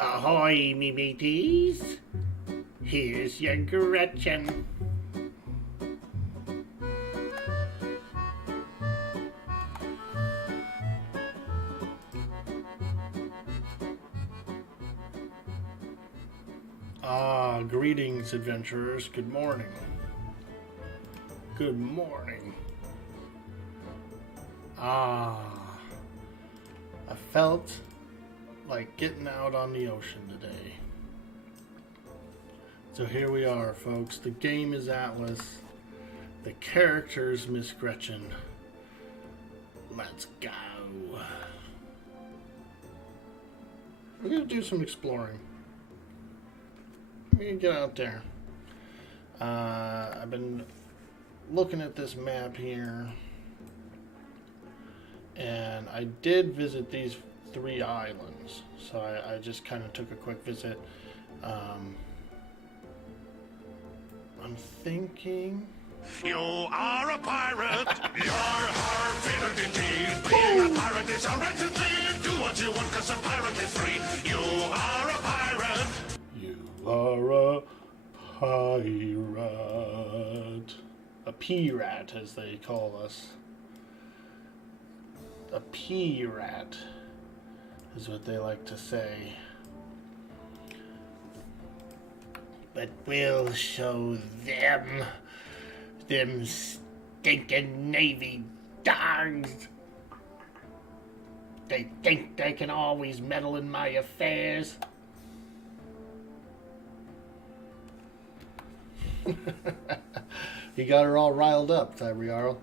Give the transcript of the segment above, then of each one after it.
Ahoy, me mateys! Here's your Gretchen. Greetings, adventurers. Good morning. Good morning. I felt like getting out on the ocean today. So here we are, folks. The game is Atlas. The character's Miss Gretchen. Let's go. We're going to do some exploring. We're going to get out there. I've been looking at this map here. And I did visit these 3 islands. So I just kind of took a quick visit. I'm thinking... You are a pirate. You're our favorite indeed. Being a pirate is a wretched thing. Do what you want, cause a pirate is free. You are a pirate. You are a pirate. A P-rat, as they call us. A P-rat is what they like to say. But we'll show them stinking Navy dogs. They think they can always meddle in my affairs. You got her all riled up, Tyriarl.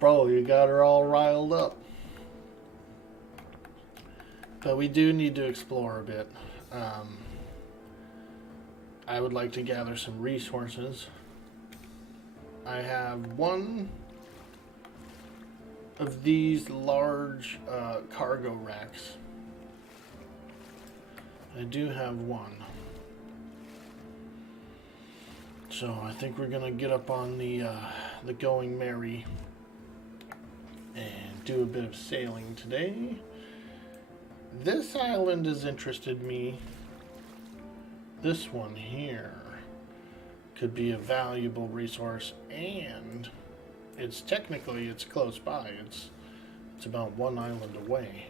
Bro, you got her all riled up. But we do need to explore a bit. I would like to gather some resources. I have one of these large cargo racks. I do have one. So I think we're gonna get up on the Going Merry and do a bit of sailing today. This island has interested me. This one here could be a valuable resource, and it's close by. It's about 1 island away.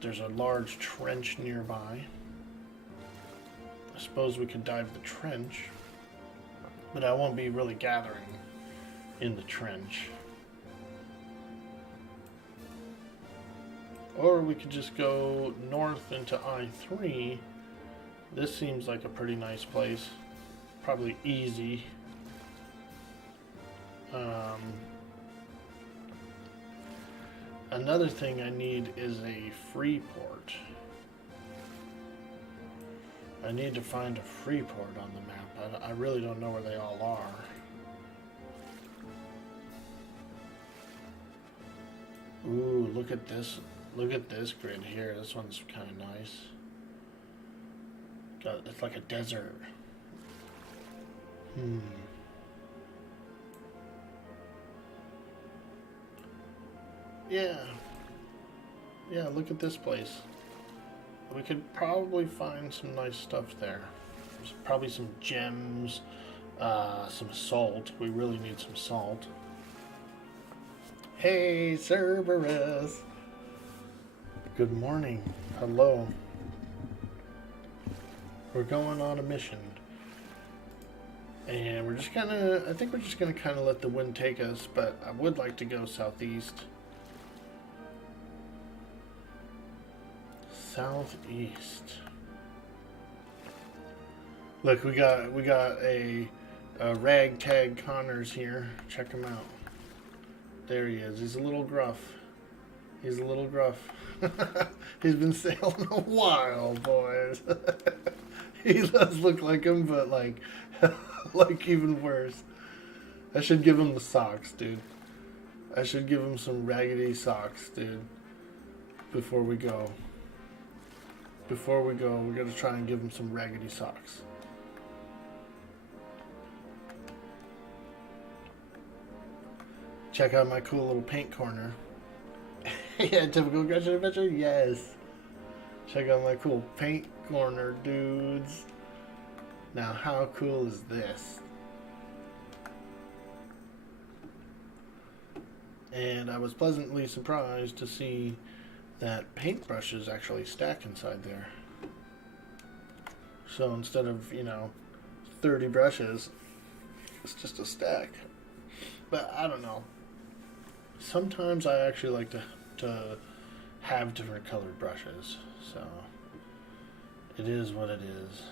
There's a large trench nearby. I suppose we could dive the trench, but I won't be really gathering in the trench. Or we could just go north into I-3. This seems like a pretty nice place. Probably easy. Another thing I need is a free port. I need to find a free port on the map. I really don't know where they all are. Ooh, look at this. Look at this grid here. This one's kind of nice. It's like a desert. Yeah. Yeah, look at this place. We could probably find some nice stuff there. There's probably some gems, some salt. We really need some salt. Hey, Cerberus. Good morning. Hello. We're going on a mission. And I think we're just gonna kind of let the wind take us, but I would like to go southeast. Southeast. Look, we got a ragtag Connors here. Check him out. There he is. He's a little gruff. He's been sailing a while, boys. He does look like him, but like even worse. I should give him the socks, dude. I should give him some raggedy socks, dude. Before we go, we're gonna try and give him some raggedy socks. Check out my cool little paint corner. Yeah, typical Gretchen adventure? Yes. Check out my cool paint corner, dudes. Now, how cool is this? And I was pleasantly surprised to see that paintbrushes actually stack inside there. So instead of, 30 brushes, it's just a stack. But I don't know. Sometimes I actually like to have different colored brushes. So it is what it is.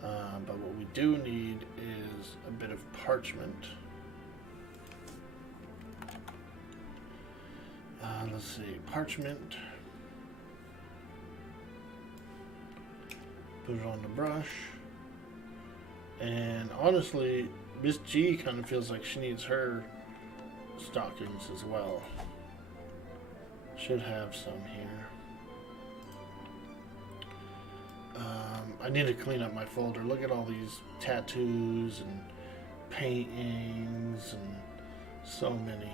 But what we do need is a bit of parchment. Let's see, parchment. Put it on the brush. And honestly, Miss G kind of feels like she needs her stockings as well. Should have some here. I need to clean up my folder. Look at all these tattoos and paintings and so many.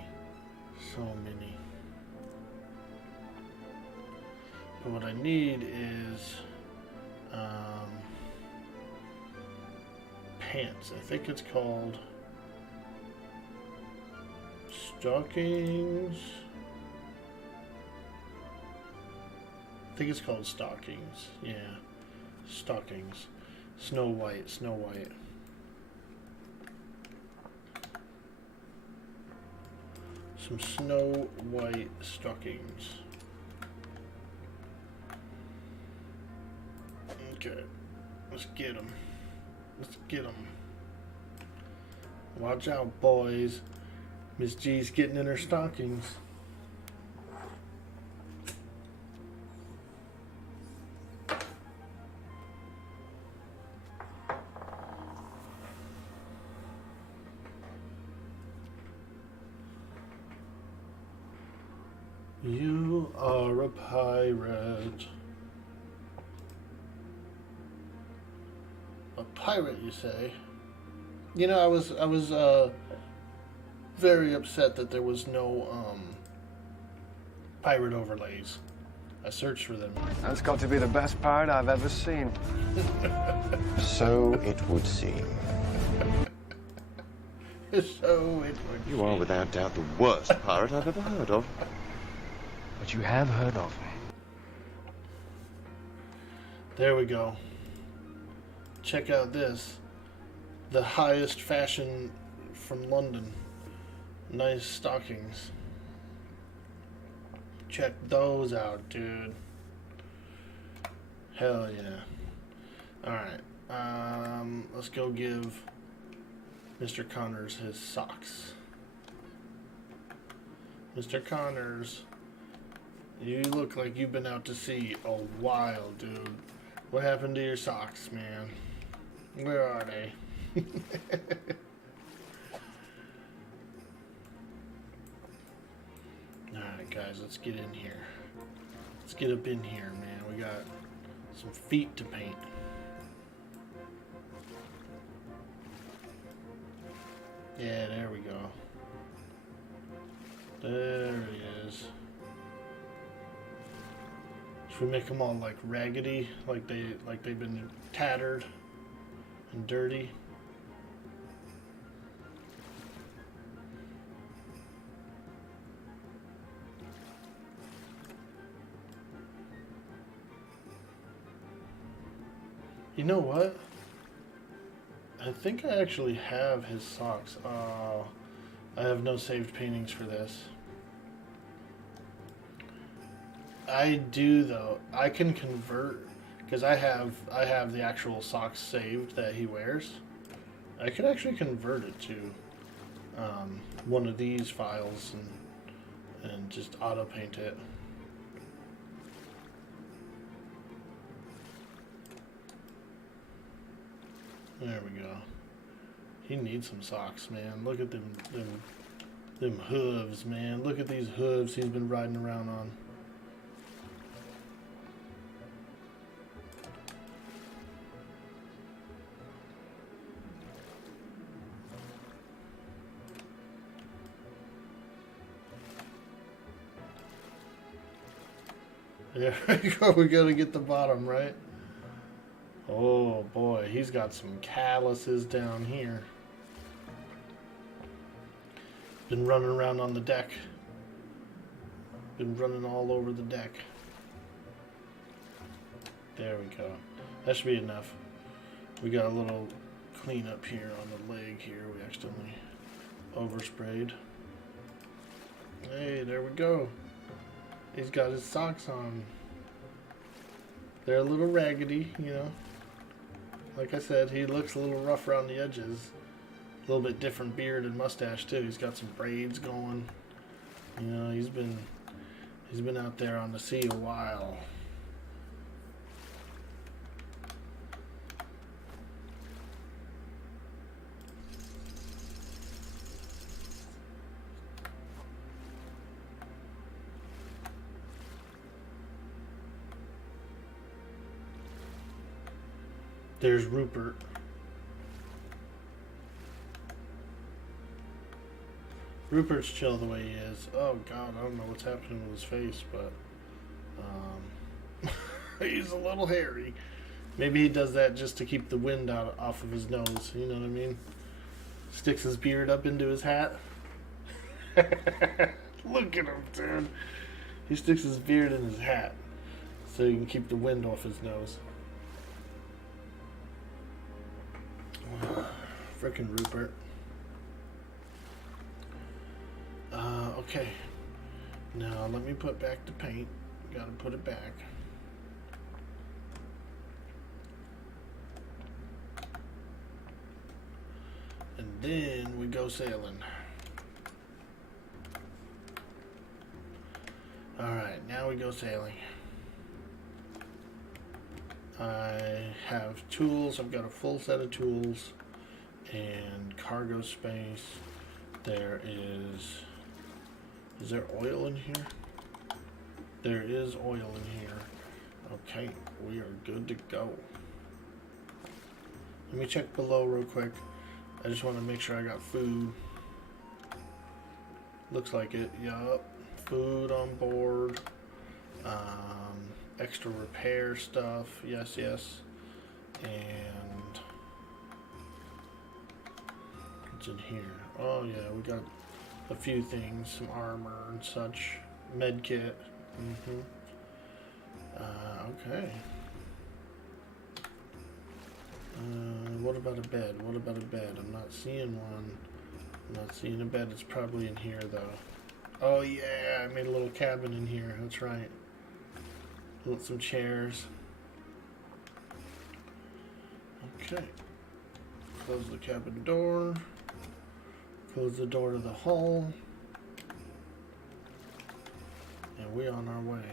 But what I need is pants. I think it's called stockings. I think it's called stockings. Yeah. Stockings. Snow White. Some Snow White stockings. Okay. Let's get them. Watch out, boys. Miss G's getting in her stockings. You are a pirate. A pirate, you say? I was very upset that there was no pirate overlays. I searched for them. That's got to be the best pirate I've ever seen. So it would seem. You are without doubt the worst pirate I've ever heard of. But you have heard of me. There we go. Check out this. The highest fashion from London. Nice stockings. Check those out, dude. Hell yeah. Alright. Let's go give Mr. Connors his socks. Mr. Connors, you look like you've been out to sea a while, dude. What happened to your socks, man? Where are they? Alright, guys, let's get in here. Let's get up in here, man. We got some feet to paint. Yeah, there we go. There he is. Should we make them all like raggedy, like they've been tattered and dirty? You know what? I think I actually have his socks. I have no saved paintings for this. I do though. I can convert because I have the actual socks saved that he wears. I could actually convert it to one of these files and just auto paint it. There we go. He needs some socks, man. Look at them hooves, man. Look at these hooves he's been riding around on. There we go. We gotta get the bottom, right? Oh boy, he's got some calluses down here. Been running around on the deck. Been running all over the deck. There we go. That should be enough. We got a little cleanup here on the leg here. We accidentally oversprayed. Hey, there we go. He's got his socks on. They're a little raggedy, you know. Like I said, he looks a little rough around the edges. A little bit different beard and mustache too. He's got some braids going. You know, he's been out there on the sea a while. There's Rupert. Rupert's chill the way he is. Oh God, I don't know what's happening with his face, but he's a little hairy. Maybe he does that just to keep the wind off of his nose. You know what I mean? Sticks his beard up into his hat. Look at him, dude. He sticks his beard in his hat so he can keep the wind off his nose. Frickin' Rupert. Okay. Now let me put back the paint. Gotta put it back. And then we go sailing. Alright, now we go sailing. I have tools. I've got a full set of tools and cargo space. There is there oil in here? There is oil in here. Okay, we are good to go. Let me check below real quick. I just want to make sure I got food. Looks like it. Yup. Food on board. Extra repair stuff. Yes, yes. And what's in here? Oh yeah, we got a few things, some armor and such. Med kit. Okay. What about a bed? What about a bed? I'm not seeing one. I'm not seeing a bed. It's probably in here though. Oh yeah, I made a little cabin in here. That's right. Some chairs. Okay. Close the cabin door. Close the door to the hull. And we're on our way.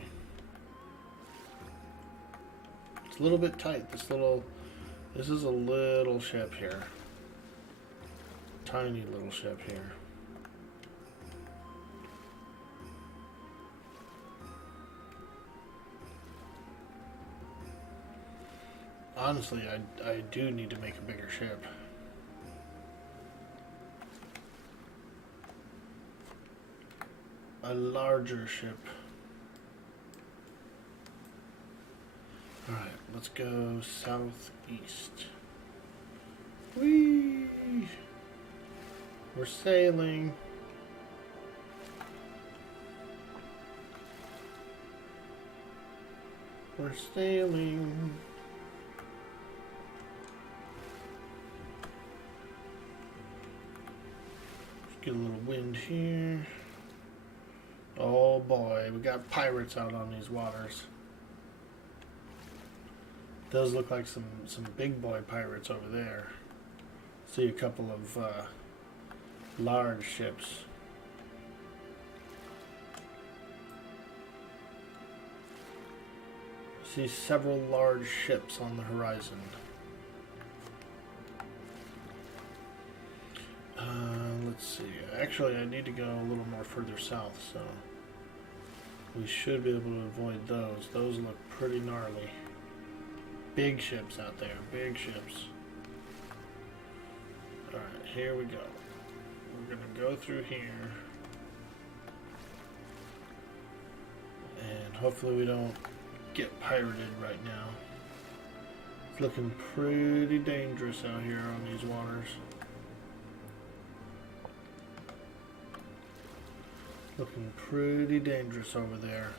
It's a little bit tight. This is a little ship here. Tiny little ship here. Honestly, I do need to make a bigger ship. A larger ship. Alright, let's go southeast. Whee! We're sailing. We're sailing. Get a little wind here. Oh boy, we got pirates out on these waters. Those look like some big boy pirates over there. See a couple of large ships. See several large ships on the horizon. Let's see. Actually, I need to go a little more further south, so we should be able to avoid those. Those look pretty gnarly. Big ships out there. Big ships. Alright, here we go. We're going to go through here. And hopefully we don't get pirated right now. It's looking pretty dangerous out here on these waters. Looking pretty dangerous over there.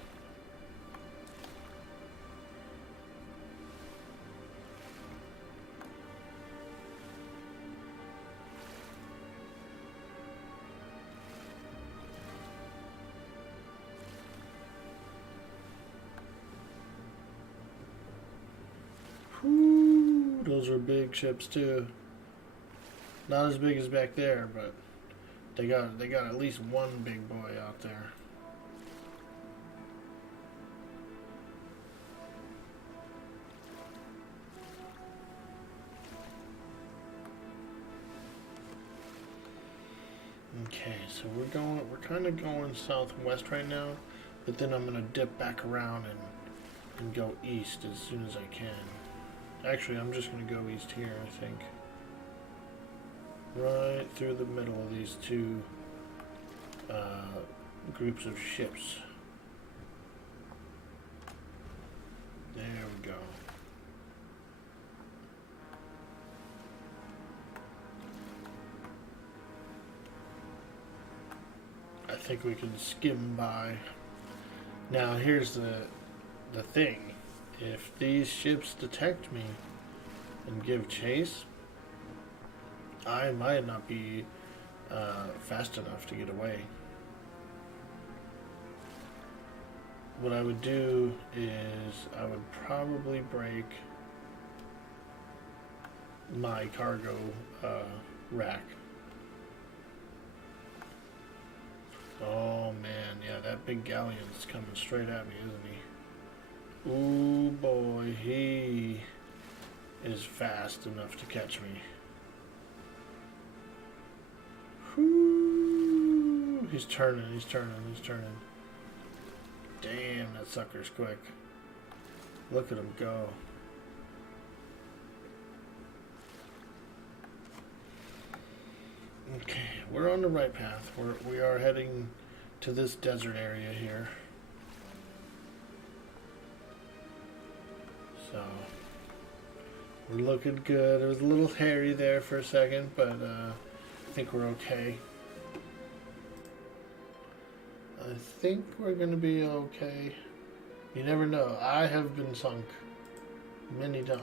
Whew, those are big ships too. Not as big as back there, but they got at least one big boy out there. Okay, so we're kind of going southwest right now, but then I'm gonna dip back around and go east as soon as I can. Actually, I'm just gonna go east here, I think. Right through the middle of these two groups of ships. There we go. I think we can skim by. Now here's the thing. If these ships detect me and give chase, I might not be fast enough to get away. What I would do is I would probably break my cargo rack. Oh man, yeah, that big galleon's coming straight at me, isn't he? Ooh boy, he is fast enough to catch me. Whoo! He's turning. Damn, that sucker's quick. Look at him go. Okay, we're on the right path. We are heading to this desert area here. So, we're looking good. It was a little hairy there for a second, but I think we're okay. I think we're gonna be okay. You never know. I have been sunk many times.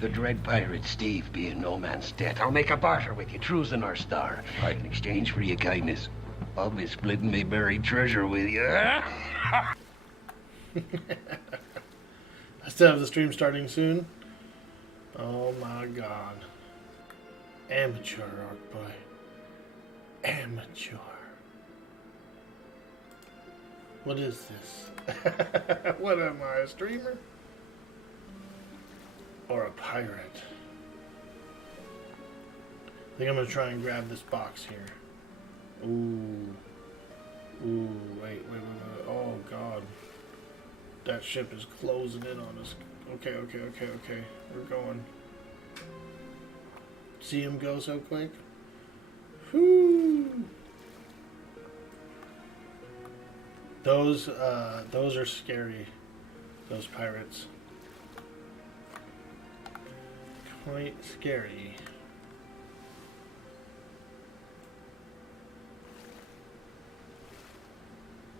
The dread pirate Steve be in no man's debt. I'll make a barter with you, true's the North Star. In exchange for your kindness, I'll be splitting me buried treasure with you. I still have the stream starting soon. Oh my god. Amateur, Arc Boy. Amateur. What is this? What am I, a streamer? Or a pirate? I think I'm gonna try and grab this box here. Ooh. Ooh, wait. Oh god. That ship is closing in on us. Okay. We're going. See him go so quick? Whoo! Those are scary. Those pirates. Quite scary.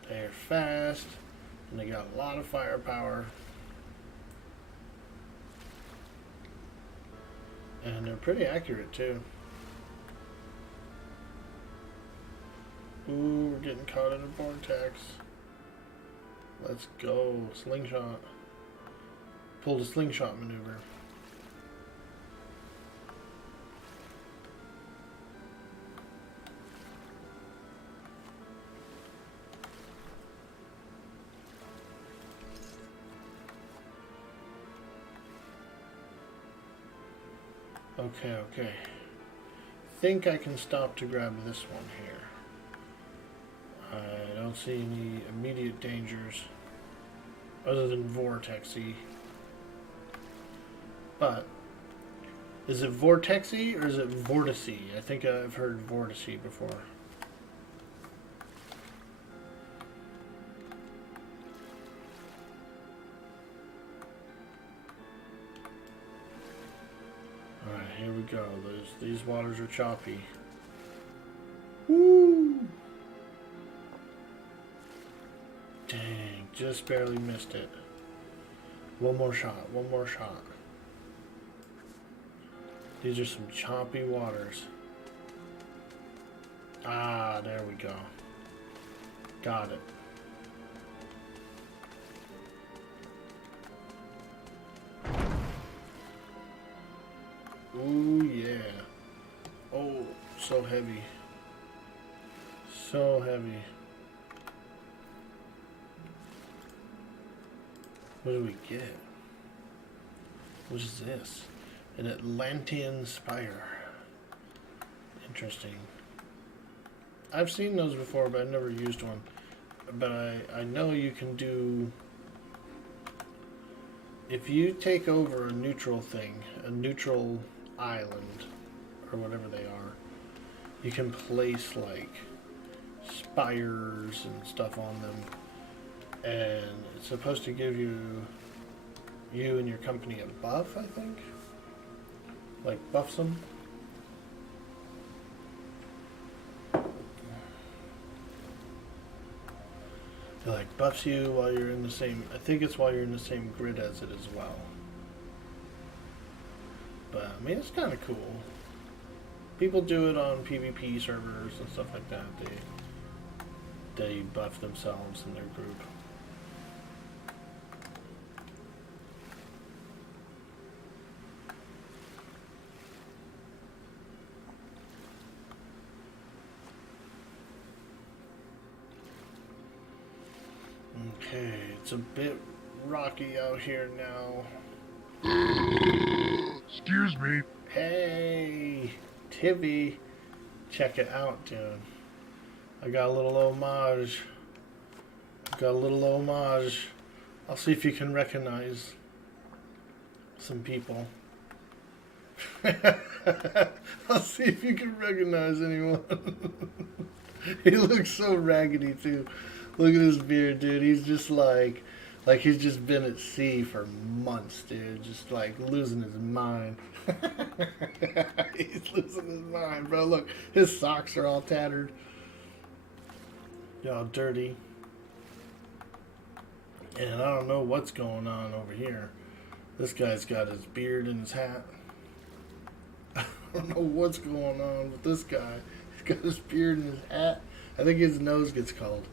They're fast, and they got a lot of firepower. And they're pretty accurate, too. Ooh, we're getting caught in a vortex. Let's go. Slingshot. Pulled a slingshot maneuver. Okay. Think I can stop to grab this one here. I don't see any immediate dangers other than vortexy. But is it vortexy or is it vorticy? I think I've heard vorticy before. here we go. These waters are choppy. Woo! Dang, just barely missed it. One more shot, one more shot. These are some choppy waters. Ah, there we go. Got it. Ooh, yeah. Oh, so heavy. So heavy. What do we get? What is this? An Atlantean Spire. Interesting. I've seen those before, but I've never used one. But I know you can do... If you take over a neutral thing, a neutral island, or whatever they are, you can place, like, spires and stuff on them. And it's supposed to give you and your company a buff, I think? Like, buffs them? It, like, buffs you while you're in the same... I think it's while you're in the same grid as it as well. But, I mean, it's kind of cool. People do it on PvP servers and stuff like that. They buff themselves in their group. Okay, it's a bit rocky out here now. Excuse me. Hey, Tibby, check it out, dude. I got a little homage. I'll see if you can recognize some people. I'll see if you can recognize anyone. He looks so raggedy, too. Look at his beard, dude. He's just like he's just been at sea for months, dude. Just like losing his mind. He's losing his mind, bro. Look, his socks are all tattered. Y'all dirty. And I don't know what's going on over here. This guy's got his beard in his hat. I don't know what's going on with this guy. He's got his beard in his hat. I think his nose gets cold.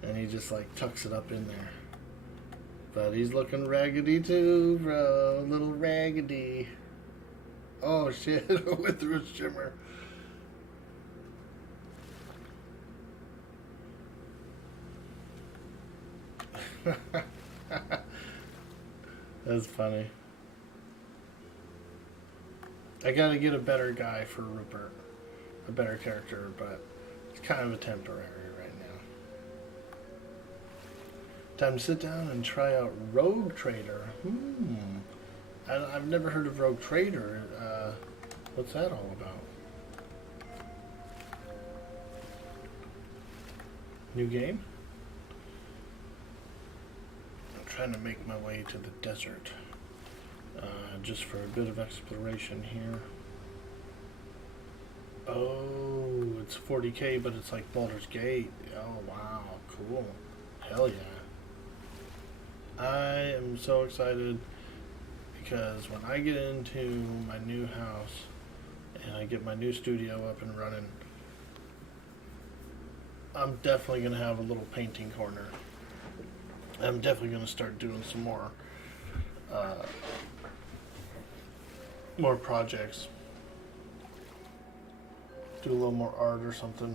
And he just like tucks it up in there. But he's looking raggedy too, bro. Little raggedy. Oh shit, I went through a shimmer. That's funny. I gotta get a better guy for Rupert. A better character, but it's kind of a temporary right now. Time to sit down and try out Rogue Trader. I've never heard of Rogue Trader. What's that all about? New game? I'm trying to make my way to the desert. Just for a bit of exploration here. Oh, it's 40k, but it's like Baldur's Gate. Oh, wow. Cool. Hell yeah. I am so excited because when I get into my new house and I get my new studio up and running, I'm definitely going to have a little painting corner. I'm definitely going to start doing some more projects. Do a little more art or something.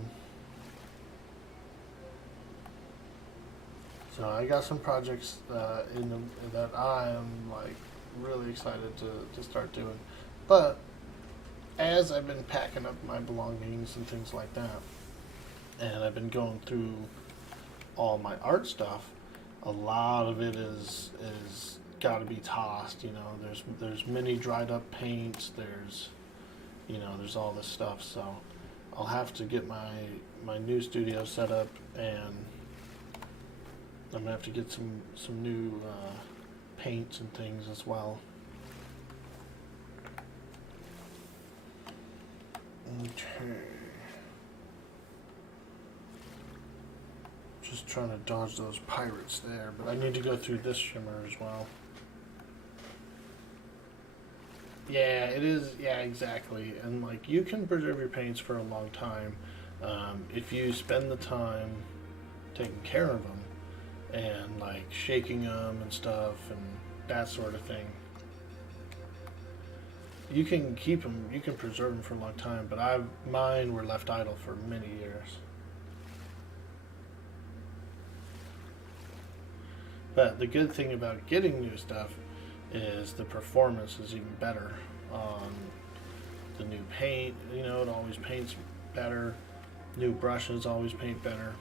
So I got some projects that I am like really excited to start doing. But as I've been packing up my belongings and things like that, and I've been going through all my art stuff, a lot of it is got to be tossed. You know, there's many dried up paints. There's all this stuff. So I'll have to get my new studio set up, and I'm gonna have to get some new paints and things as well. Okay. Just trying to dodge those pirates there, but I need to go through this shimmer as well. Yeah, it is. Yeah, exactly. And like, you can preserve your paints for a long time if you spend the time taking care of them and like shaking them and stuff and that sort of thing. You can keep them, you can preserve them for a long time, but mine were left idle for many years. But the good thing about getting new stuff is the performance is even better on the new paint. You know, it always paints better. New brushes always paint better.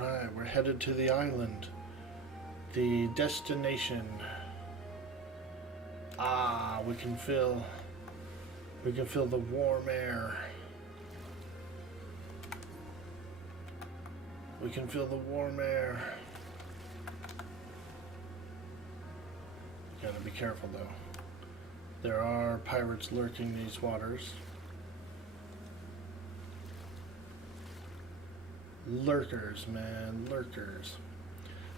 Alright, we're headed to the island. The destination. Ah, we can feel the warm air. We can feel the warm air. Gotta be careful though. There are pirates lurking these waters. Lurkers, man, lurkers.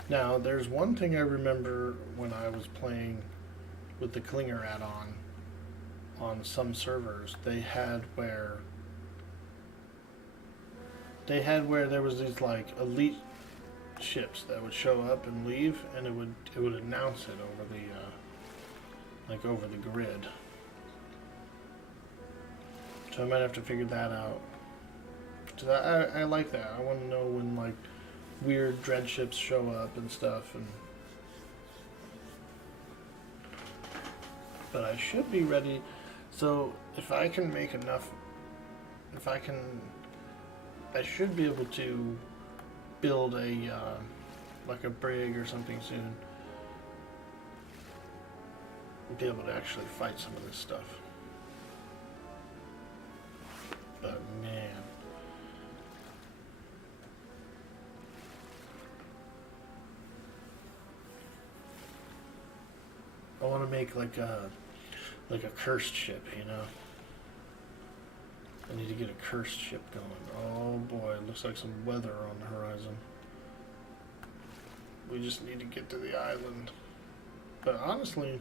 Now, there's one thing I remember when I was playing with the Clinger add-on on some servers. They had where there was these like elite ships that would show up and leave, and it would announce it over the like over the grid. So I might have to figure that out. So I like that. I want to know when like weird dread ships show up and stuff, and but I should be ready. So if I can make enough, I should be able to build a like a brig or something soon. Be able to actually fight some of this stuff. But man. I want to make like a cursed ship, you know. I need to get a cursed ship going. Oh boy, it looks like some weather on the horizon. We just need to get to the island. But honestly,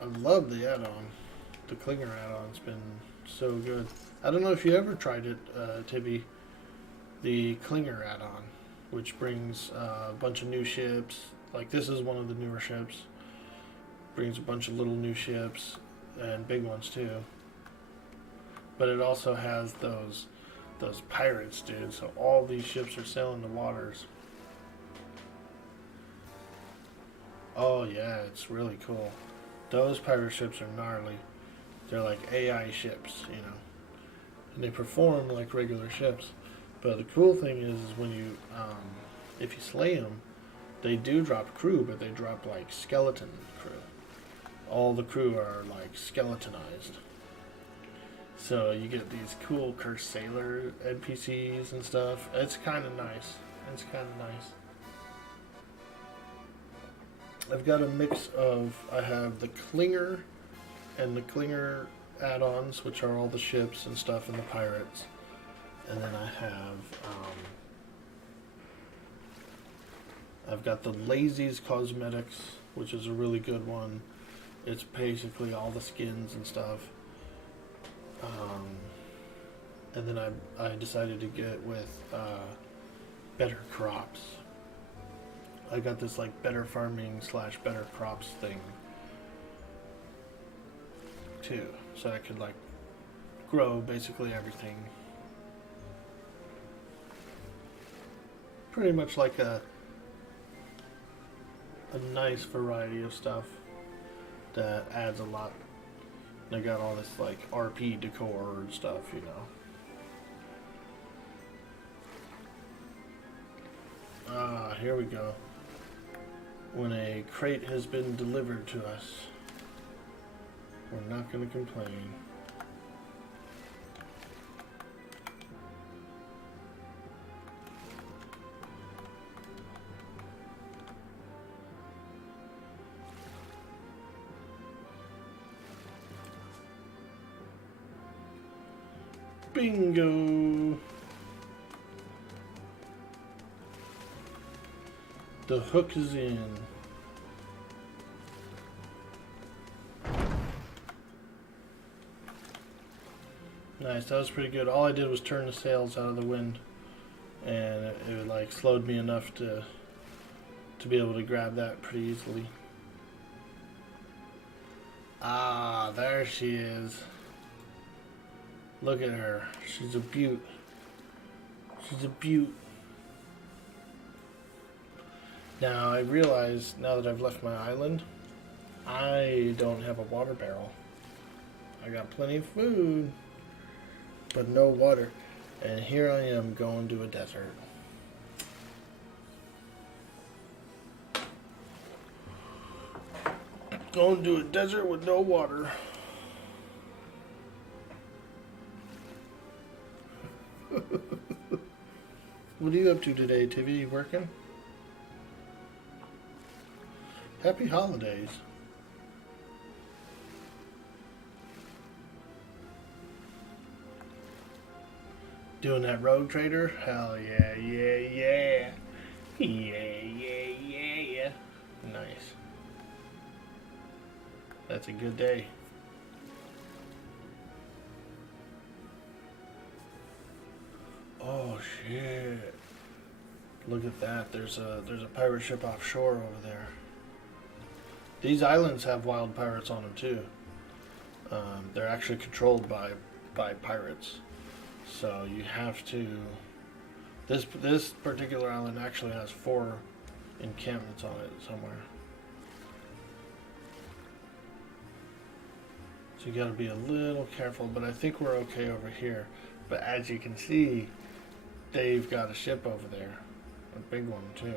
I love the add-on. The Clinger add-on's been so good. I don't know if you ever tried it, Tibby. The Clinger add-on, which brings a bunch of new ships. Like this is one of the newer ships. Brings a bunch of little new ships and big ones too. But it also has those pirates, dude. So all these ships are sailing the waters. Oh yeah, it's really cool. Those pirate ships are gnarly. They're like AI ships, you know. And they perform like regular ships. But the cool thing is when you, if you slay them, they do drop crew, but they drop like skeleton crew. All the crew are like skeletonized. So you get these cool cursed sailor NPCs and stuff. It's kind of nice. It's kind of nice. I've got a mix of, I have the Clinger and the Clinger add-ons, which are all the ships and stuff and the pirates. And then I have, I've got the Lazy's Cosmetics, which is a really good one. It's basically all the skins and stuff. And then I decided to get with Better Crops. I got this like better farming / better crops thing too, so I could like grow basically everything. Pretty much like a nice variety of stuff that adds a lot. I got all this like RP decor and stuff, you know. Ah, here we go. When a crate has been delivered to us, we're not going to complain. Bingo. The hook is in. Nice, that was pretty good. All I did was turn the sails out of the wind, and it like slowed me enough to be able to grab that pretty easily. Ah, there she is. Look at her. She's a beaut. She's a beaut. Now I realize, now that I've left my island, I don't have a water barrel. I got plenty of food, but no water. And here I am going to a desert. Going to a desert with no water. What are you up to today, Tivy? You working? Happy holidays. Doing that rogue trader? Hell yeah, yeah, yeah. Yeah, yeah, yeah, yeah. Nice. That's a good day. Oh shit. Look at that. There's a pirate ship offshore over there. These islands have wild pirates on them too. They're actually controlled by pirates. So you have to. This particular island actually has 4 encampments on it somewhere. So you got to be a little careful. But I think we're okay over here. But as you can see, they've got a ship over there, a big one too.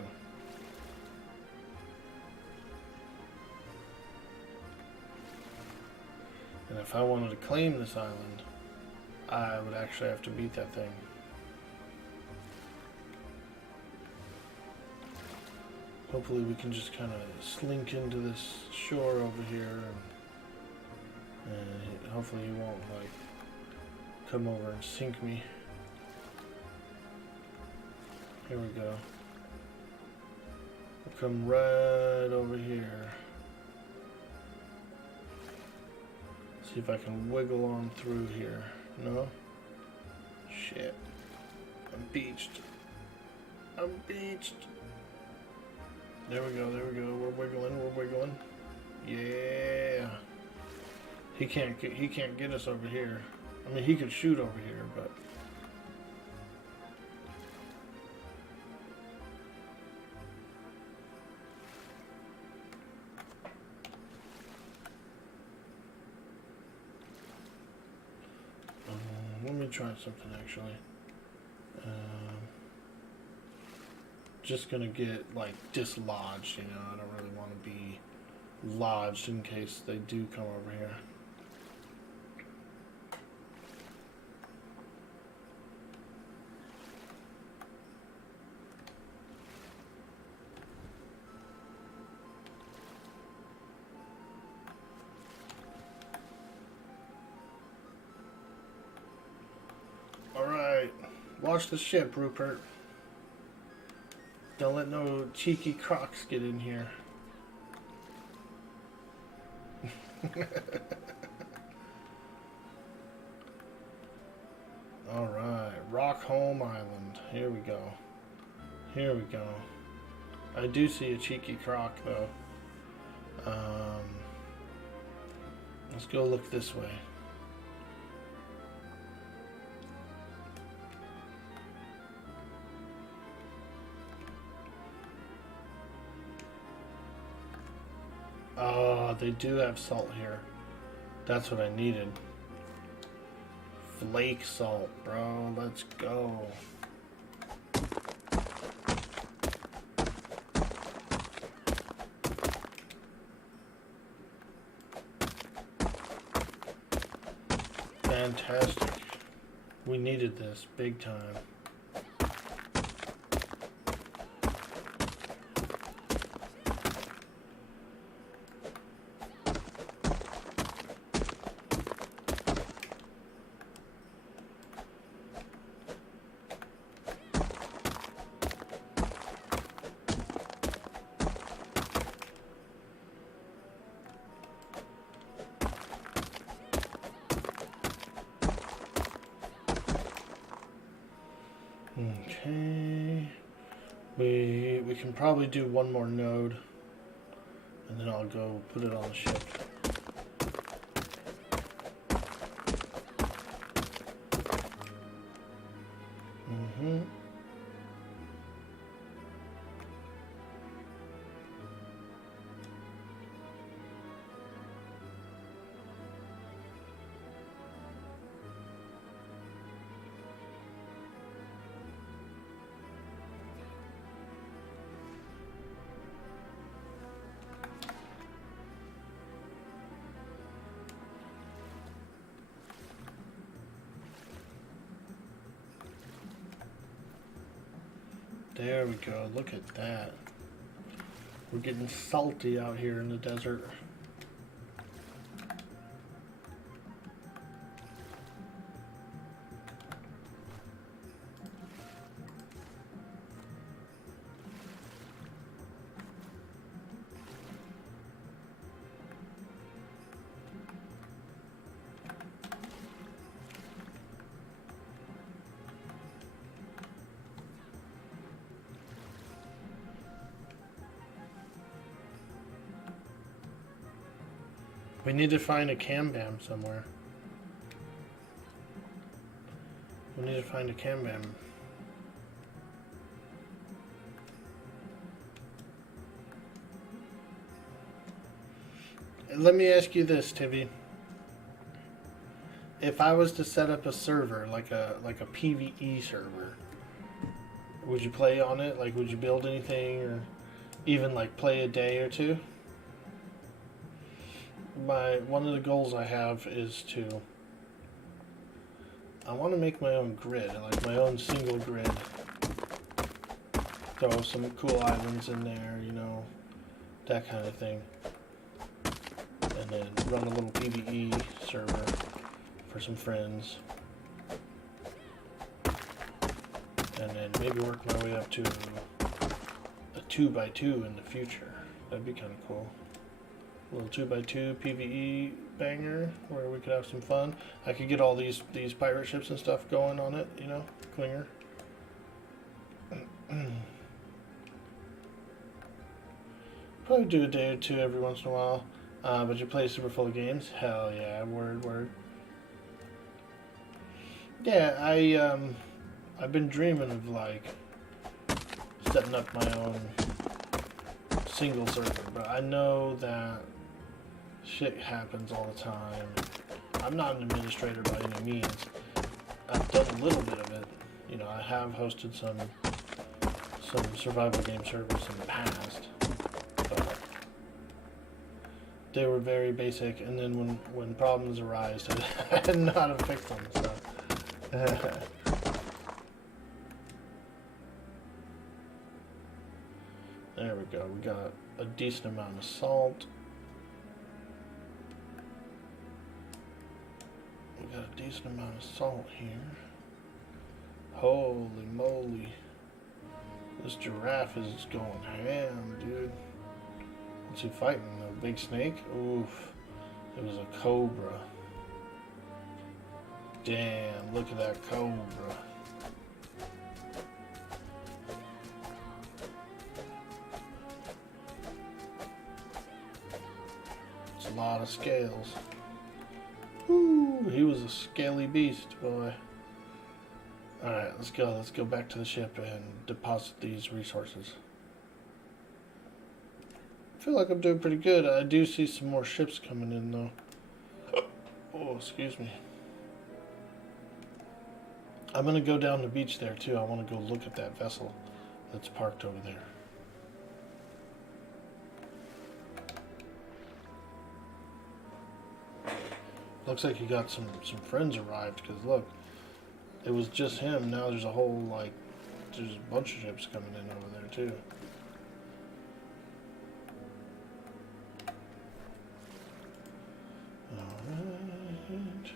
And if I wanted to claim this island, I would actually have to beat that thing. Hopefully we can just kind of slink into this shore over here, and hopefully he won't like come over and sink me. Here we go. We'll come right over here. See if I can wiggle on through here. No? Shit. I'm beached. I'm beached. There we go, there we go. We're wiggling, we're wiggling. Yeah. He can't get us over here. I mean, he could shoot over here, but let me try something actually. Just gonna get like dislodged, you know. I don't really want to be lodged in case they do come over here. Alright, watch the ship, Rupert. Don't let no cheeky crocs get in here. Alright, Rockholm Island. Here we go. Here we go. I do see a cheeky croc though. Let's go look this way. Oh, they do have salt here. That's what I needed. Flake salt, bro. Let's go. Fantastic. We needed this big time. Okay. We can probably do one more node, and then I'll go put it on the ship. Mm-hmm. There we go. Look at that. We're getting salty out here in the desert. We need to find a cam bam somewhere. We need to find a cam bam. Let me ask you this, Tivy. If I was to set up a server, like a PvE server, would you play on it? Like, would you build anything, or even like play a day or two? One of the goals I have is I want to make my own grid, like my own single grid. Throw some cool islands in there, you know, that kind of thing. And then run a little PvE server for some friends. And then maybe work my way up to a 2x2 in the future. That'd be kind of cool. A little 2x2 PvE banger where we could have some fun. I could get all these pirate ships and stuff going on it, you know, clinger. Probably do a day or two every once in a while. But you play super full of games? Hell yeah, word. Yeah, I've been dreaming of like setting up my own single server, but I know that shit happens all the time. I'm not an administrator by any means. I've done a little bit of it. You know, I have hosted some survival game servers in the past, but they were very basic, and then when problems arise, I didn't know how to fix them, so. There we go, we got a decent amount of salt. We got a decent amount of salt here. Holy moly. This giraffe is going ham, dude. What's he fighting? A big snake? Oof. It was a cobra. Damn, look at that cobra. It's a lot of scales. Ooh, he was a scaly beast, boy. Alright, let's go. Let's go back to the ship and deposit these resources. I feel like I'm doing pretty good. I do see some more ships coming in, though. Oh, excuse me. I'm going to go down the beach there, too. I want to go look at that vessel that's parked over there. Looks like you got some friends arrived, because look, it was just him. Now there's a whole, like, there's a bunch of ships coming in over there, too. Alright.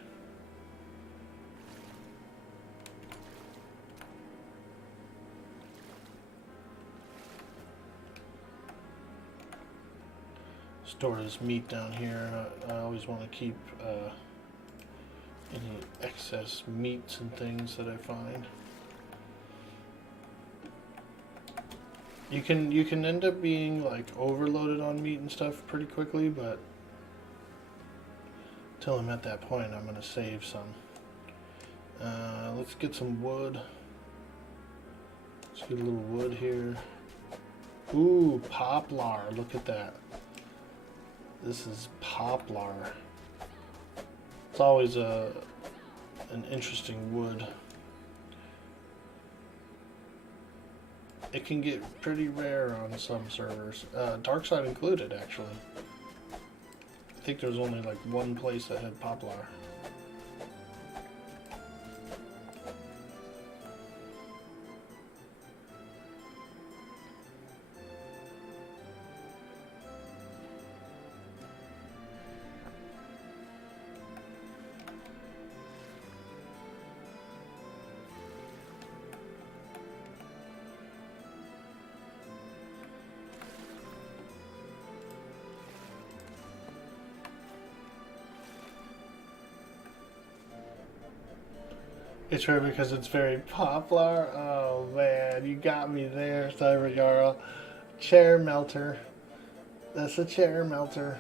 Store this meat down here. I always want to keep any excess meats and things that I find. You can end up being like overloaded on meat and stuff pretty quickly, but till I'm at that point, I'm gonna save some. Let's get some wood. Let's get a little wood here. Ooh, poplar. Look at that. This is poplar. It's always an interesting wood. It can get pretty rare on some servers. Dark side included, actually. I think there was only like one place that had poplar. It's rare because it's very poplar. Oh man, you got me there, Cyber Jarl. Chair melter. That's a chair melter.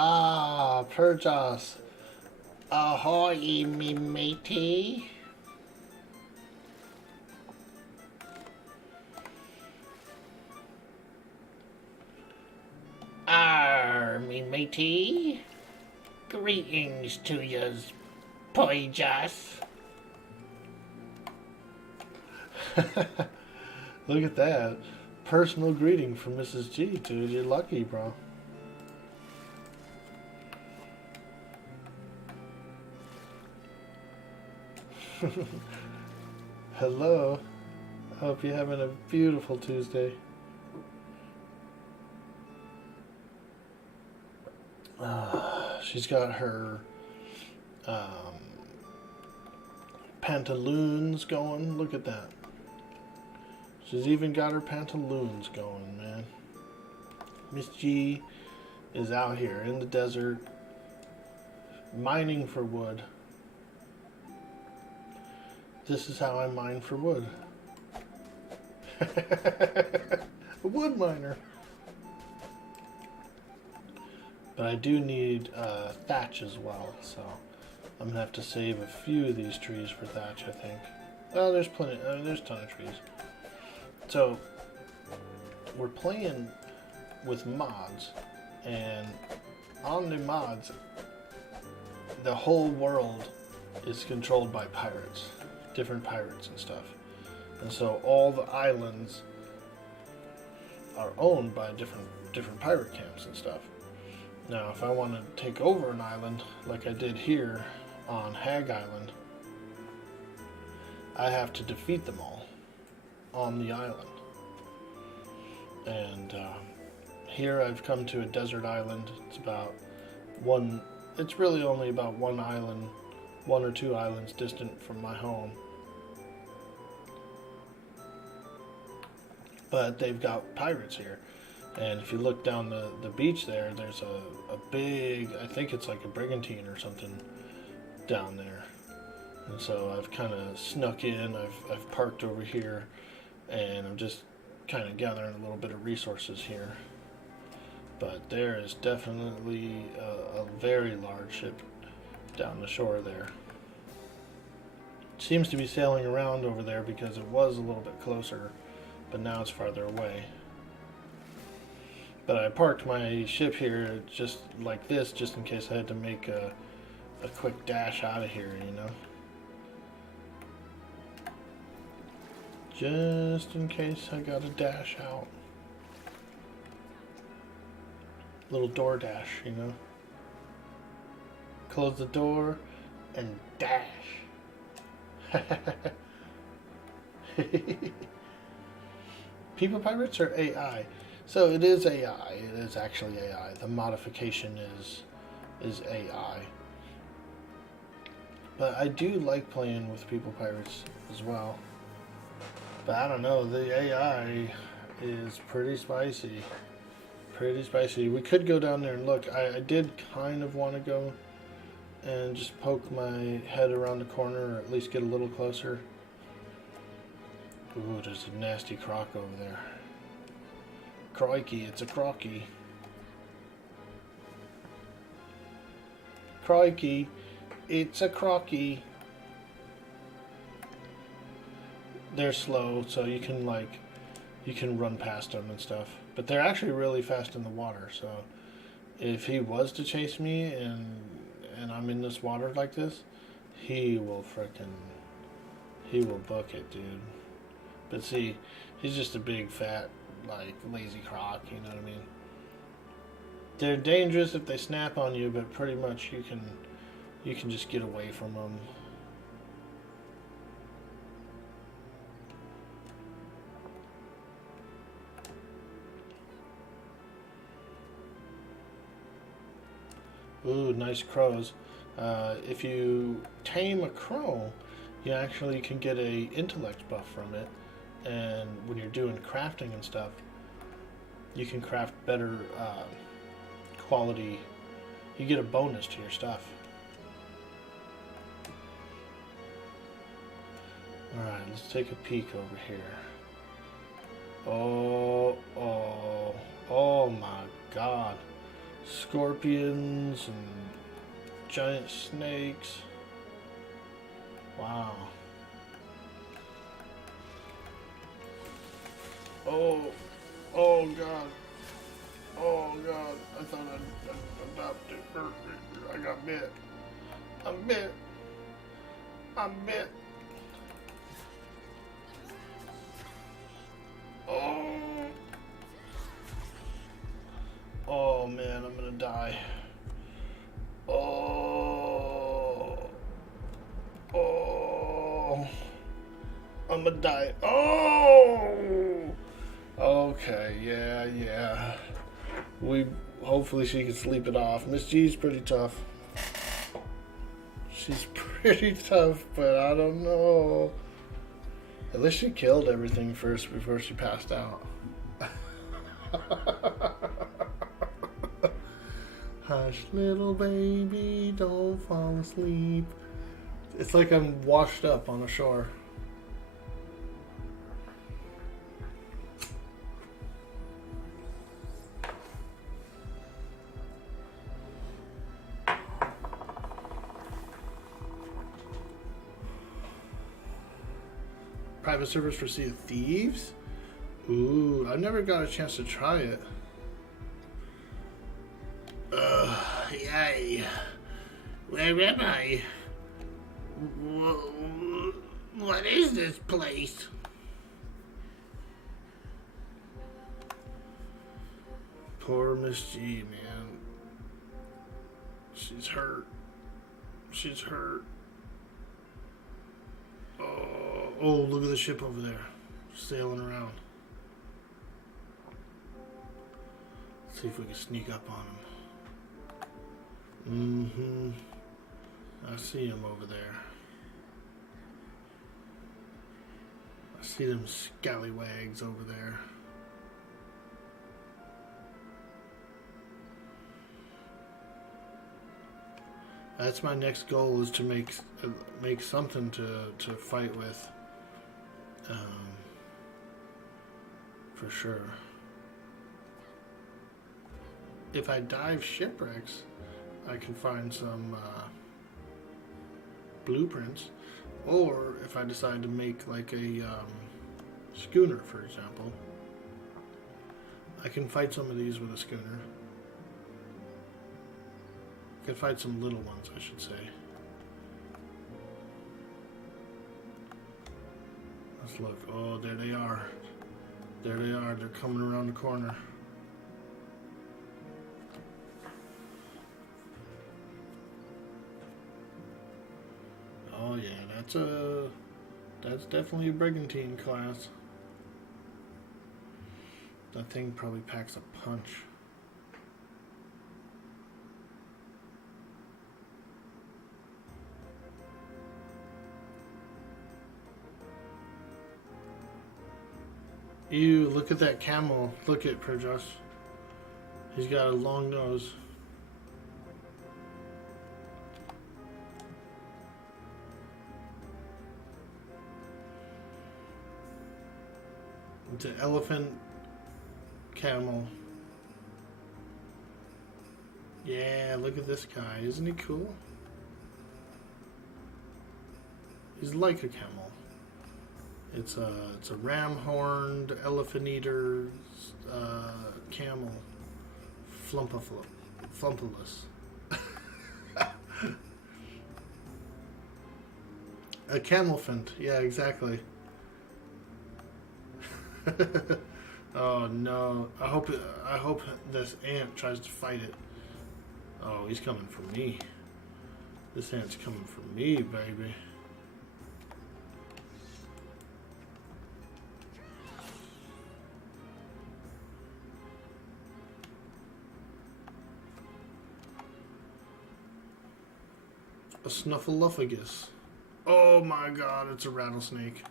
Ah, Purjas. Ahoy, me matey. Me matey. Greetings to yous, Purjas. Look at that. Personal greeting from Mrs. G, dude. You're lucky, bro. Hello. I hope you're having a beautiful Tuesday. She's got her pantaloons going. Look at that. She's even got her pantaloons going, man. Miss G is out here in the desert mining for wood. This is how I mine for wood. A wood miner. But I do need thatch as well, so I'm gonna have to save a few of these trees for thatch, I think. Oh, there's plenty. There's a ton of trees. So we're playing with mods, and on the mods, the whole world is controlled by pirates. Different pirates and stuff, and so all the islands are owned by different pirate camps and stuff. Now, if I want to take over an island like I did here on Hag Island, I have to defeat them all on the island. And here I've come to a desert island. It's really only about one island, one or two islands distant from my home. But they've got pirates here. And if you look down the beach there, there's a big, I think it's like a brigantine or something down there. And so I've kind of snuck in, I've parked over here, and I'm just kind of gathering a little bit of resources here. But there is definitely a very large ship down the shore there. It seems to be sailing around over there because it was a little bit closer, but now it's farther away. But I parked my ship here just like this, just in case I had to make a quick dash out of here, you know? Just in case I got to dash out. Little door dash, you know. Close the door and dash. People pirates are AI. So it is AI. It is actually AI. The modification is AI. But I do like playing with people pirates as well. But I don't know, the AI is pretty spicy. Pretty spicy. We could go down there and look. I did kind of want to go and just poke my head around the corner, or at least get a little closer. Ooh, there's a nasty croc over there. Crikey, it's a crocky. Crikey, it's a crocky. They're slow, so you can run past them and stuff. But they're actually really fast in the water, so if he was to chase me and I'm in this water like this, he will book it, dude. But see, he's just a big fat lazy croc, you know what I mean? They're dangerous if they snap on you, but pretty much you can just get away from them. Ooh, nice crows. If you tame a crow, you actually can get a intellect buff from it. And when you're doing crafting and stuff, you can craft better quality. You get a bonus to your stuff. Alright, let's take a peek over here. Oh my god. Scorpions and giant snakes. Wow. Oh god. Oh god. I thought I'd about to hurt me. I got bit. I'm bit. I'm bit. Oh man, I'm gonna die. I'm gonna die. Okay, yeah. Hopefully she can sleep it off. Miss G's pretty tough. She's pretty tough, but I don't know. At least she killed everything first before she passed out. Hush, little baby, don't fall asleep. It's like I'm washed up on the shore. Private servers for Sea of Thieves? Ooh, I've never got a chance to try it. Yay. Where am I? What is this place? Poor Miss G, man. She's hurt. She's hurt. Oh, look at the ship over there. Sailing around. Let's see if we can sneak up on him. I see him over there. I see them scallywags over there. That's my next goal, is to make something to fight with. For sure. If I dive shipwrecks, I can find some blueprints, or if I decide to make like a schooner, for example, I can fight some of these with a schooner. I can fight some little ones, I should say. Let's look. Oh, there they are. There they are. They're coming around the corner. yeah, that's definitely a brigantine class. That thing probably packs a punch. Ew, look at that camel. Look at Perjos. He's got a long nose. It's an elephant camel. Yeah, look at this guy. Isn't he cool? He's like a camel. It's a ram-horned elephant eater camel. Flumpulus. A camelphant. Yeah, exactly. Oh no! I hope this ant tries to fight it. Oh, he's coming for me. This ant's coming for me, baby. A snuffleupagus. Oh my god, it's a rattlesnake.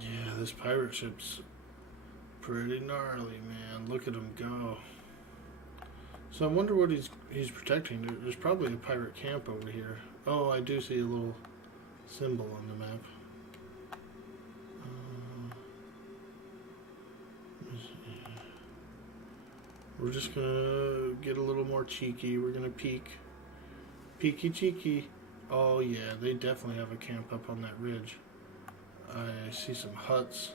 Yeah, this pirate ship's pretty gnarly, man. Look at him go. So I wonder what he's protecting. There's probably a pirate camp over here. Oh, I do see a little symbol on the map. We're just gonna get a little more cheeky. We're gonna peek. Peeky cheeky. Oh yeah, they definitely have a camp up on that ridge. I see some huts.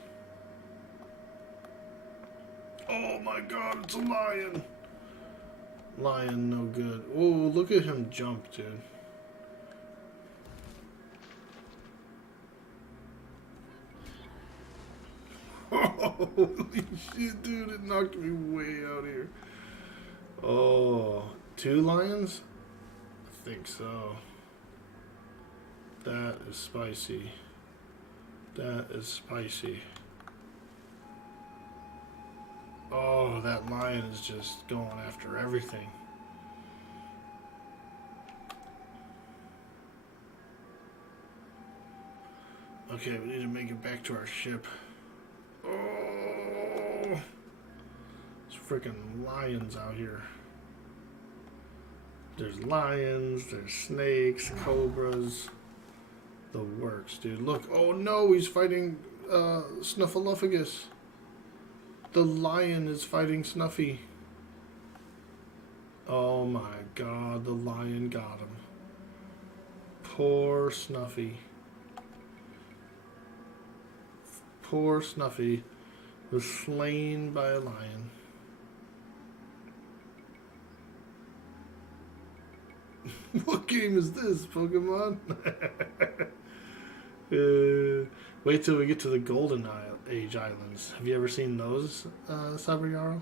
Oh my god, it's a lion! Lion, no good. Oh, look at him jump, dude. Holy shit, dude, it knocked me way out here. Oh, 2 lions? I think so. That is spicy. That is spicy. Oh, that lion is just going after everything. Okay, we need to make it back to our ship. Oh, there's freaking lions out here. There's lions, there's snakes, cobras. The works, dude. Look, oh no, he's fighting Snuffleupagus. The lion is fighting Snuffy. Oh my god, the lion got him. Poor Snuffy. Poor Snuffy was slain by a lion. What game is this, Pokemon? Wait till we get to the Golden Age Islands. Have you ever seen those, Sabriaro?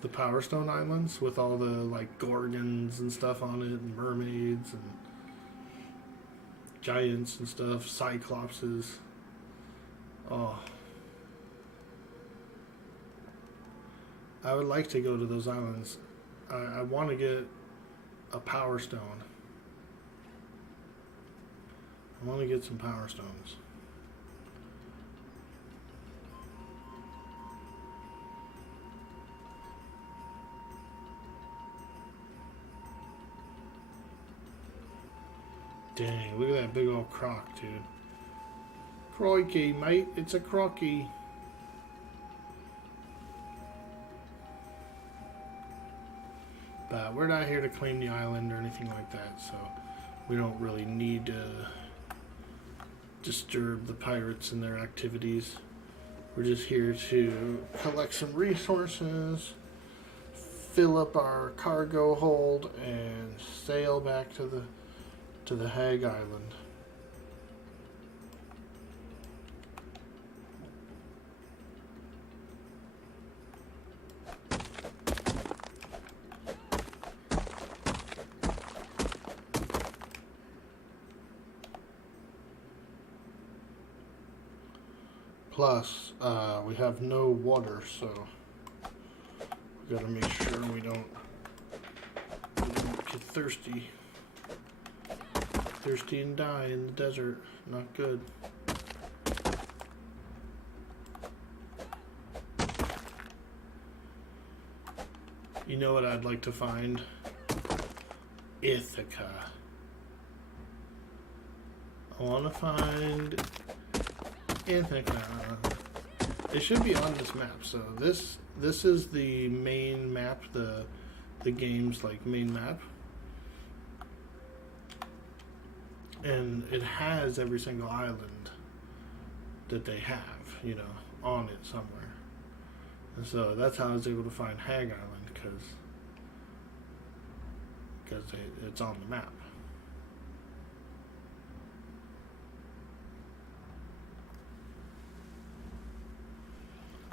The Power Stone Islands with all the like gorgons and stuff on it, and mermaids and giants and stuff, cyclopses. Oh, I would like to go to those islands. I want to get a Power Stone. I want to get some Power Stones. Dang, look at that big old croc, dude. Crikey, mate, it's a crocky. But we're not here to claim the island or anything like that, so we don't really need to disturb the pirates in their activities. We're just here to collect some resources, fill up our cargo hold, and sail back to the Hag Island. Plus, we have no water, so we gotta make sure we don't get thirsty. Thirsty and die in the desert. Not good. You know what I'd like to find? Ithaca. I want to find Ithaca. It should be on this map. So this is the main map, the game's like main map. And it has every single island that they have, you know, on it somewhere. And so that's how I was able to find Hag Island, because it's on the map.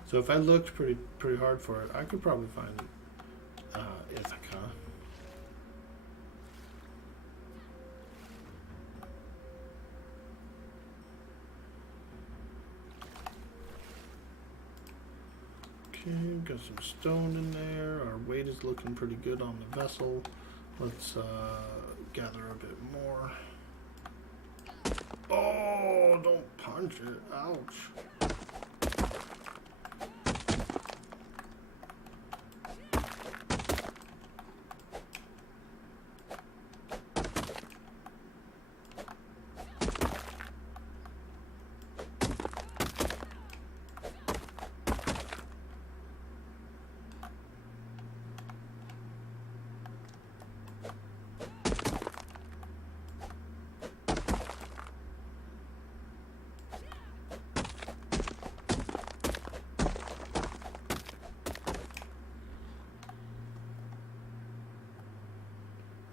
So if I looked pretty hard for it, I could probably find Ithaca. Okay, got some stone in there. Our weight is looking pretty good on the vessel. Let's gather a bit more. Oh, don't punch it. Ouch.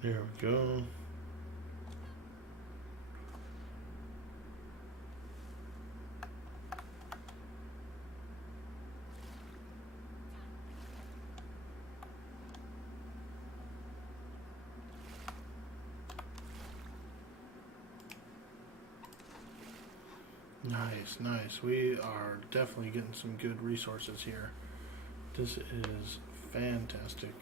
There we go. Nice, nice. We are definitely getting some good resources here. This is fantastic.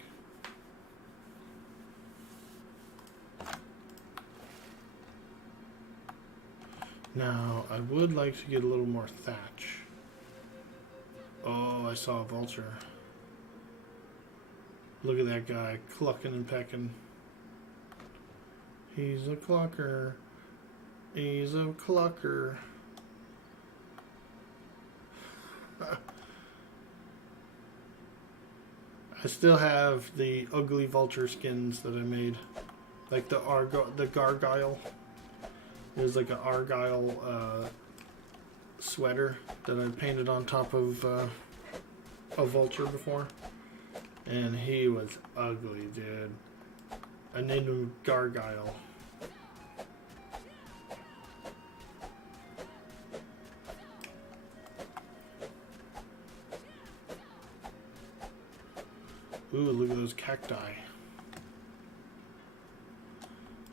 Now, I would like to get a little more thatch. Oh, I saw a vulture. Look at that guy clucking and pecking. He's a clucker. He's a clucker. I still have the ugly vulture skins that I made. Like the gargoyle. There's like an argyle sweater that I painted on top of a vulture before. And he was ugly, dude. I named him Gargyle. Ooh, look at those cacti.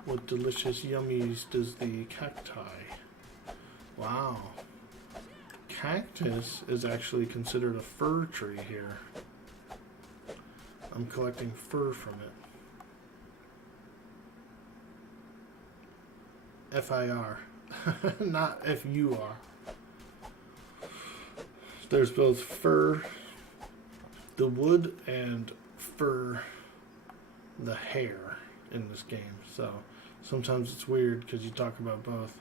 What delicious yummies does the cacti? Wow. Cactus is actually considered a fir tree here. I'm collecting fur from it. F-I-R. Not F-U-R. There's both fur, the wood, and fur, the hair in this game. So sometimes it's weird because you talk about both.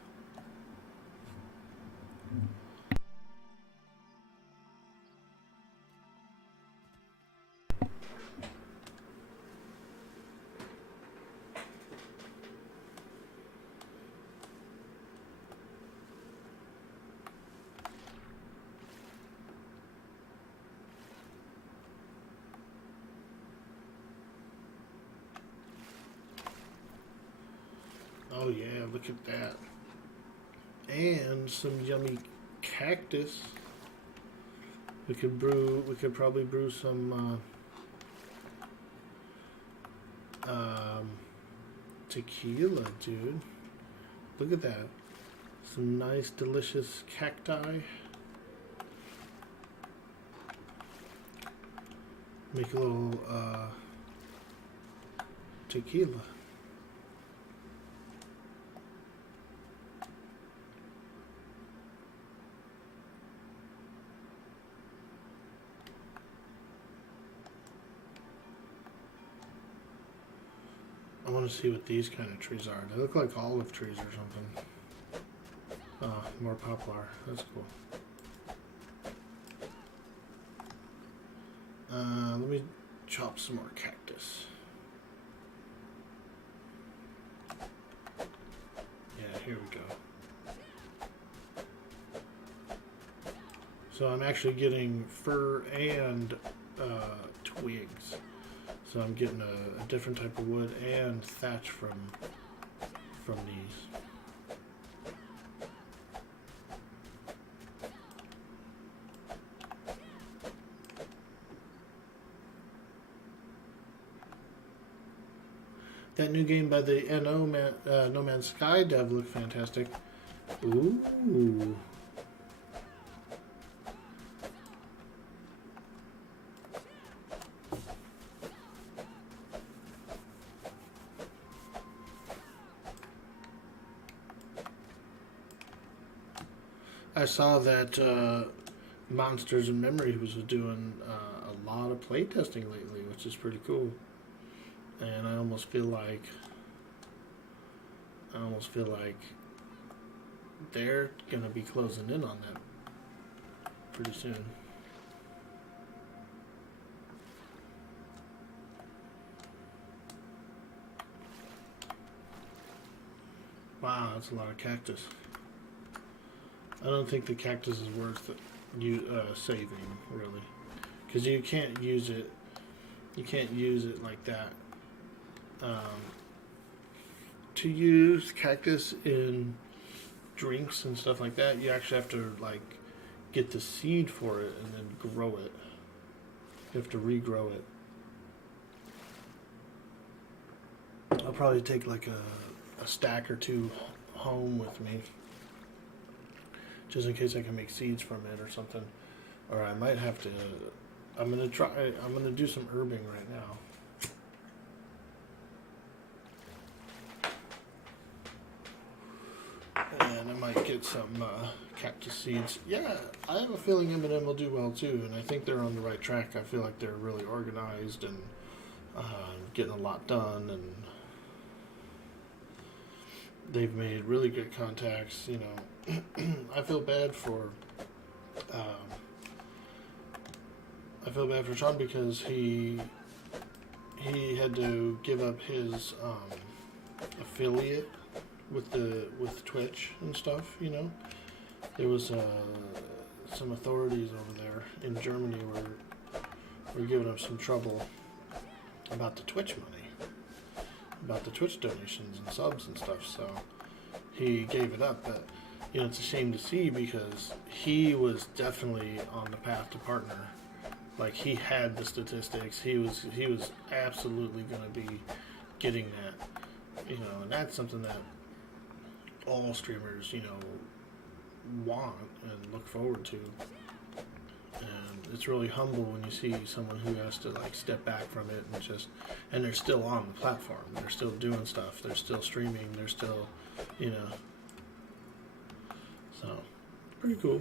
Oh yeah, look at that. And some yummy cactus. We could probably brew some tequila, dude. Look at that. Some nice delicious cacti. Make a little tequila. I want to see what these kind of trees are. They look like olive trees or something. Oh, more poplar. That's cool. Let me chop some more cactus. Yeah, here we go. So I'm actually getting fir and twigs. So I'm getting a different type of wood and thatch from these. That new game by the No Man's Sky dev looked fantastic. Ooh. I saw that Monsters in Memory was doing a lot of playtesting lately, which is pretty cool. And I almost feel like they're gonna be closing in on that pretty soon. Wow, that's a lot of cactus. I don't think the cactus is worth saving, really, because you can't use it. You can't use it like that. To use cactus in drinks and stuff like that, you actually have to like get the seed for it and then grow it. You have to regrow it. I'll probably take like a stack or two home with me, just in case I can make seeds from it or something. Or I might have to. I'm gonna do some herbing right now. And I might get some cactus seeds. Yeah, I have a feeling M&M will do well too, and I think they're on the right track. I feel like they're really organized and getting a lot done, and they've made really good contacts. You know, I feel bad for Sean because he had to give up his affiliate with Twitch and stuff. You know, there was some authorities over there in Germany were giving him some trouble about the Twitch money, about the Twitch donations and subs and stuff. So he gave it up. But you know, it's a shame to see because he was definitely on the path to partner. Like, he had the statistics. He was absolutely going to be getting that. You know, and that's something that all streamers, you know, want and look forward to. And it's really humble when you see someone who has to like step back from it and they're still on the platform. They're still doing stuff. They're still streaming. They're still, you know. So, pretty cool.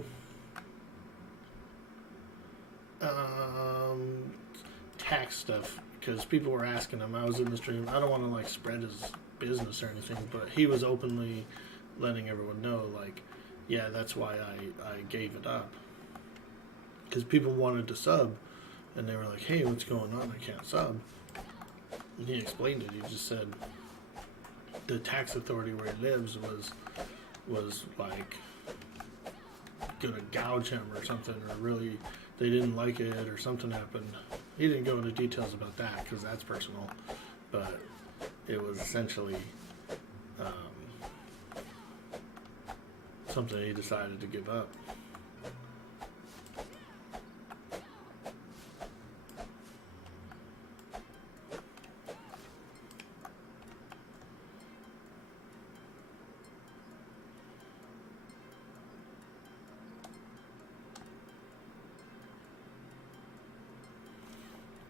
Tax stuff, because people were asking him. I was in the stream. I don't want to like spread his business or anything, but he was openly letting everyone know, like, yeah, that's why I gave it up, because people wanted to sub, and they were like, hey, what's going on? I can't sub. And he explained it. He just said the tax authority where he lives was like gonna gouge him or something, or really they didn't like it or something happened. He didn't go into details about that because that's personal, but it was essentially something he decided to give up.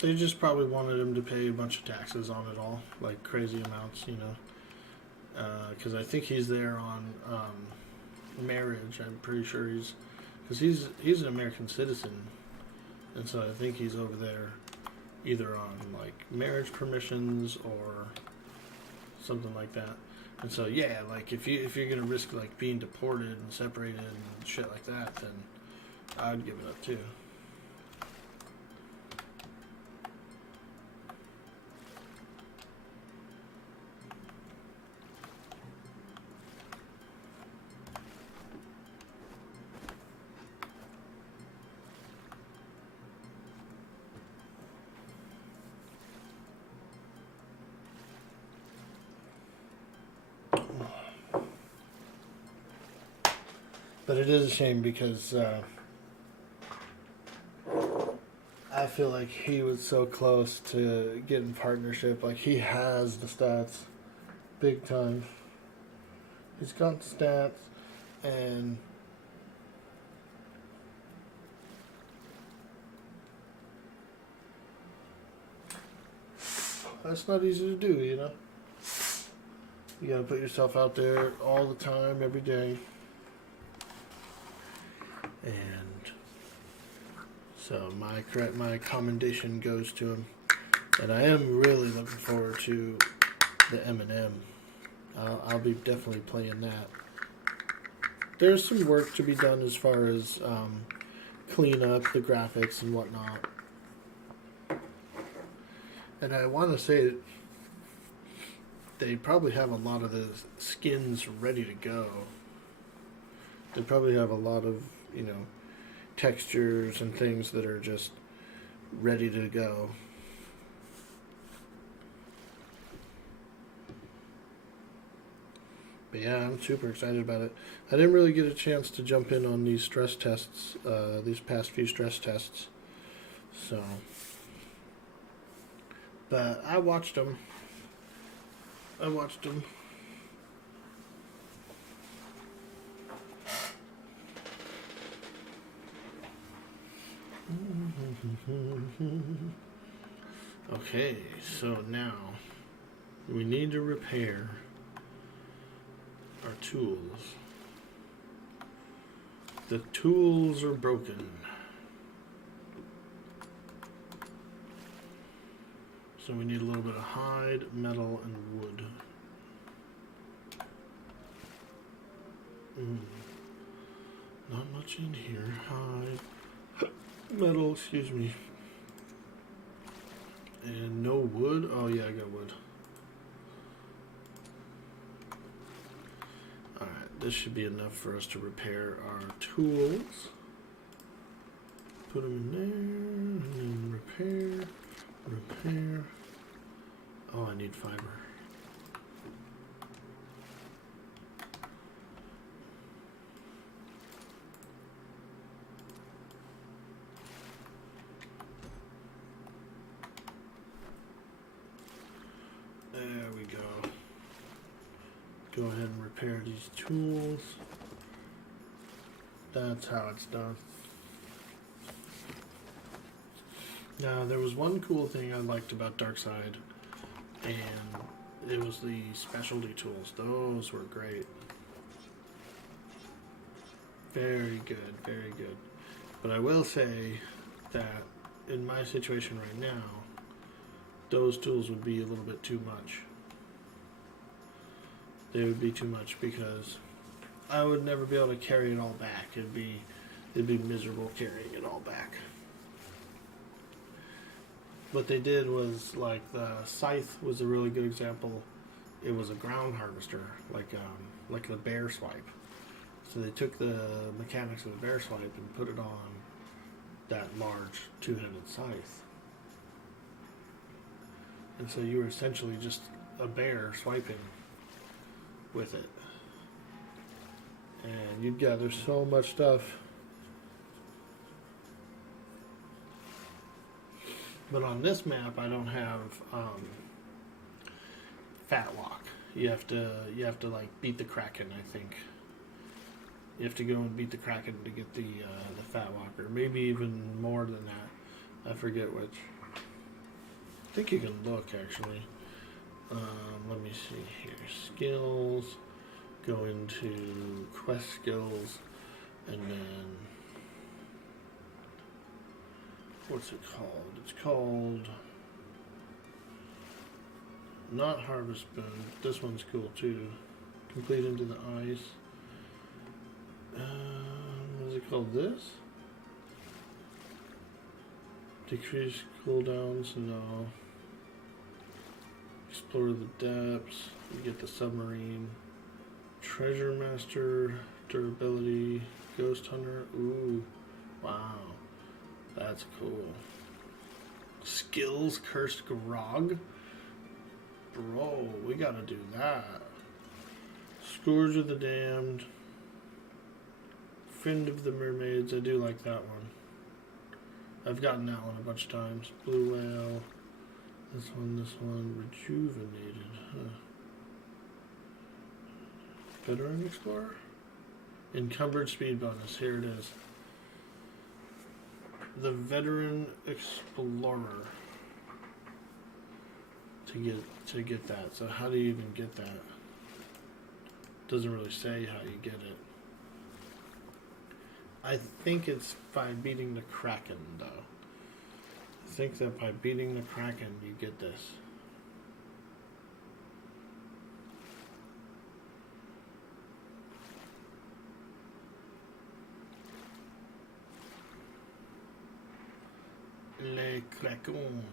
They just probably wanted him to pay a bunch of taxes on it all, like crazy amounts, you know. Because I think he's there on marriage. I'm pretty sure because he's an American citizen, and so I think he's over there either on like marriage permissions or something like that. And so yeah, like if you're gonna risk like being deported and separated and shit like that, then I'd give it up too. But it is a shame because I feel like he was so close to getting partnership. Like he has the stats, big time. He's got the stats, and that's not easy to do, you know. You gotta put yourself out there all the time, every day. And so my commendation goes to him, and I am really looking forward to the M&M. I'll be definitely playing that. There's some work to be done as far as clean up the graphics and whatnot, and I want to say that they probably have a lot of the skins ready to go. They probably have a lot of, you know, textures and things that are just ready to go. But yeah, I'm super excited about it. I didn't really get a chance to jump in on these stress tests, these past few stress tests. So, but I watched them. Okay, so now we need to repair our tools. The tools are broken. So we need a little bit of hide, metal, and wood. Not much in here. Hide, metal, excuse me. And no wood. Oh yeah, I got wood. Alright, this should be enough for us to repair our tools. Put them in there, and then repair. Oh, I need fiber. There we go. Go ahead and repair these tools. That's how it's done. Now, there was one cool thing I liked about Darkside, and it was the specialty tools. Those were great. Very good, very good. But I will say that in my situation right now, those tools would be a little bit too much. They would be too much because I would never be able to carry it all back. It'd be miserable carrying it all back. What they did was, like, the scythe was a really good example. It was a ground harvester, like the bear swipe. So they took the mechanics of the bear swipe and put it on that large two-handed scythe. And so you were essentially just a bear swiping with it. And you'd gather so much stuff. But on this map, I don't have fat lock. You have to like beat the Kraken, I think. You have to go and beat the Kraken to get the fat locker. Maybe even more than that. I forget which. I think you can look actually. Let me see here. Skills. Go into quest skills, and then what's it called? It's called not Harvest Boon. This one's cool too. Complete into the ice. What is it called? This? Decrease cooldowns. No. Explore the depths. You get the submarine. Treasure Master, durability, Ghost Hunter. Ooh, wow, that's cool. Skills, Cursed Grog. Bro, we gotta do that. Scourge of the Damned. Friend of the Mermaids. I do like that one. I've gotten that one a bunch of times. Blue Whale. This one. Rejuvenated. Huh. Veteran Explorer? Encumbered speed bonus. Here it is. The Veteran Explorer. To get that. So how do you even get that? Doesn't really say how you get it. I think it's by beating the Kraken though. I think that by beating the Kraken you get this. Le Kraken.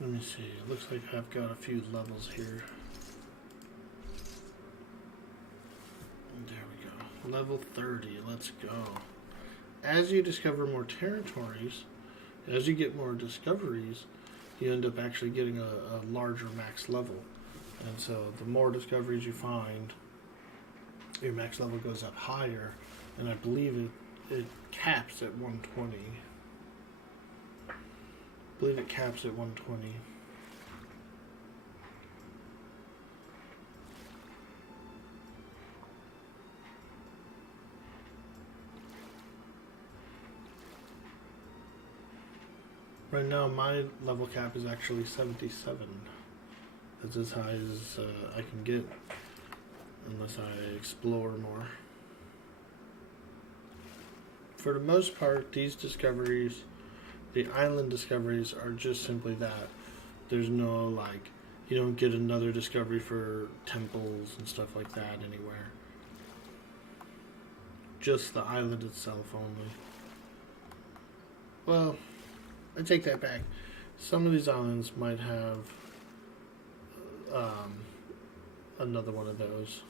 Let me see. It looks like I've got a few levels here. There we go. Level 30. Let's go. As you discover more territories, as you get more discoveries, you end up actually getting a larger max level. And so the more discoveries you find, your max level goes up higher. And I believe it caps at 120. I believe it caps at 120. Right now, my level cap is actually 77. That's as high as I can get, unless I explore more. For the most part, these discoveries, the island discoveries, are just simply that. There's no, like, you don't get another discovery for temples and stuff like that anywhere. Just the island itself only. Well, I take that back. Some of these islands might have another one of those.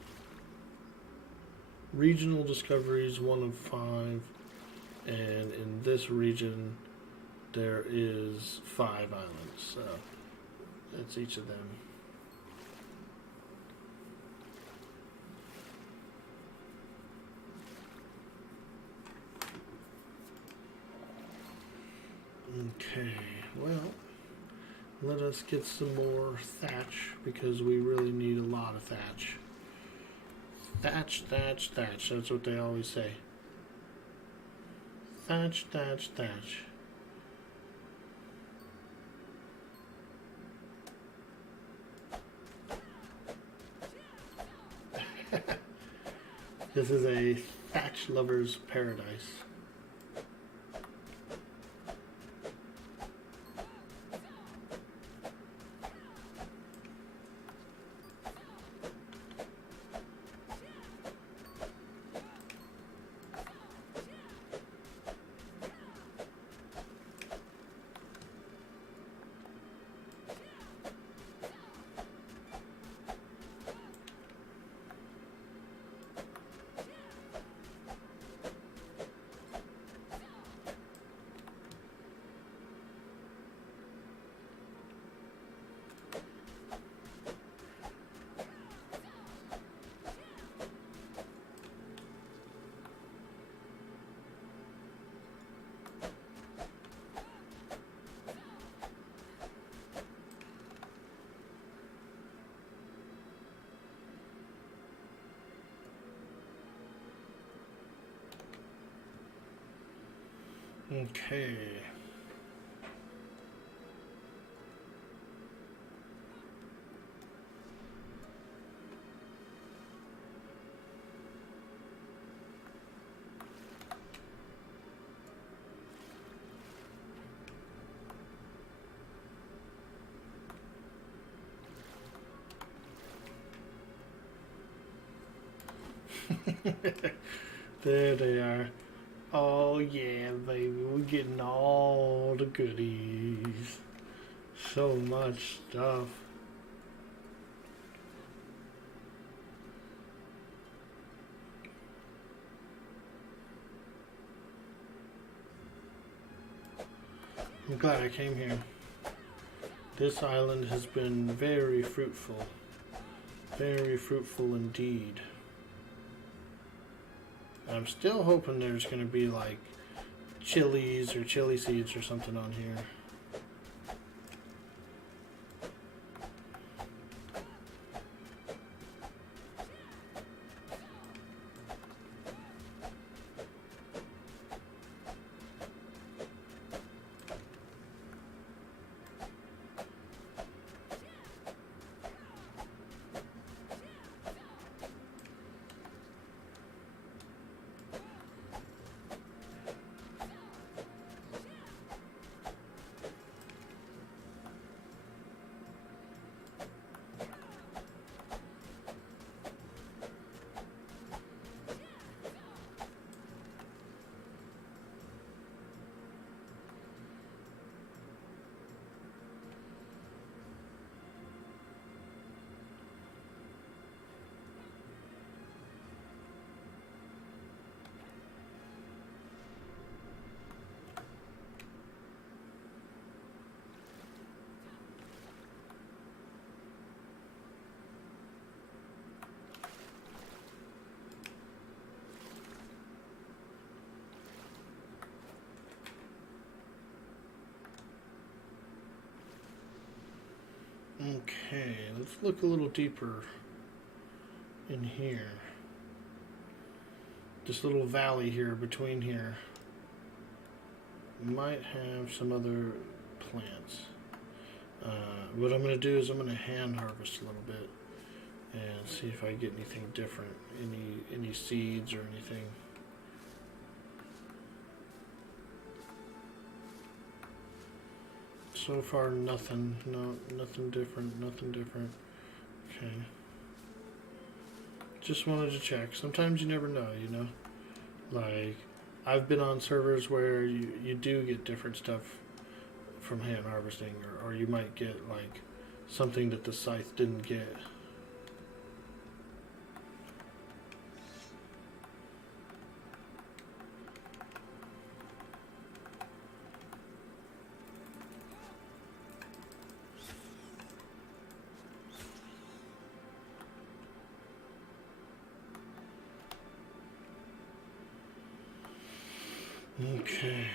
Regional discoveries, 1 of 5. And in this region, there is 5 islands. So that's each of them. Okay, well, let us get some more thatch, because we really need a lot of thatch. Thatch, thatch, thatch, that's what they always say. Thatch, thatch, thatch. This is a thatch lover's paradise. Okay. There they are. Oh yeah, baby, we're getting all the goodies. So much stuff. I'm glad I came here. This island has been very fruitful. Very fruitful indeed. I'm still hoping there's going to be like chilies or chili seeds or something on here. Okay, let's look a little deeper in here. This little valley here between here might have some other plants. What I'm going to do is I'm going to hand harvest a little bit and see if I get anything different, any seeds or anything. So far, nothing. No, nothing different. Nothing different. Okay. Just wanted to check. Sometimes you never know, you know? Like, I've been on servers where you do get different stuff from hand harvesting, or you might get, like, something that the scythe didn't get. Okay.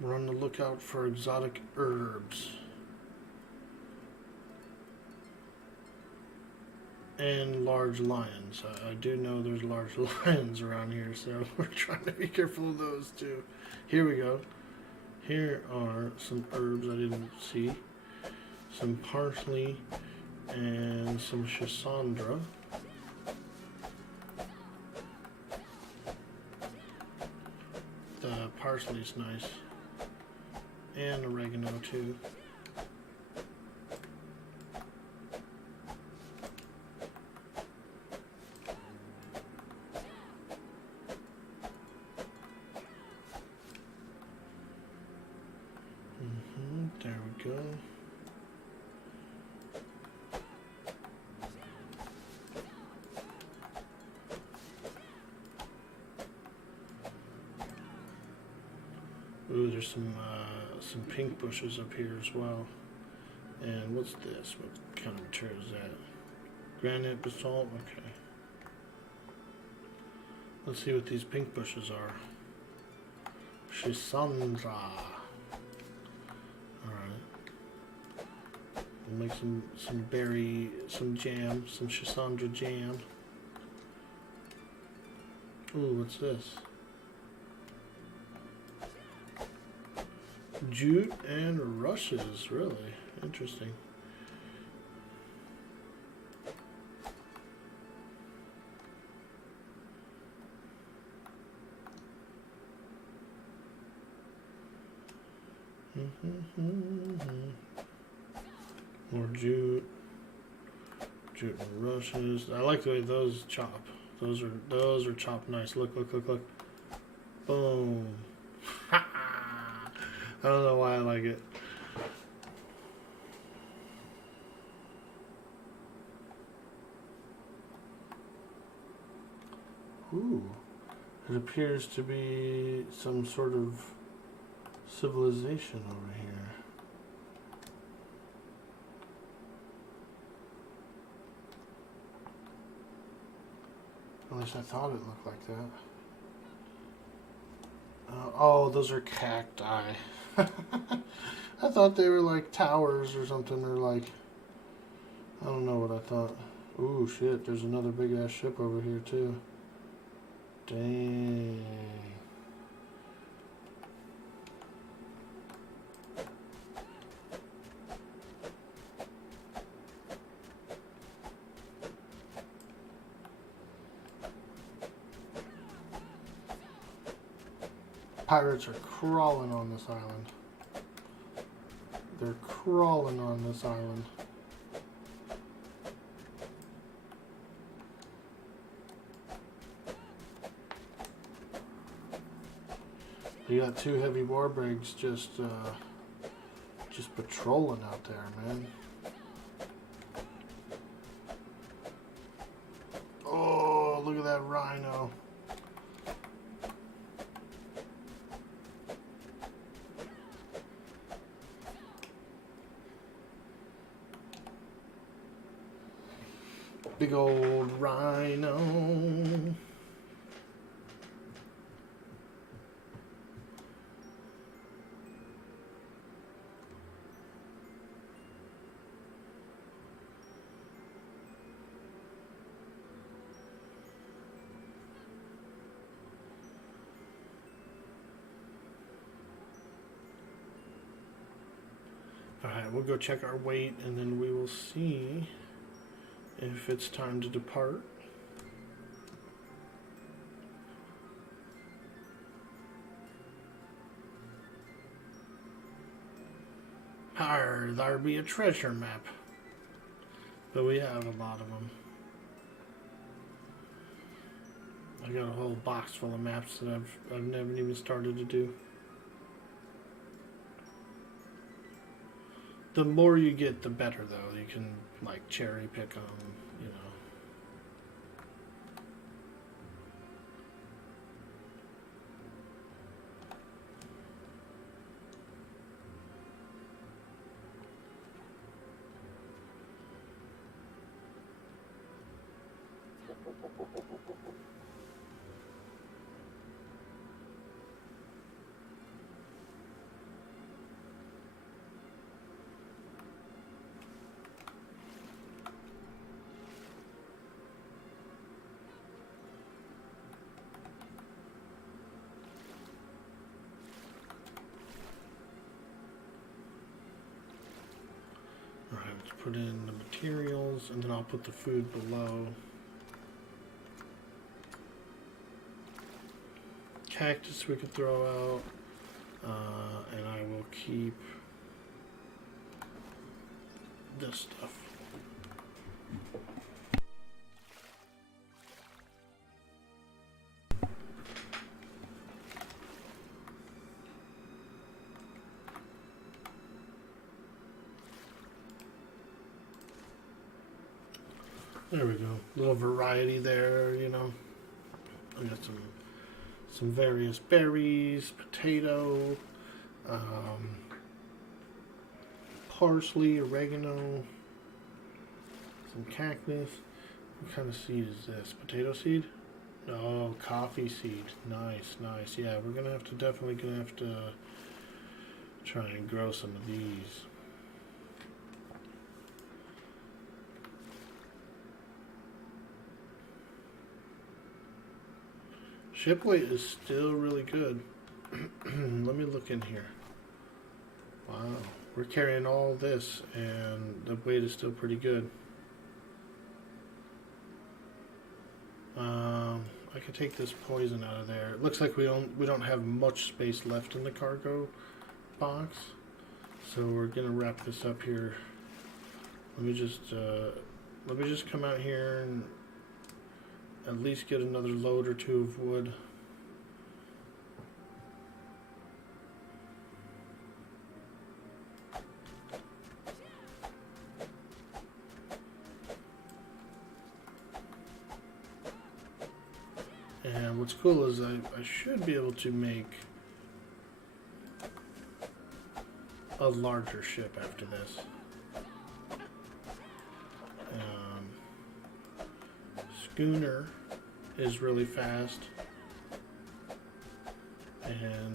We're on the lookout for exotic herbs. And large lions. I do know there's large lions around here, so we're trying to be careful of those too. Here we go. Here are some herbs I didn't see. Some parsley and some schisandra. The parsley's nice. And oregano too. There we go. Ooh, there's some pink bushes up here as well. And what's this? What kind of material is that? Granite, basalt? Okay. Let's see what these pink bushes are. Schisandra. Alright. We'll make some berry, some jam, some Chisandra jam. Ooh, what's this? Jute and rushes, really interesting. More jute and rushes. I like the way those chop. Those are chopped nice. Look. Boom. I don't know why I like it. Ooh. It appears to be some sort of civilization over here. At least I thought it looked like that. Oh, those are cacti. I thought they were like towers or something, or like, I don't know what I thought. Ooh, shit, there's another big ass ship over here too. Dang. Pirates are crawling on this island. They're crawling on this island. You got two heavy war brigs just patrolling out there, man. Oh, look at that rhino. Big old rhino. Alright, we'll go check our weight and then we will see if it's time to depart. There be a treasure map. But we have a lot of them. I got a whole box full of maps that I've never even started to do. The more you get, the better, though. You can, like, cherry pick them, you know. Alright, let's put in the materials, and then I'll put the food below. Cactus we could throw out, and I will keep this stuff. There we go. A little variety there, you know. I got some various berries, potato, parsley, oregano, some cactus. What kind of seed is this? Potato seed? Oh, coffee seed. Nice, nice. Yeah, we're definitely gonna have to try and grow some of these. Ship weight is still really good. Let me look in here. Wow, we're carrying all this, and the weight is still pretty good. I could take this poison out of there. It looks like we don't have much space left in the cargo box, so we're gonna wrap this up here. Let me just come out here and at least get another load or two of wood. And what's cool is I should be able to make a larger ship after this. Schooner is really fast, and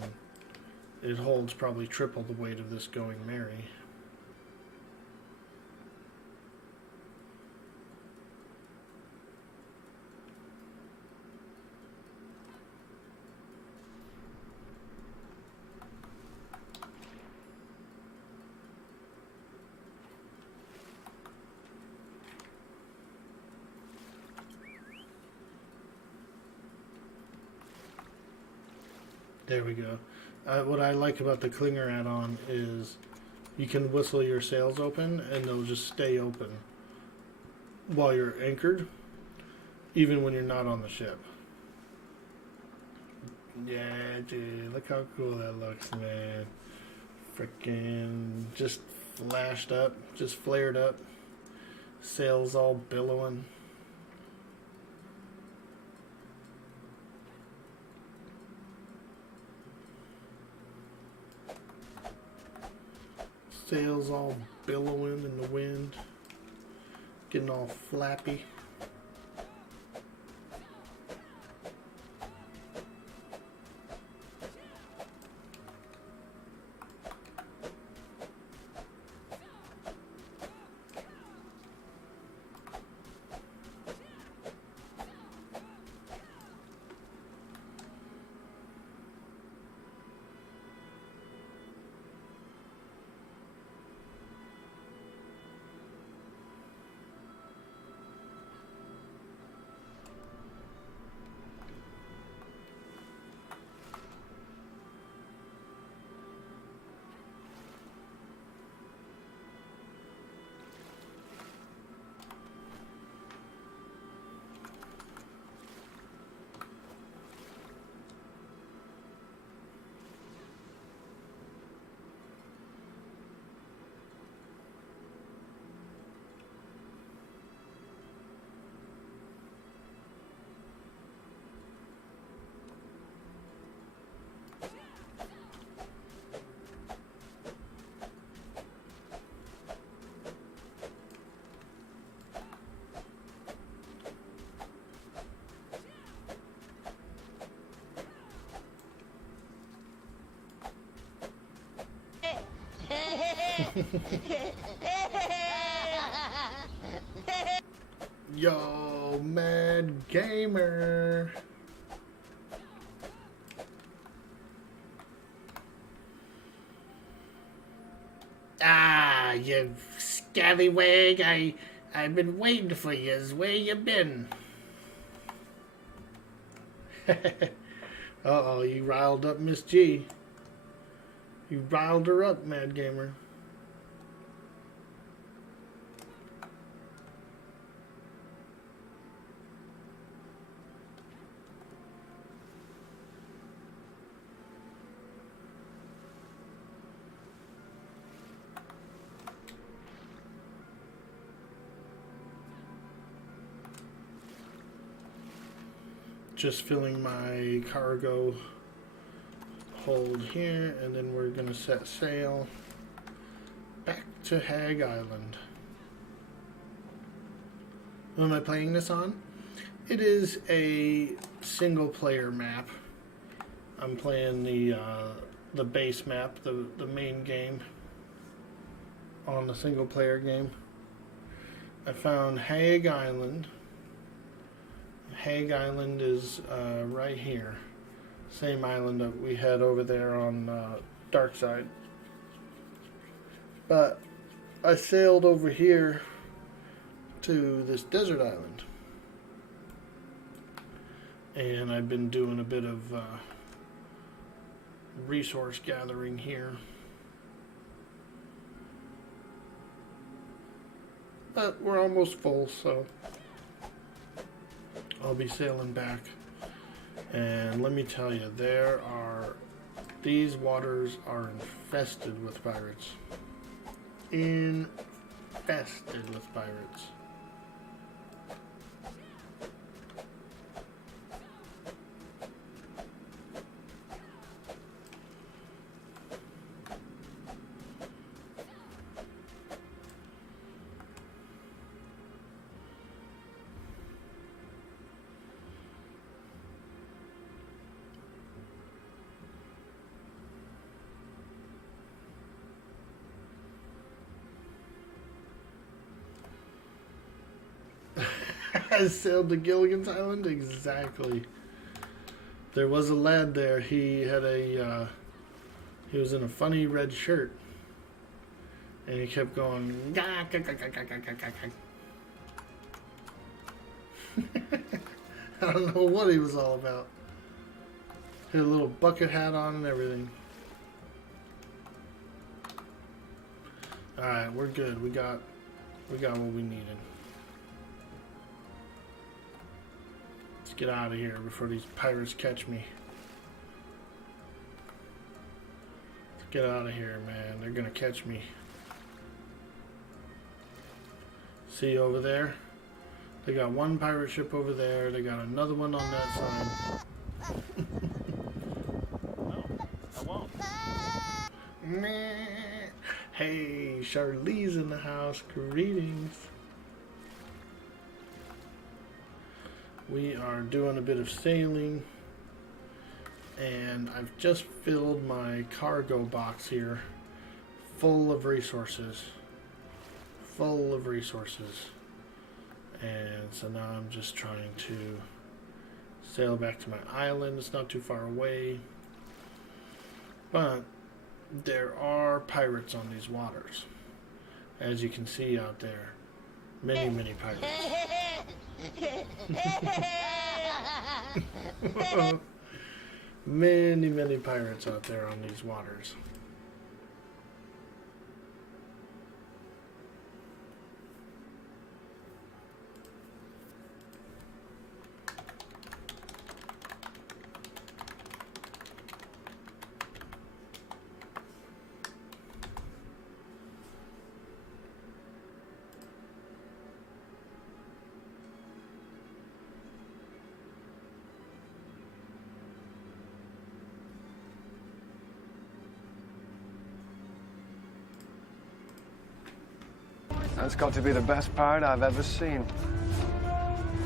it holds probably triple the weight of this Going Merry. There we go. What I like about the Clinger add-on is you can whistle your sails open and they'll just stay open while you're anchored, even when you're not on the ship. Yeah, dude, look how cool that looks, man. Freaking just flashed up, just flared up. Sails all billowing. Sails all billowing in the wind, getting all flappy. Yo, Mad Gamer. Ah, you scallywag. I've been waiting for you. Where you been? Uh-oh, you riled up Miss G. You riled her up, Mad Gamer. Just filling my cargo hold here, and then we're gonna set sail back to Hag Island. What am I playing this on? It is a single player map. I'm playing the base map, the main game on the single player game. I found Hag Island, Hague Island is right here. Same island that we had over there on Dark Side. But I sailed over here to this desert island. And I've been doing a bit of resource gathering here. But we're almost full, so I'll be sailing back. And let me tell you, these waters are infested with pirates. Infested with pirates. I sailed to Gilligan's Island? Exactly. There was a lad there. He had he was in a funny red shirt. And he kept going, I don't know what he was all about. He had a little bucket hat on and everything. Alright, we're good. We got what we needed. Let's get out of here before these pirates catch me. Let's get out of here, man. They're gonna catch me. See over there? They got one pirate ship over there. They got another one on that side. No, I won't. Hey, Charlize in the house. Greetings. We are doing a bit of sailing, and I've just filled my cargo box here full of resources. Full of resources. And so now I'm just trying to sail back to my island. It's not too far away. But there are pirates on these waters. As you can see out there. Many, many pirates. Many, many pirates out there on these waters. That's got to be the best pirate I've ever seen.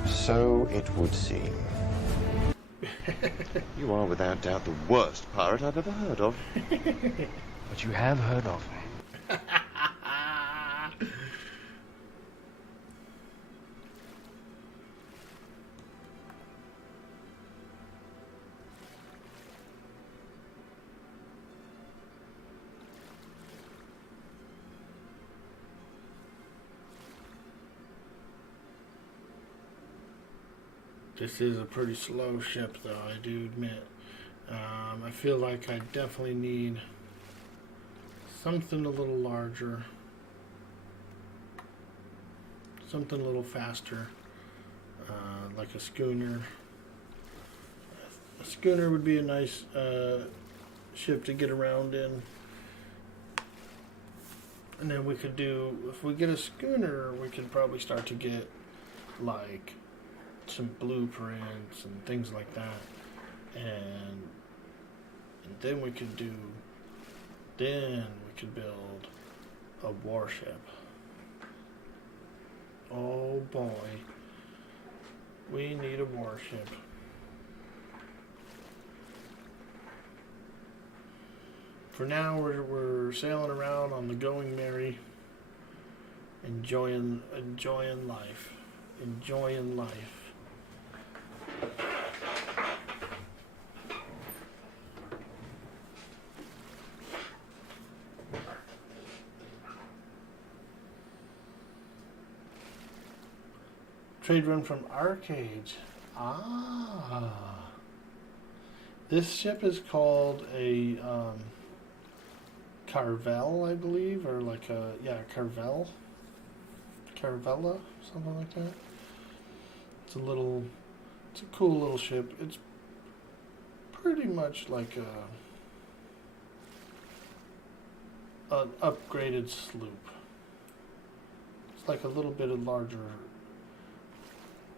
So it would seem. You are without doubt the worst pirate I've ever heard of. But you have heard of me. This is a pretty slow ship, though, I do admit. I feel like I definitely need something a little larger, something a little faster, like a schooner. A schooner would be a nice ship to get around in. And then we could do, if we get a schooner, we could probably start to get, like, some blueprints and things like that, and then we could build a warship. Oh boy, we need a warship. For now, we're sailing around on the Going Merry, enjoying life. Trade run from Arcade. Ah. This ship is called a Carvel, I believe, or like a, yeah, Carvel. Caravella, something like that. It's a cool little ship. It's pretty much like an upgraded sloop. It's like a little bit of larger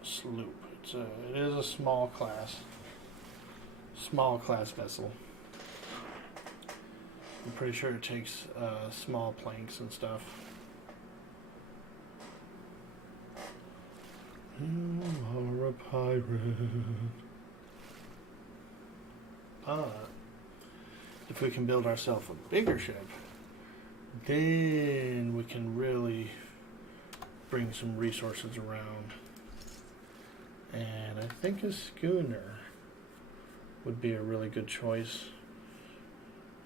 sloop. It is a small class vessel. I'm pretty sure it takes small planks and stuff. You are a pirate. But if we can build ourselves a bigger ship, then we can really bring some resources around. And I think a schooner would be a really good choice.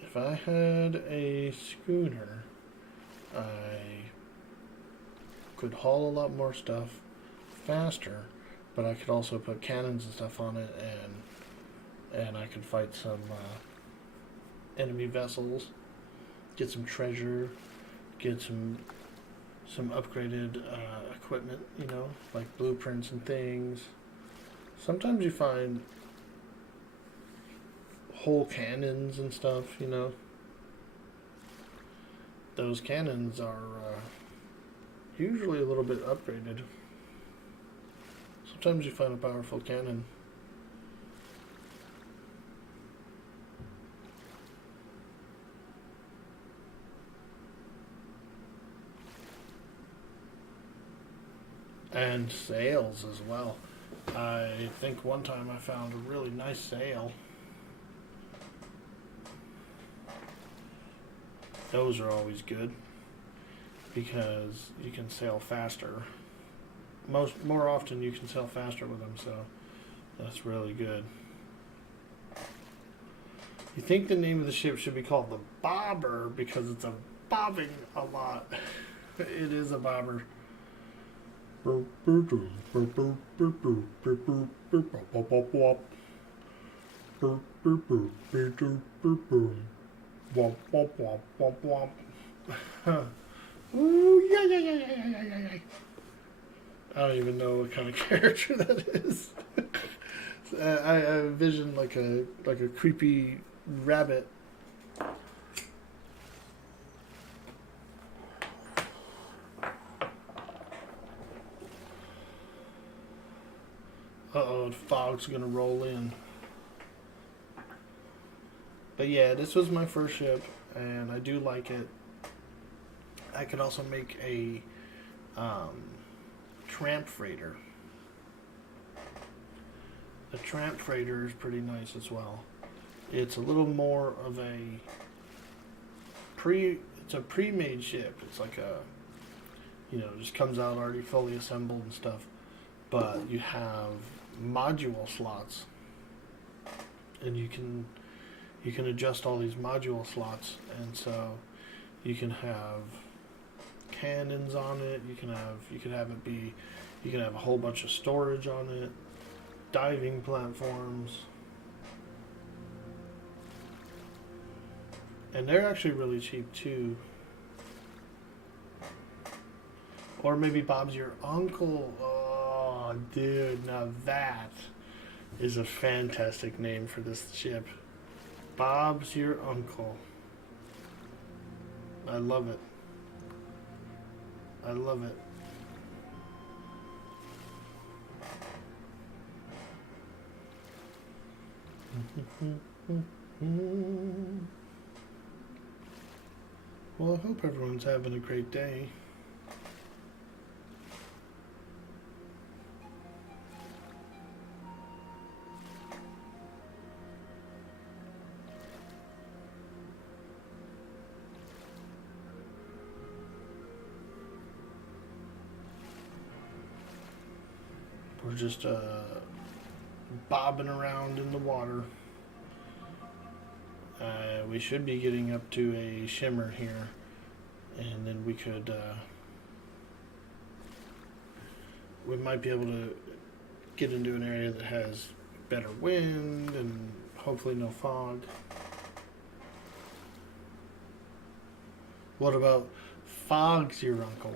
If I had a schooner, I could haul a lot more stuff faster, but I could also put cannons and stuff on it, and I could fight some enemy vessels, get some treasure, get some upgraded equipment, you know, like blueprints and things. Sometimes you find whole cannons and stuff, you know. Those cannons are usually a little bit upgraded. Sometimes you find a powerful cannon. And sails as well. I think one time I found a really nice sail. Those are always good because you can sail faster. More often you can sail faster with them, so that's really good. You think the name of the ship should be called the Bobber because it's a bobbing a lot. It is a bobber. Ooh, yeah. I don't even know what kind of character that is. I envision like a creepy rabbit. Uh-oh, the fog's gonna roll in. But yeah, this was my first ship, and I do like it. I could also make a tramp freighter. The tramp freighter is pretty nice as well. It's a little more of a pre-made ship. It's like a, you know, just comes out already fully assembled and stuff. But you have module slots, and you can adjust all these module slots, and so you can have cannons on it. You can have a whole bunch of storage on it, diving platforms, and they're actually really cheap too. Or maybe Bob's your uncle. Oh, dude, now that is a fantastic name for this ship. Bob's your uncle. I love it. I love it. Well, I hope everyone's having a great day. We're just bobbing around in the water. We should be getting up to a shimmer here, and then we could we might be able to get into an area that has better wind and hopefully no fog. What about Fog's your uncle?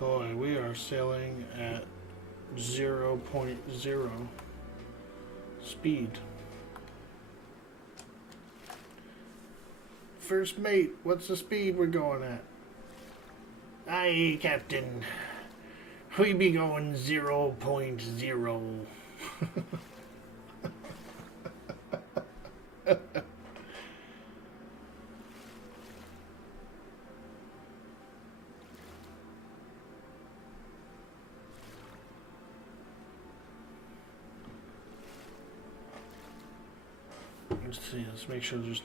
Boy, we are sailing at 0.0 speed. First mate, what's the speed we're going at? Aye, Captain. We be going 0.0. Let's see, let's make sure there's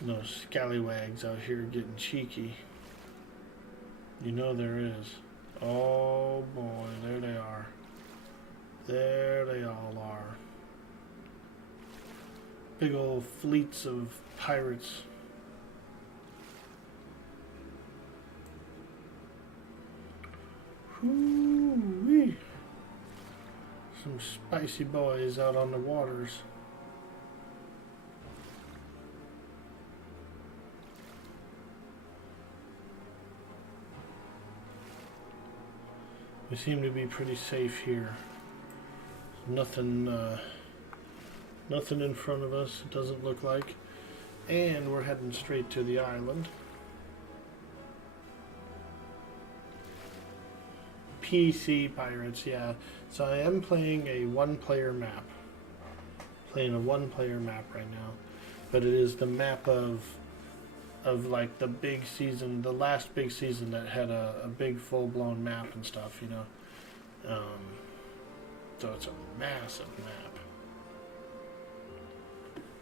no scallywags out here getting cheeky. You know there is. Oh boy, there they are. There they all are. Big old fleets of pirates. Hoo-wee. Some spicy boys out on the waters. We seem to be pretty safe here. Nothing in front of us, it doesn't look like. And we're heading straight to the island. PC Pirates, yeah. So I am playing a one-player map. Playing a one-player map right now. But it is the map of like the big season, the last big season that had a big full-blown map and stuff, you know. So it's a massive map.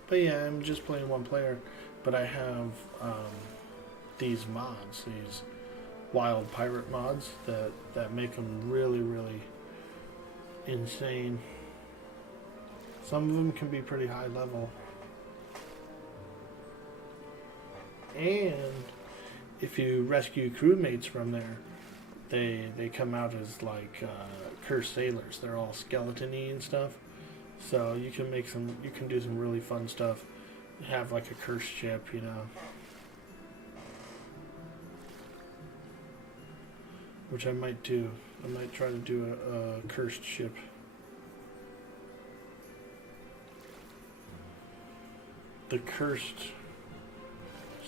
But yeah, I'm just playing one player, but I have these mods, these wild pirate mods that make them really, really insane. Some of them can be pretty high level. And if you rescue crewmates from there, they come out as like cursed sailors. They're all skeleton-y and stuff. So you can do some really fun stuff. Have like a cursed ship, you know. Which I might do. I might try to do a cursed ship. The cursed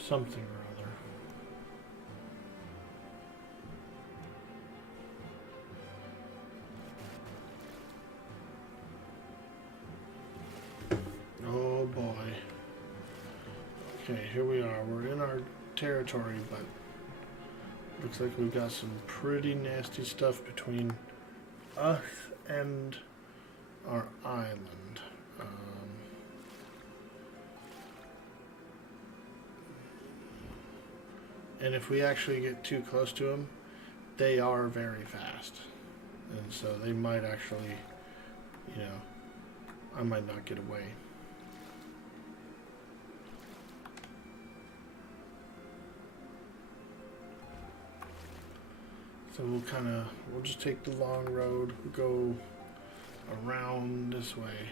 something or other. Oh boy. Okay, here we are. We're in our territory, but looks like we've got some pretty nasty stuff between us and our island. And if we actually get too close to them, they are very fast. And so they might actually, you know, I might not get away. So we'll just take the long road, go around this way.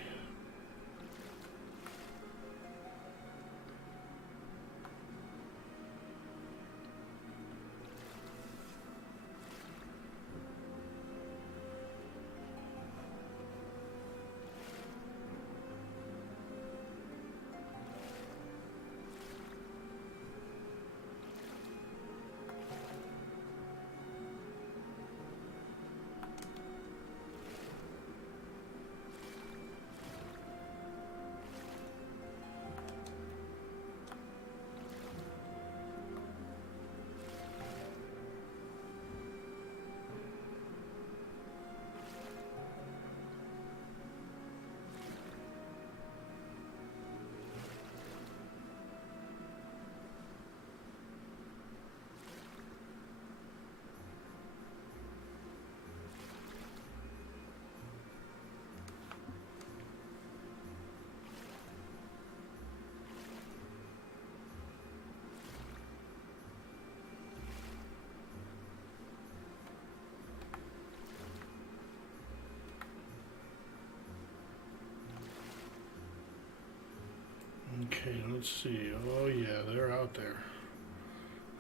Okay, let's see. Oh yeah, they're out there.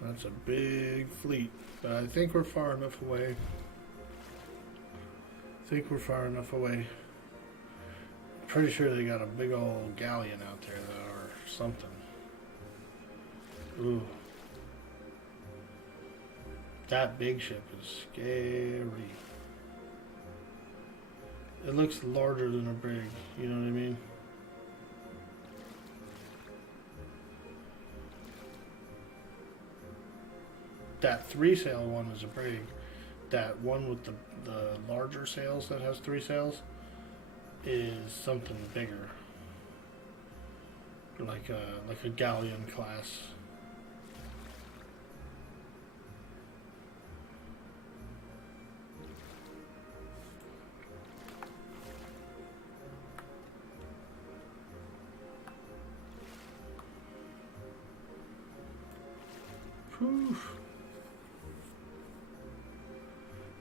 That's a big fleet. But I think we're far enough away. Pretty sure they got a big old galleon out there though, or something. Ooh. That big ship is scary. It looks larger than a brig, you know what I mean? That 3-sail one is a brig. That one with the larger sails that has 3 sails is something bigger, like a galleon class. Whew.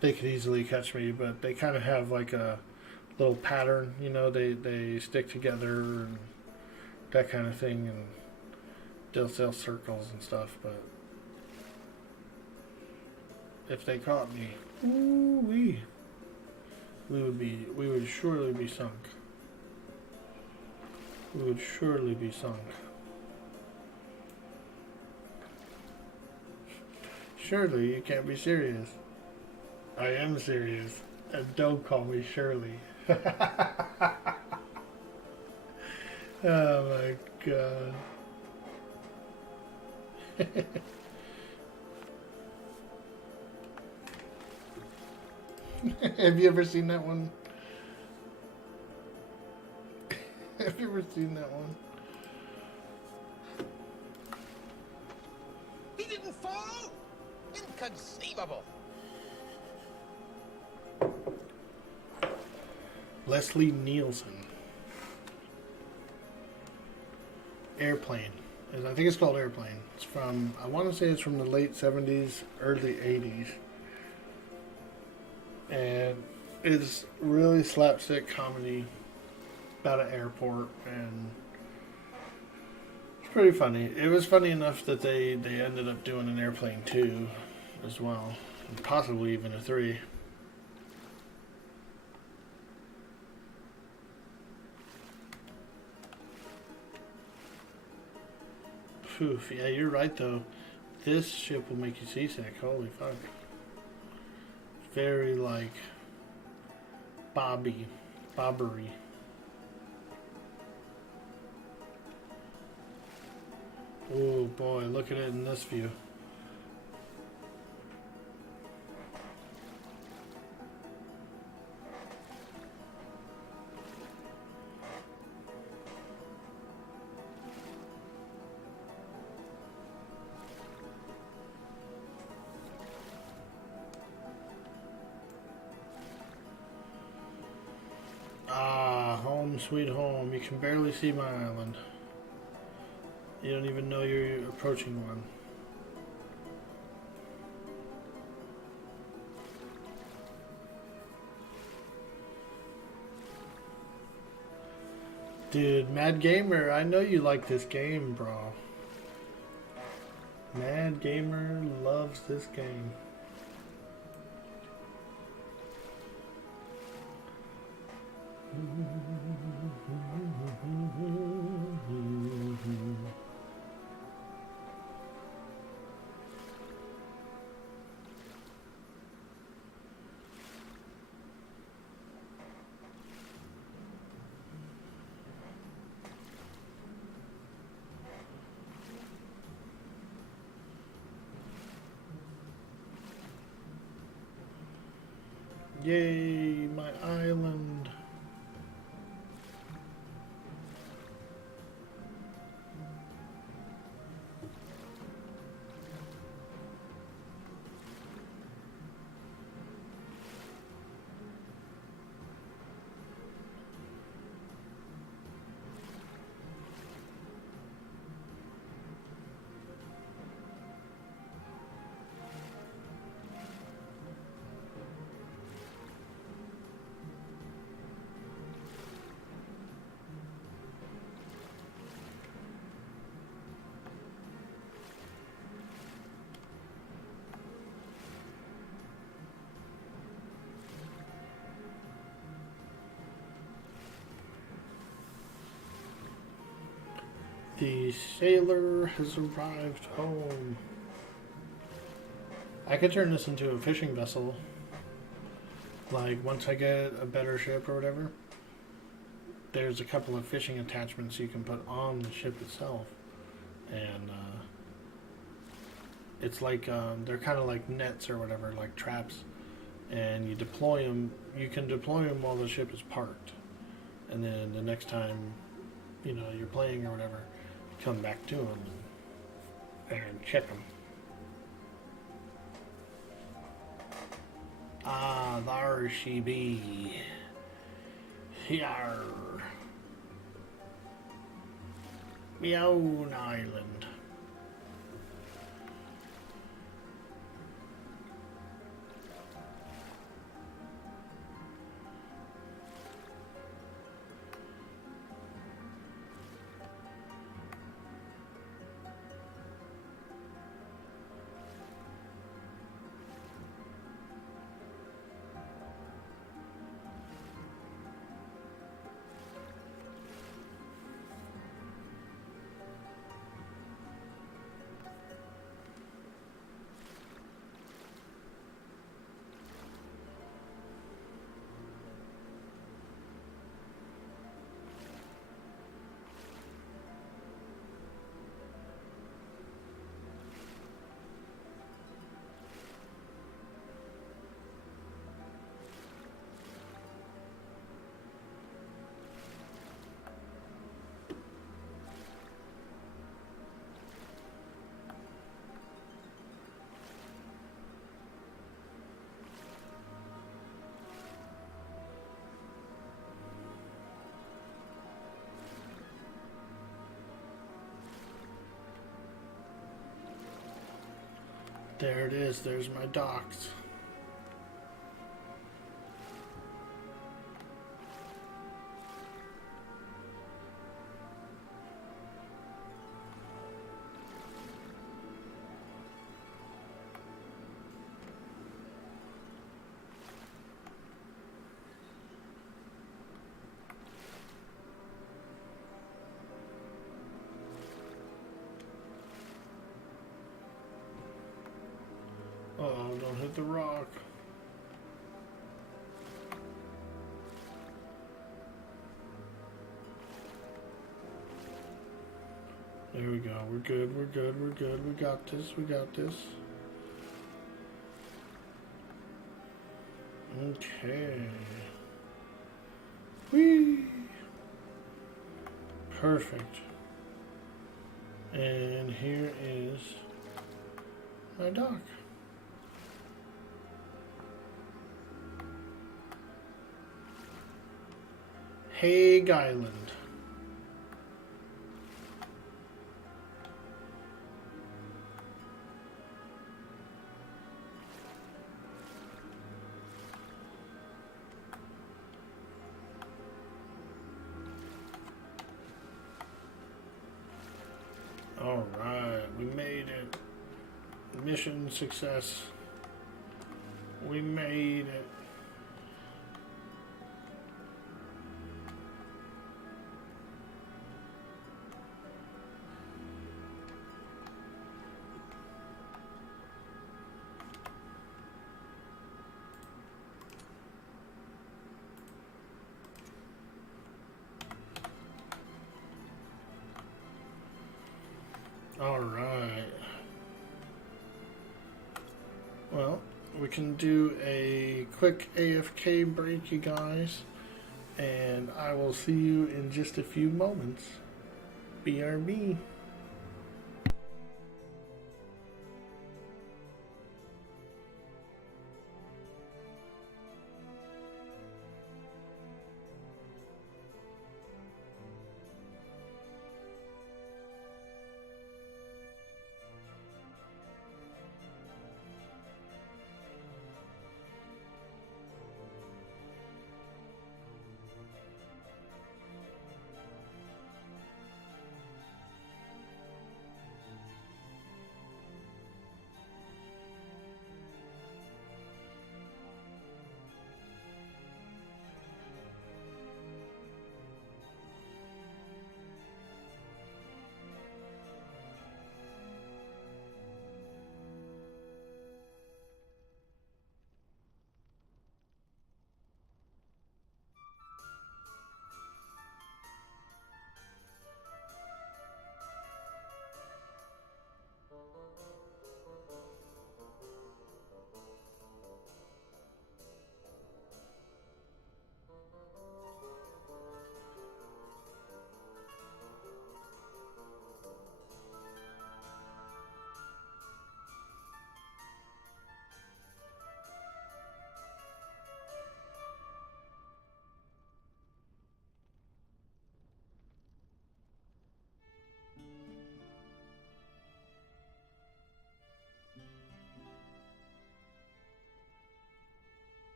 They could easily catch me, but they kind of have like a little pattern, you know, they stick together and that kind of thing, and they'll sail circles and stuff, but if they caught me, ooh-wee, we would surely be sunk. We would surely be sunk. Surely, you can't be serious. I am serious. And don't call me Shirley. Oh my god. Have you ever seen that one? Have you ever seen that one? He didn't fall? Inconceivable. Leslie Nielsen. Airplane. I think it's called Airplane. It's from, I want to say it's from the late 70s, early 80s. And it's really slapstick comedy about an airport, and it's pretty funny. It was funny enough that they ended up doing an Airplane 2 as well, and possibly even a 3. Poof, yeah, you're right though. This ship will make you seasick. Holy fuck. Very like bobbery. Oh boy, look at it in this view. Ah, home sweet home. You can barely see my island. You don't even know you're approaching one. Dude, Mad Gamer, I know you like this game, bro. Mad Gamer loves this game. Yay, my island. The sailor has arrived home. I could turn this into a fishing vessel. Like, once I get a better ship or whatever, there's a couple of fishing attachments you can put on the ship itself. And, it's like, they're kind of like nets or whatever, like traps. And you deploy them, you can deploy them while the ship is parked. And then the next time, you know, you're playing or whatever, you come back to them and check them. Ah, there she be. Here. Me own island. There it is, there's my docks. Oh, don't hit the rock. There we go. We're good. We're good. We're good. We got this. We got this. Okay. Whee! Perfect. And here is my dock. Hags Island. All right, we made it. Mission success. We made it. All right. Well, we can do a quick AFK break, you guys, and I will see you in just a few moments. BRB.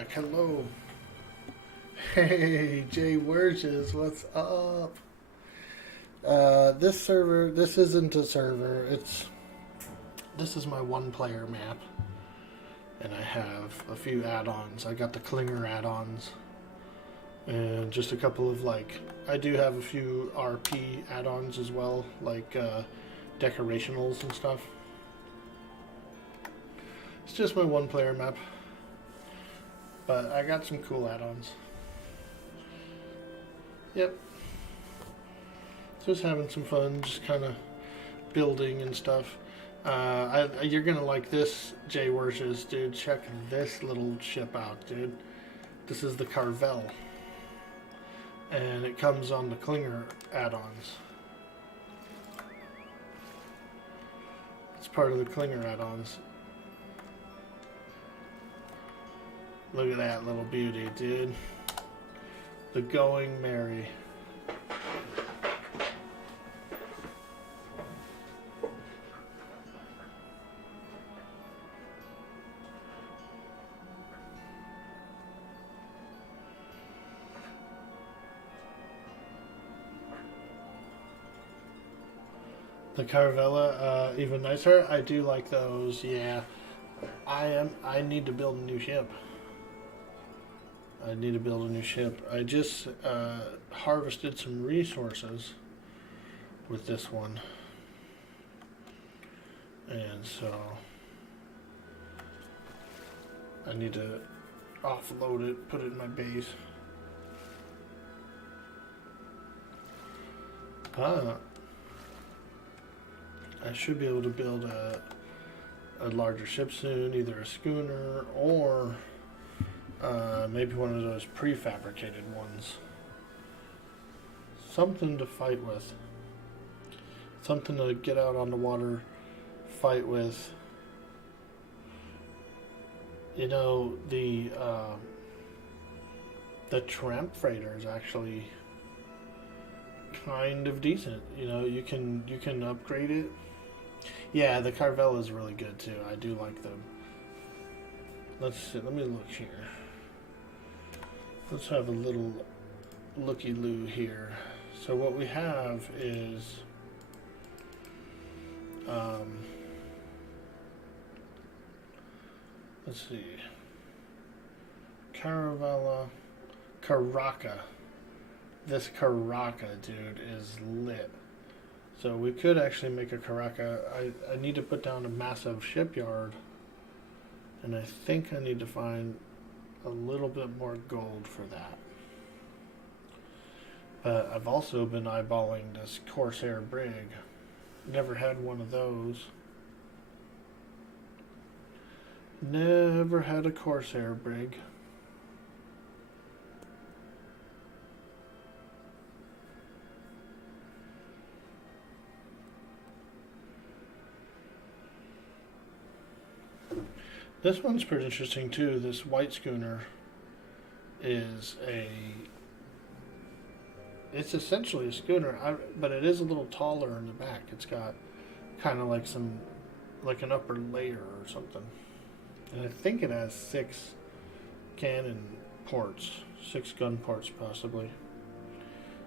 back. Hello. Hey, Jay Werges, what's up? This server, this isn't a server. This is my one-player map, and I have a few add-ons. I got the Klinger add-ons, and just a couple of I do have a few RP add-ons as well, like decorationals and stuff. It's just my one-player map, but I got some cool add-ons. Yep. Just having some fun, just kind of building and stuff. You're gonna like this, Jay Werges, dude. Check this little ship out, dude. This is the Carvel, and it comes on the Klinger add-ons. It's part of the Klinger add-ons. Look at that little beauty, dude. The Going Merry. The Caravella, even nicer. I do like those. Yeah, I need to build a new ship. I need to build a new ship. I just harvested some resources with this one, and so I need to offload it, put it in my base. I should be able to build a larger ship soon, either a schooner or maybe one of those prefabricated ones. Something to fight with. Something to get out on the water, fight with. You know, the tramp freighter is actually kind of decent. You know, you can upgrade it. Yeah, the Carvel is really good too. I do like them. Let's see. Let me look here. Let's have a little looky-loo here. So what we have is let's see. Caravella, Caraca. This Caraca, dude, is lit. So we could actually make a Caraca. I need to put down a massive shipyard, and I think I need to find a little bit more gold for that. But I've also been eyeballing this Corsair brig. Never had one of those. Never had a Corsair brig. This one's pretty interesting too. This white schooner is it's essentially a schooner, but it is a little taller in the back. It's got kind of like an upper layer or something. And I think it has 6 cannon ports, 6 gun ports possibly.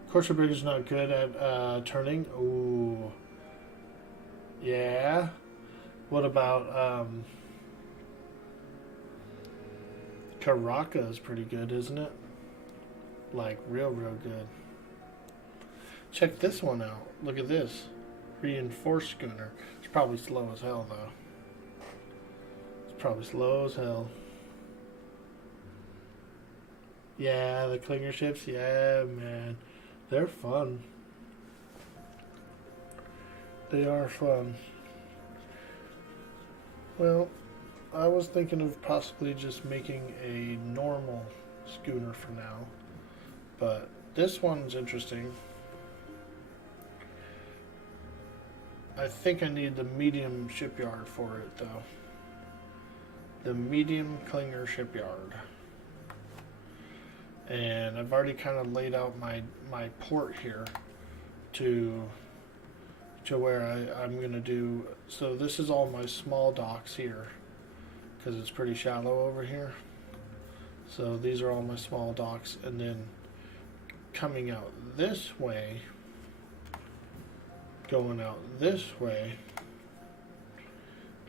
Corsair brig is not good at turning. Ooh. Yeah. What about Caraca is pretty good, isn't it? Like, real good. Check this one out. Look at this. Reinforced schooner. It's probably slow as hell, though. It's probably slow as hell. Yeah, the Klinger ships. Yeah, man. They're fun. They are fun. Well, I was thinking of possibly just making a normal schooner for now, but this one's interesting. I think I need the medium shipyard for it, though. The medium Klinger shipyard. And I've already kind of laid out my port here to where I'm going to do. So this is all my small docks here, because it's pretty shallow over here. So these are all my small docks, and then coming out this way, going out this way,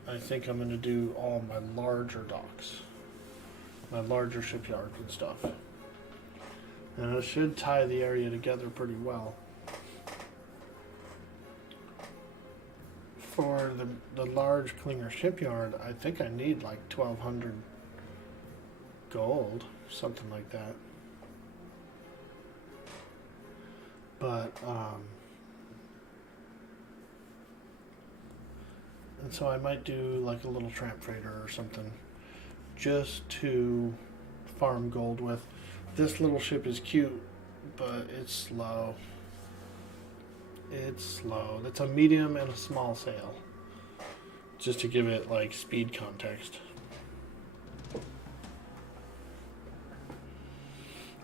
I think I'm going to do all my larger docks, my larger shipyards and stuff. And it should tie the area together pretty well. For the large Klinger shipyard, I think I need like 1,200 gold, something like that. But, and so I might do like a little tramp freighter or something just to farm gold with. This little ship is cute, but it's slow. It's slow. It's a medium and a small sail. Just to give it like speed context.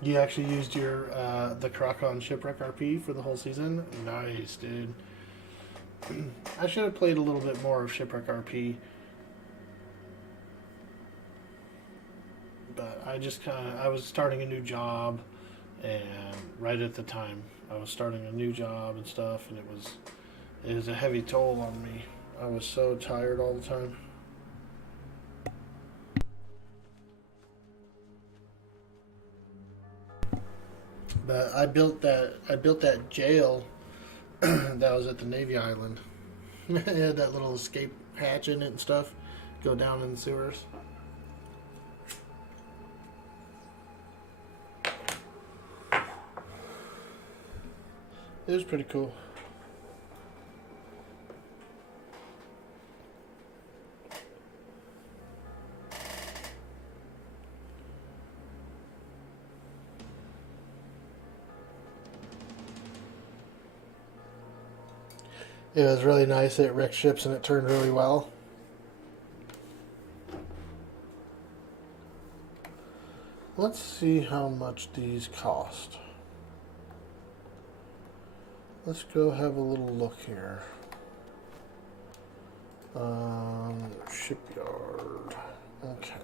You actually used your the Krakon Shipwreck RP for the whole season? Nice, dude. I should have played a little bit more of Shipwreck RP. But I was starting a new job, and right at the time I was starting a new job and stuff, and it was a heavy toll on me. I was so tired all the time. But I built that jail that was at the Navy Island. It had that little escape hatch in it and stuff. Go down in the sewers. It was pretty cool. It was really nice. It wrecked ships and it turned really well. Let's see how much these cost. Let's go have a little look here. Shipyard. Okay.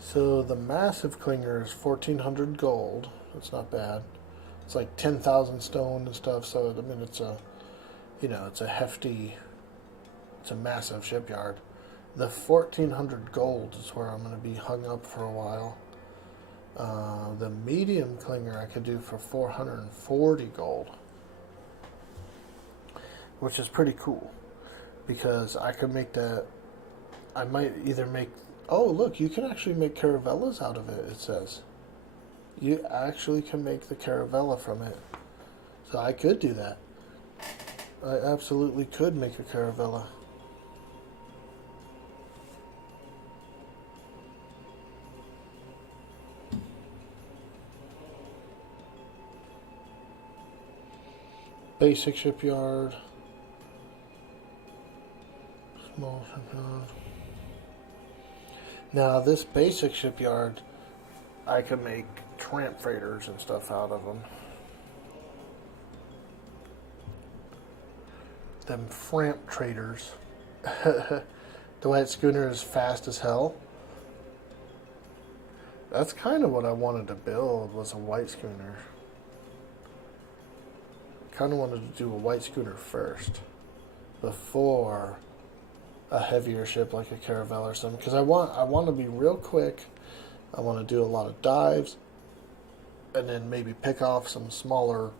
So the massive Klinger is 1,400 gold. That's not bad. It's like 10,000 stone and stuff. So I mean, it's a, it's a hefty, it's a massive shipyard. The 1,400 gold is where I'm going to be hung up for a while. The medium Klinger I could do for 440 gold, which is pretty cool, because I could make that. I might either make. Oh, look! You can actually make caravellas out of it. It says you actually can make the caravella from it, so I could do that. I absolutely could make a caravella. Basic shipyard. Small shipyard. Now this basic shipyard, I could make tramp freighters and stuff out of them. Them framp traders. The white schooner is fast as hell. That's kind of what I wanted to build, was a white schooner. Kind of wanted to do a white schooner first before a heavier ship like a caravel or something, because I want to be real quick. I want to do a lot of dives and then maybe pick off some smaller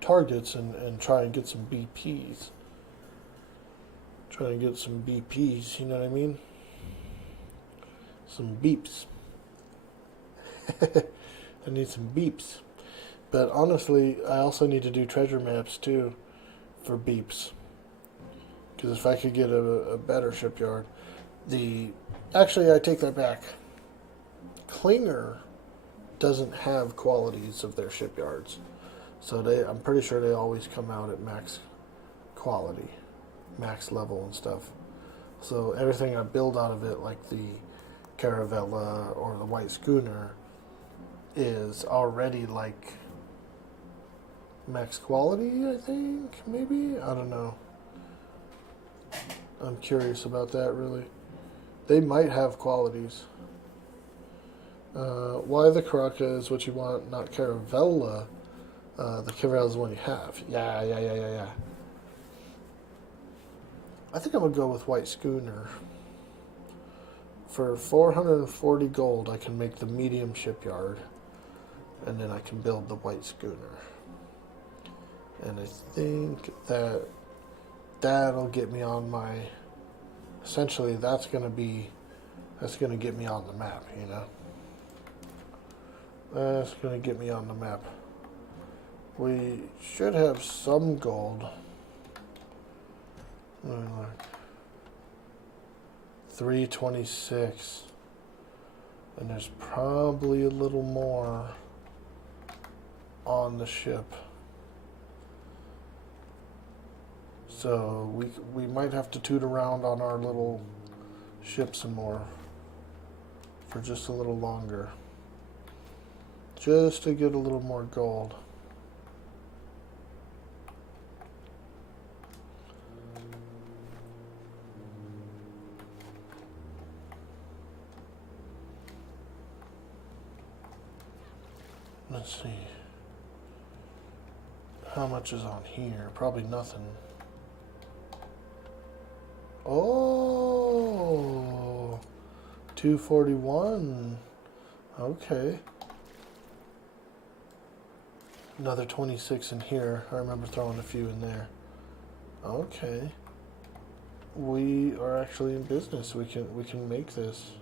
targets and try and get some BPs. Try and get some BPs, you know what I mean? Some beeps. I need some beeps. But honestly, I also need to do treasure maps too for beeps. Because if I could get a better shipyard, actually I take that back. Klinger doesn't have qualities of their shipyards, so I'm pretty sure they always come out at max quality, max level and stuff. So everything I build out of it, like the caravella or the white schooner, is already like max quality, I think, maybe? I don't know. I'm curious about that, really. They might have qualities. Why the Caracca is what you want, not Caravella. The Caravella is the one you have. Yeah. I think I'm going to go with White Schooner. For 440 gold, I can make the medium shipyard. And then I can build the White Schooner. And I think that that'll get me on my... Essentially, that's going to get me on the map, you know? That's going to get me on the map. We should have some gold. 326. And there's probably a little more on the ship. So we might have to toot around on our little ship some more for just a little longer. Just to get a little more gold. Let's see. How much is on here? Probably nothing. Oh, 241. Okay. Another 26 in here. I remember throwing a few in there. Okay. We are actually in business. We can make this.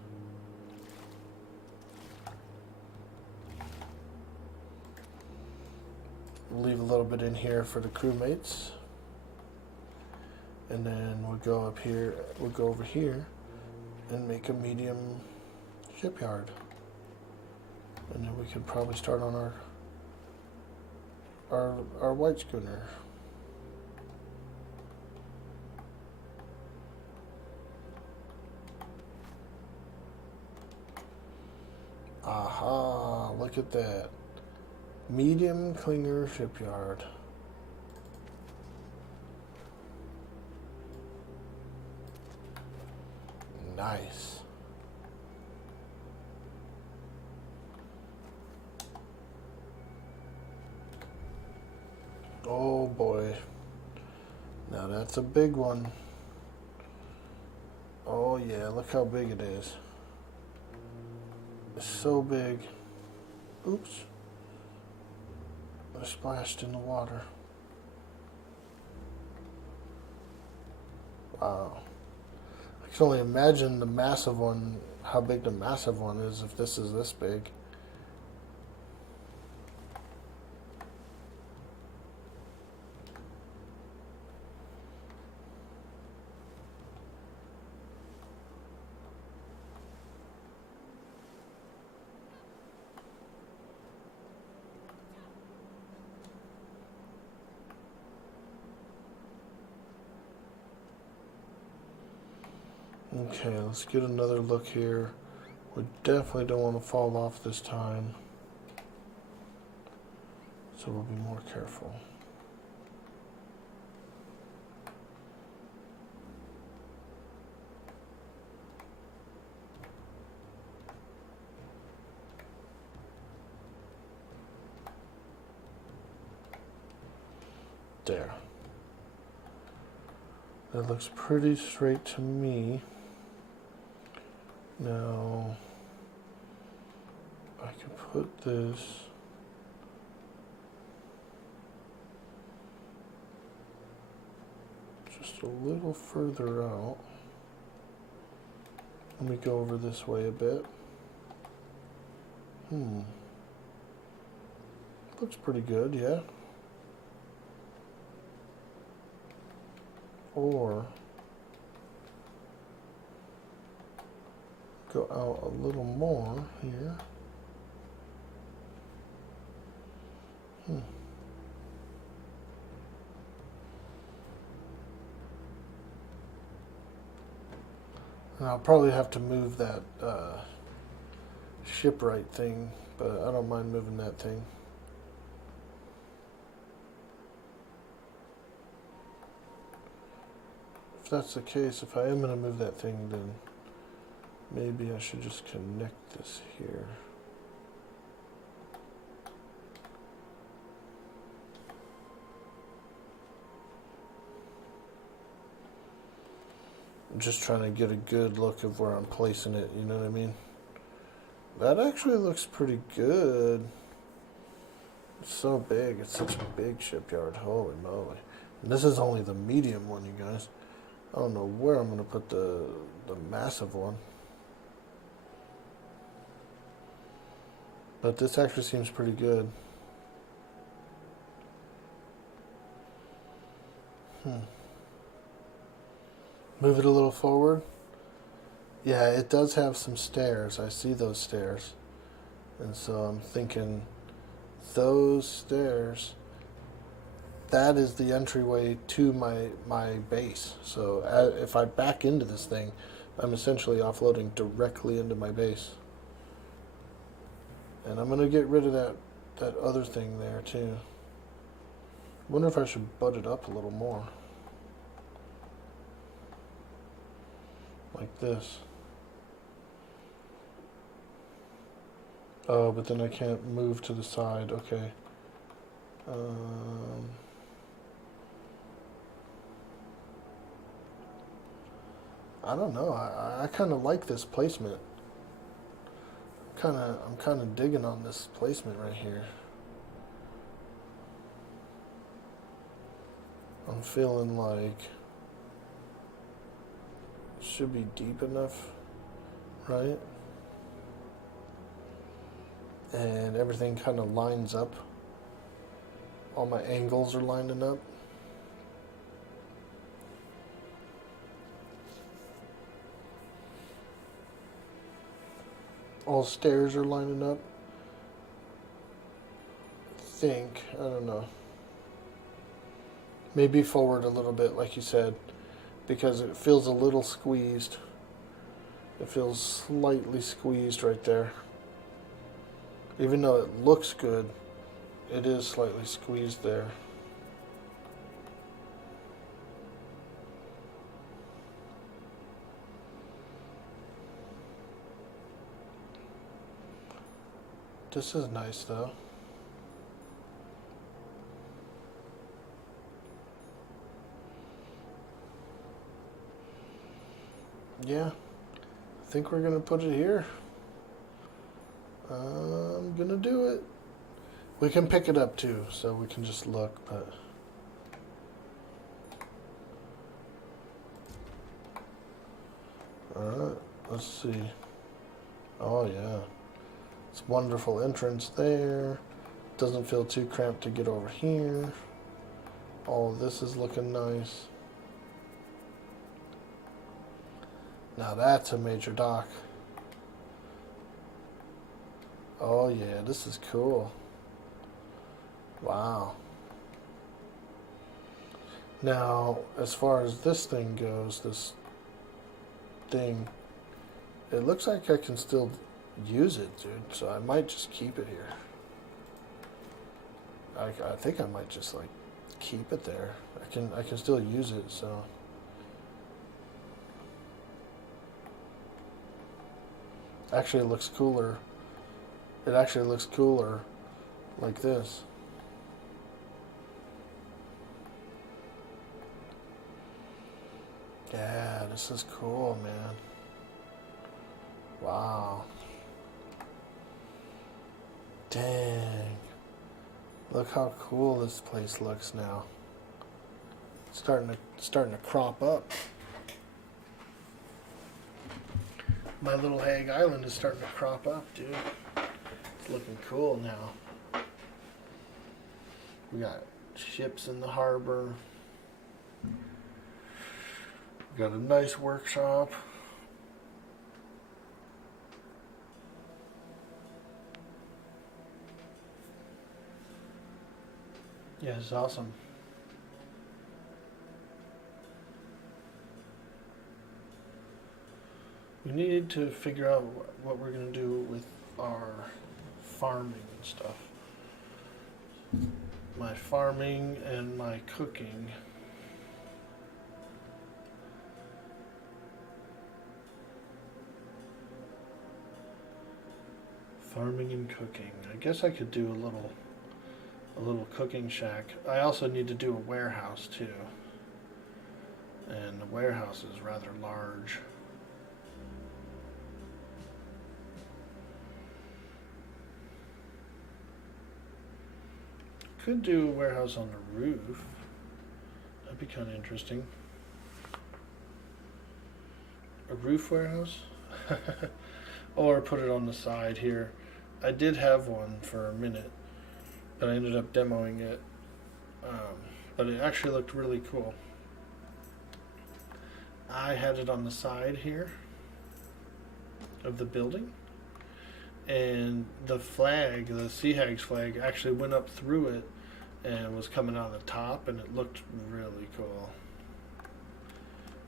Leave a little bit in here for the crewmates. And then we'll go up here, we'll go over here and make a medium shipyard. And then we could probably start on our White Schooner. Aha, look at that. Medium Clinger Shipyard. Nice. Oh boy. Now that's a big one. Oh yeah, look how big it is. It's so big. Oops. I splashed in the water. Wow. I can only imagine the massive one, how big the massive one is if this is this big. Okay, let's get another look here. We definitely don't want to fall off this time. So we'll be more careful. There. That looks pretty straight to me. Now, I can put this just a little further out. Let me go over this way a bit. Looks pretty good, yeah. Or go out a little more here. And I'll probably have to move that shipwright thing, but I don't mind moving that thing. If that's the case, if I am going to move that thing, then maybe I should just connect this here. just trying to get a good look of where I'm placing it, you know what I mean? That actually looks pretty good. It's so big. It's such a big shipyard. Holy moly. And this is only the medium one, you guys. I don't know where I'm going to put the massive one. But this actually seems pretty good. Move it a little forward. Yeah, it does have some stairs. I see those stairs. And so I'm thinking those stairs, that is the entryway to my base. So if I back into this thing, I'm essentially offloading directly into my base. And I'm going to get rid of that other thing there too. Wonder if I should butt it up a little more. Like this. Oh, but then I can't move to the side. Okay. I don't know. I kind of like this placement. I'm kind of digging on this placement right here. I'm feeling like it should be deep enough, right? And everything kind of lines up. All my angles are lining up. All stairs are lining up. I don't know. Maybe forward a little bit, like you said, because it feels a little squeezed. It feels slightly squeezed right there. Even though it looks good, it is slightly squeezed there. This is nice though. Yeah, I think we're gonna put it here. I'm gonna do it. We can pick it up too, so we can just look, but alright, let's see. Oh yeah. It's a wonderful entrance there. Doesn't feel too cramped to get over here. All this is looking nice. Now that's a major dock. Oh yeah, this is cool. Wow. Now, as far as this thing goes, this thing, it looks like I can still use it, dude. So I might just keep it here. I think I might just like keep it there. I can still use it, so. Actually, it looks cooler. It actually looks cooler like this. Yeah, this is cool, man. Wow. Dang. Look how cool this place looks now. It's starting to crop up. My little Hag Island is starting to crop up, dude. It's looking cool now. We got ships in the harbor. We got a nice workshop. Yeah, it's awesome. We need to figure out what we're going to do with our farming and stuff. My farming and my cooking. Farming and cooking. I guess I could do a little cooking shack. I also need to do a warehouse too. And the warehouse is rather large. Could do a warehouse on the roof. That'd be kind of interesting. A roof warehouse? Or put it on the side here. I did have one for a minute, but I ended up demoing it. But it actually looked really cool. I had it on the side here of the building, and the flag, the Hags flag, actually went up through it and was coming out of the top, and it looked really cool.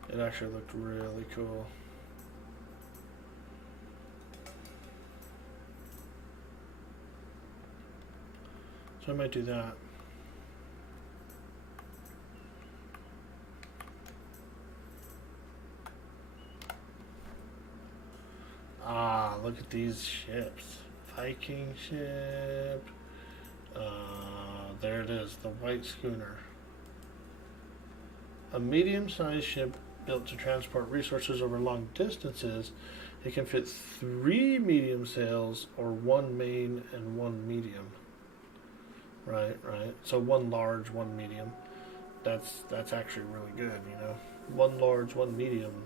It actually looked really cool. So I might do that. Ah, look at these ships. Viking ship. There it is, the white schooner. A medium-sized ship built to transport resources over long distances. It can fit 3 medium sails or 1 main and 1 medium. Right. So 1 large, 1 medium. That's actually really good, you know. 1 large, 1 medium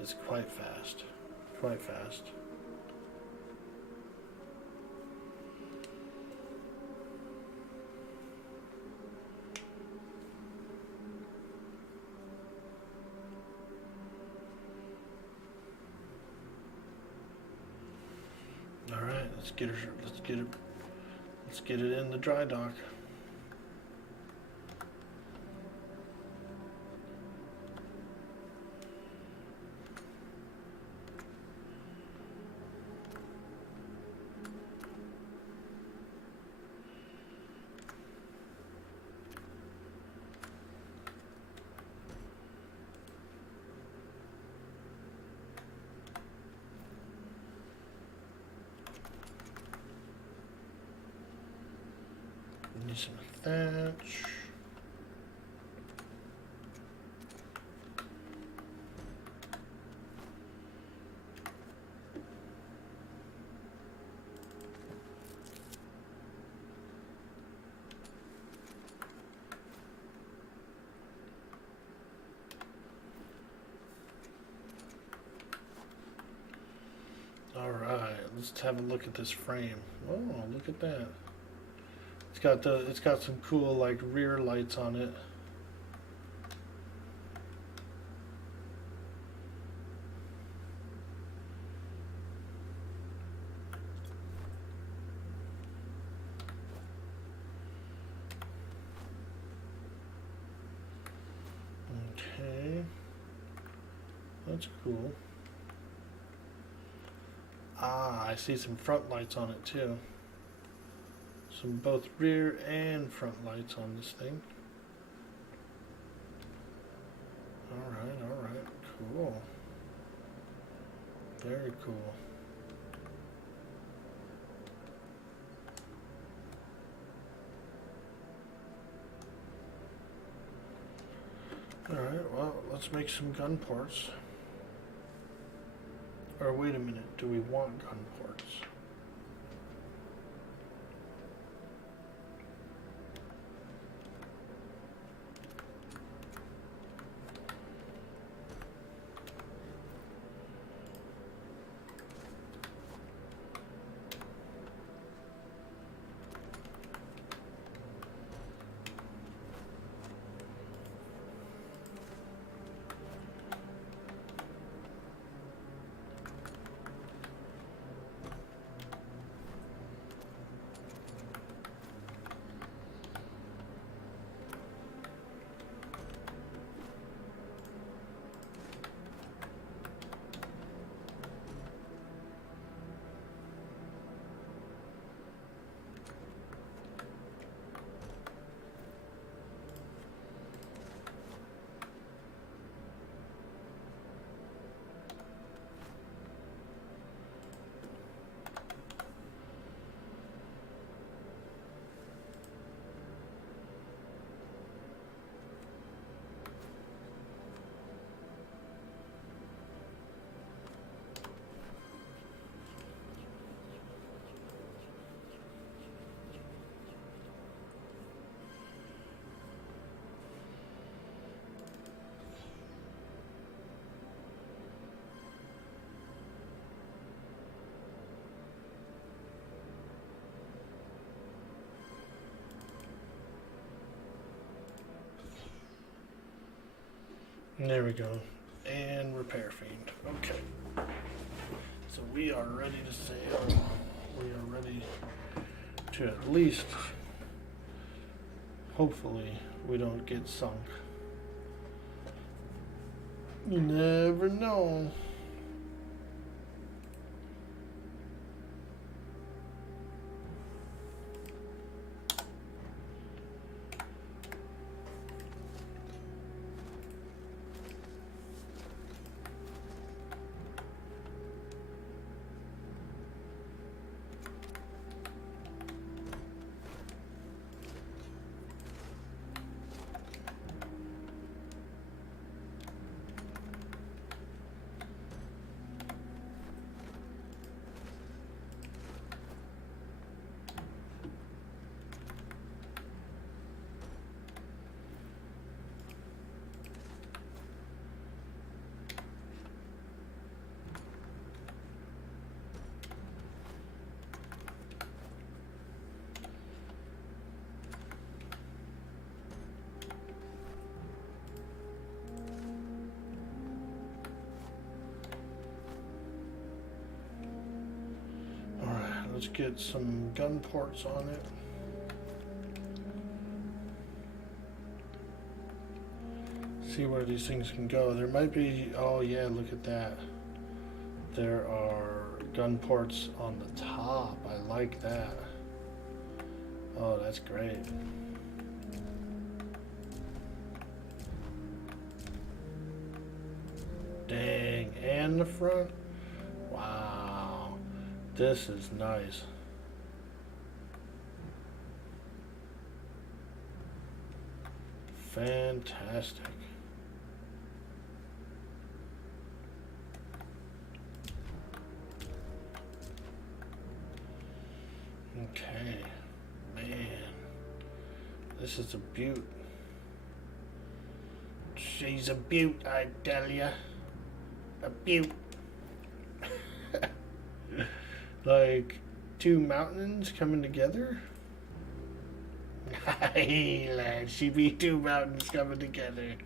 is quite fast. Quite fast. All right, let's get it in the dry dock. Need some thatch. All right, let's have a look at this frame. Oh, look at that. It's got some cool like rear lights on it. Okay. That's cool. Ah, I see some front lights on it too. Some both rear and front lights on this thing. Alright, cool. Very cool. Alright, well, let's make some gun ports. Or wait a minute, do we want gun ports? There we go. And repair fiend. Okay. So we are ready to sail. We are ready to at least, hopefully, we don't get sunk. You never know. Let's get some gun ports on it. See where these things can go. There might be, oh yeah, look at that. There are gun ports on the top. I like that. Oh, that's great. Dang, and the front? Wow. This is nice. Fantastic. Okay. Man. This is a beaut. She's a beaut, I tell ya. A beaut. Like two mountains coming together. Hey lad, she be two mountains coming together.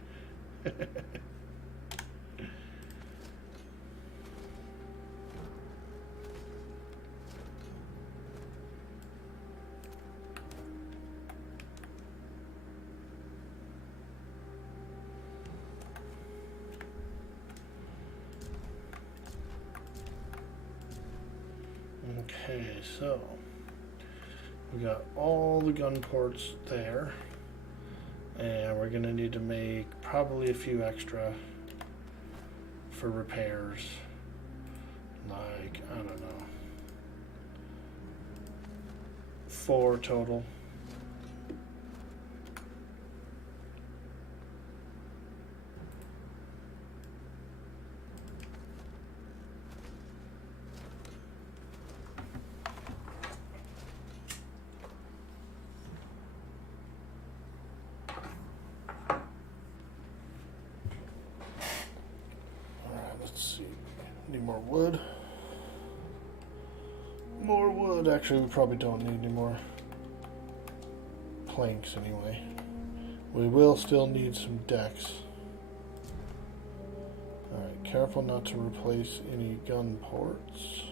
Okay, so we got all the gun ports there, and we're gonna need to make probably a few extra for repairs, like, I don't know, 4 total. Need more wood. More wood. Actually, we probably don't need any more planks anyway. We will still need some decks. Alright, careful not to replace any gun ports.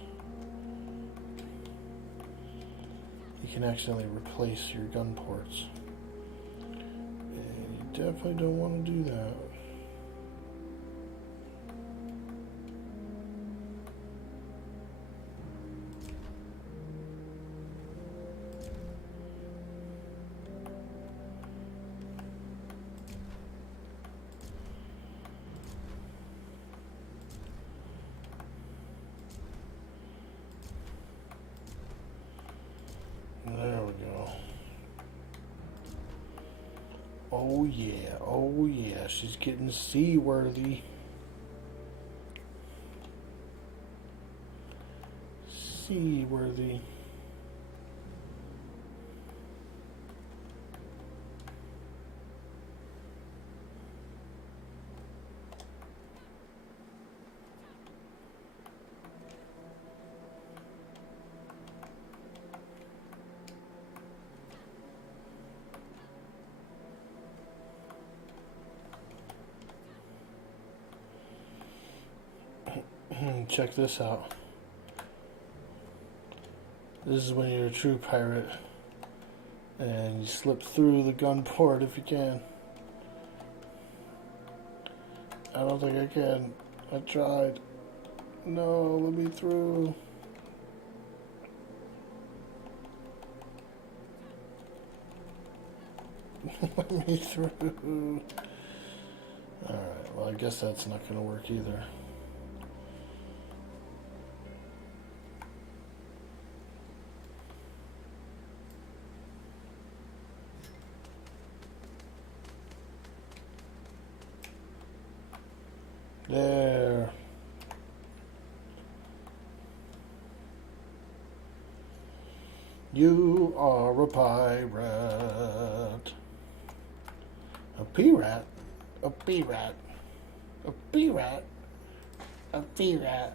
You can accidentally replace your gun ports. And you definitely don't want to do that. There we go. Oh yeah, she's getting seaworthy. Seaworthy. check this out. This is when you're a true pirate. And you slip through the gun port if you can. I don't think I can. I tried. No, let me through. Let me through. Alright, well I guess that's not going to work either. There. You are a pirate. A pirate? A pirate. A pirate? A pirate.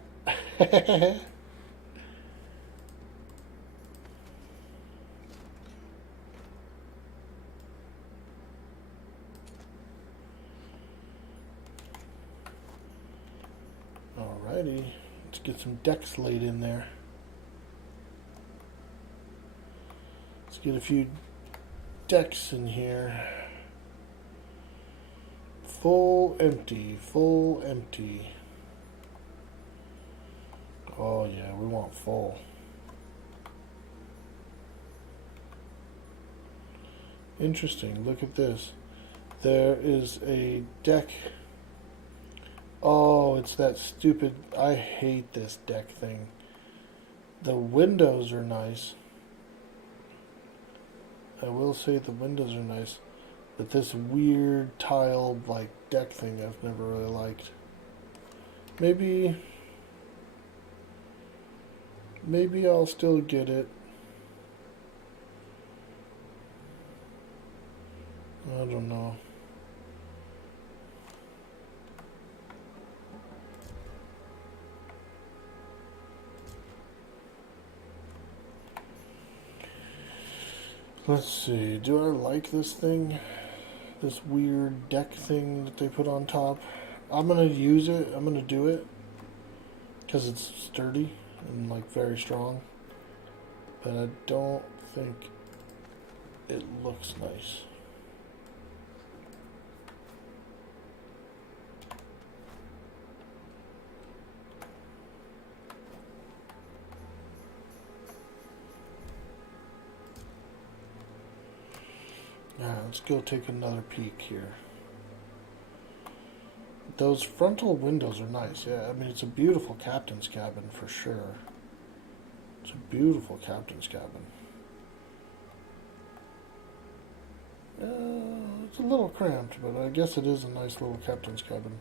Alrighty, let's get some decks laid in there. Let's get a few decks in here. Full empty, full empty. Oh yeah, we want full. Interesting, look at this. There is a deck. Oh, it's that stupid, I hate this deck thing. The windows are nice. I will say the windows are nice. But this weird tiled like deck thing I've never really liked. Maybe I'll still get it. I don't know. Let's see, do I like this thing? This weird deck thing that they put on top. I'm gonna use it, I'm gonna do it. Because it's sturdy and like very strong. But I don't think it looks nice. Alright, let's go take another peek here. Those frontal windows are nice. Yeah, I mean, it's a beautiful captain's cabin for sure. It's a beautiful captain's cabin. It's a little cramped, but I guess it is a nice little captain's cabin.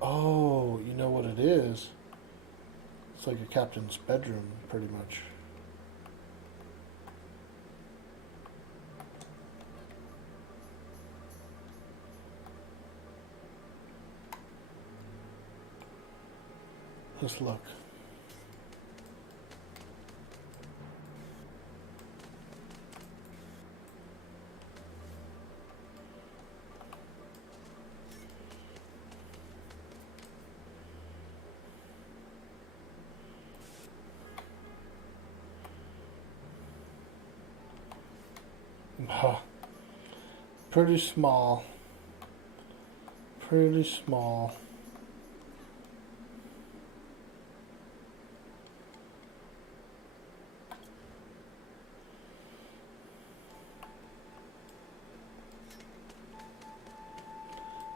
Oh, you know what it is? It's like a captain's bedroom, pretty much. Let's look. Pretty small. Pretty small.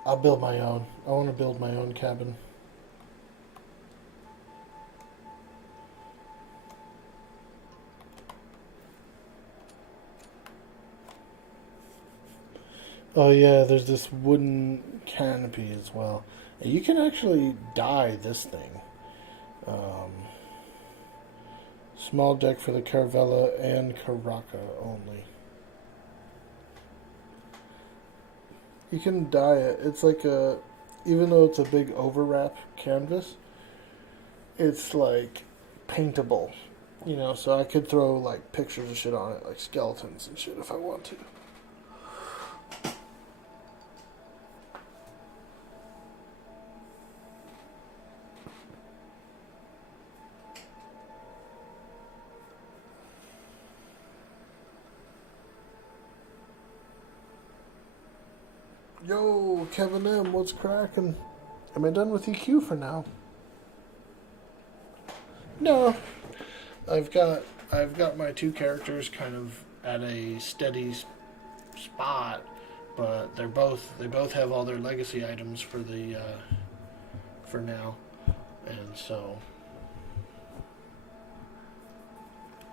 I'll build my own. I want to build my own cabin. Oh yeah, there's this wooden canopy as well. And you can actually dye this thing. Small deck for the Caravella and Caraca only. You can dye it. It's like a, even though it's a big overwrap canvas, it's like paintable, you know, so I could throw like pictures of shit on it, like skeletons and shit if I want to. Yo, Kevin M, what's cracking? Am I done with EQ for now? No. I've got my two characters kind of at a steady spot, but they both have all their legacy items for the for now, and so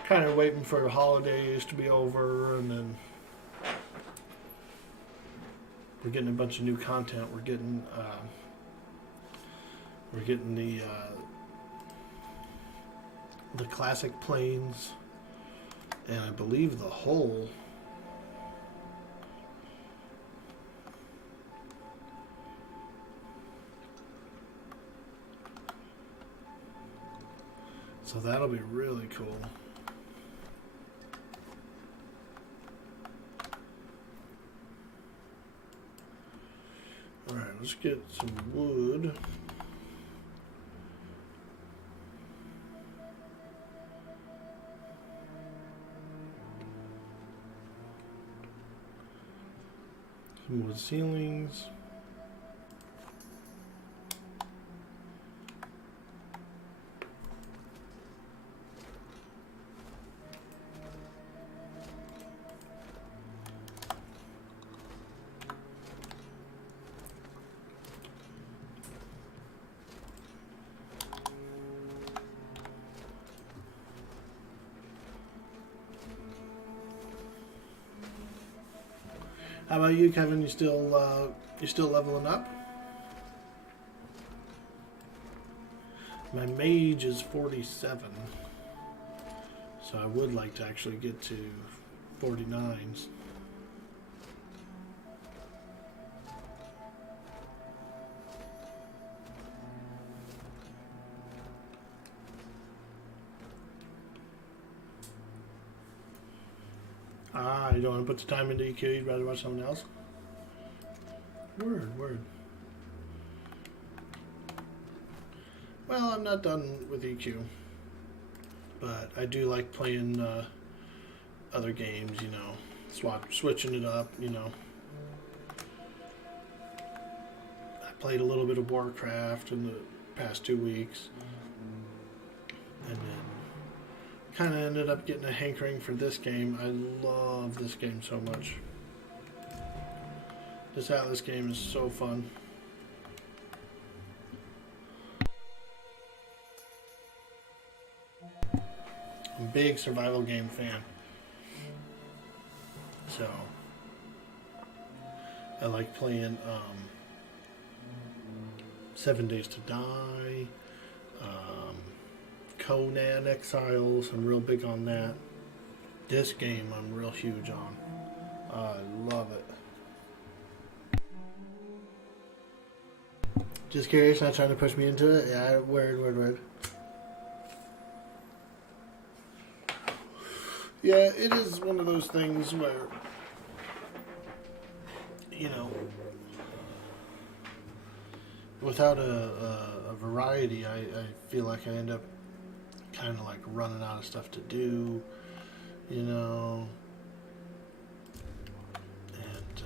kind of waiting for the holidays to be over, and then we're getting a bunch of new content. We're getting the classic planes, and I believe the whole. So that'll be really cool. Alright, let's get some wood. Some wood ceilings. How about you, Kevin? You still leveling up? My mage is 47, so I would like to actually get to 49s. Ah, you don't want to put the time into EQ, you'd rather watch someone else? Word. Well, I'm not done with EQ, but I do like playing other games, you know, switching it up, you know. I played a little bit of Warcraft in the past 2 weeks, and then kind of ended up getting a hankering for this game. I love this game so much. This Atlas game is so fun. I'm a big survival game fan. So I like playing 7 Days to Die, Conan Exiles. I'm real big on that. This game I'm real huge on. I love it. Just curious, not trying to push me into it. Yeah, word. Yeah, it is one of those things where, you know, without a variety, I feel like I end up kind of like running out of stuff to do, you know. And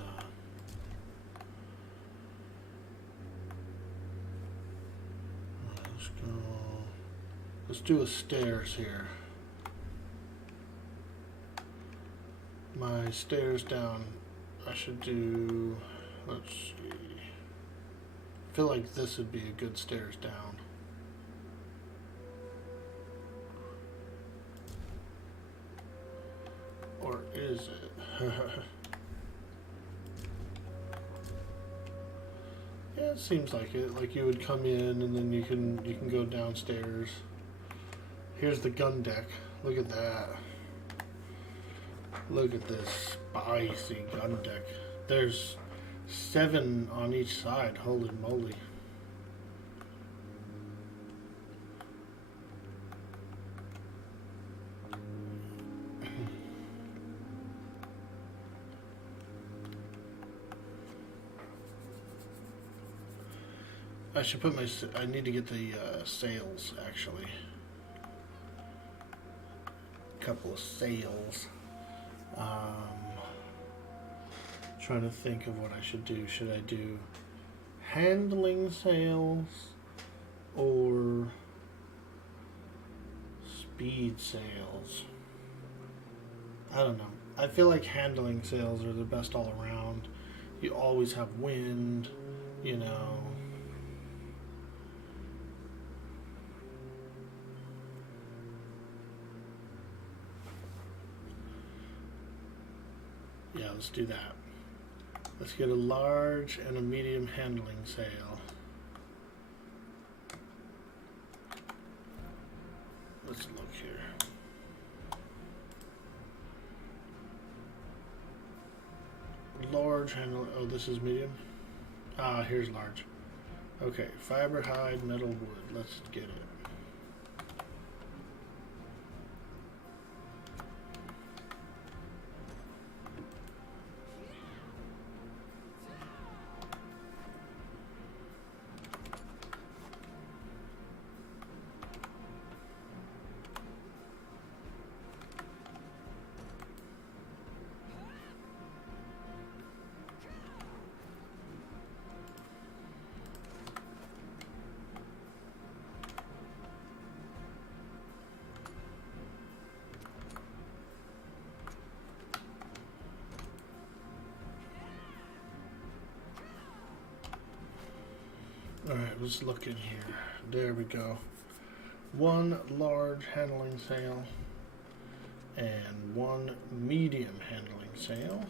let's do a stairs here. My stairs down, I should do, let's see, I feel like this would be a good stairs down. Or is it? Yeah, it seems like it. Like you would come in and then you can go downstairs. Here's the gun deck. Look at that. Look at this spicy gun deck. There's 7 on each side. Holy moly. I should put I need to get the sails, actually. trying to think of what I should do. Should I do handling sails or speed sails? I don't know. I feel like handling sails are the best all around. You always have wind, you know. Yeah, let's do that. Let's get a large and a medium handling sail. Let's look here. Large handle. Oh, this is medium. Ah, here's large. Okay, fiber, hide, metal, wood. Let's get it. Alright, let's look in here. There we go. One large handling sail and one medium handling sail.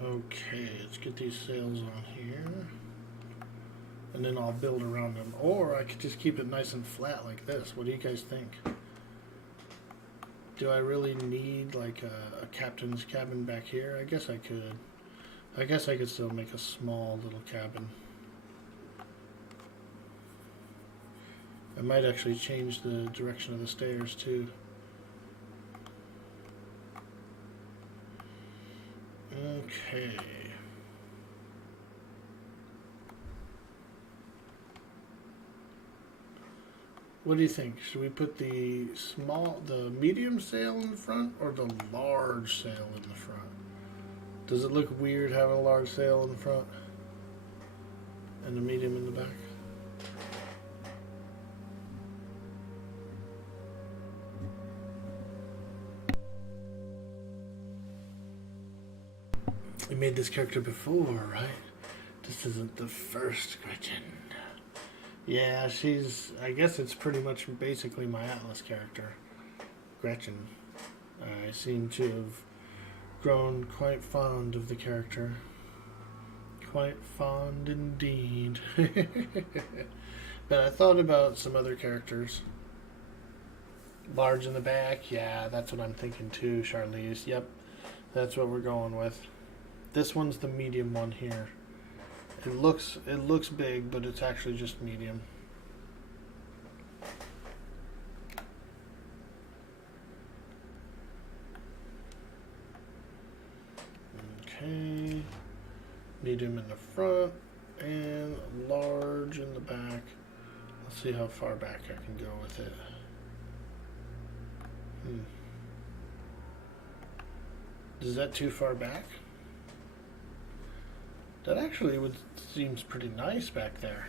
Okay, let's get these sails on here. And then I'll build around them. Or I could just keep it nice and flat like this. What do you guys think? Do I really need like a captain's cabin back here? I guess I could. I guess I could still make a small little cabin. I might actually change the direction of the stairs too. Okay. What do you think? Should we put the medium sail in the front or the large sail in the front? Does it look weird having a large sail in the front and the medium in the back? We made this character before, right? This isn't the first Gretchen. Yeah, I guess it's pretty much basically my Atlas character, Gretchen. I seem to have grown quite fond of the character. Quite fond indeed. But I thought about some other characters. Large in the back, yeah, that's what I'm thinking too, Charlize. Yep, that's what we're going with. This one's the medium one here. It looks big, but it's actually just medium. Okay. Medium in the front and large in the back. Let's see how far back I can go with it. Is that too far back? That actually seems pretty nice back there.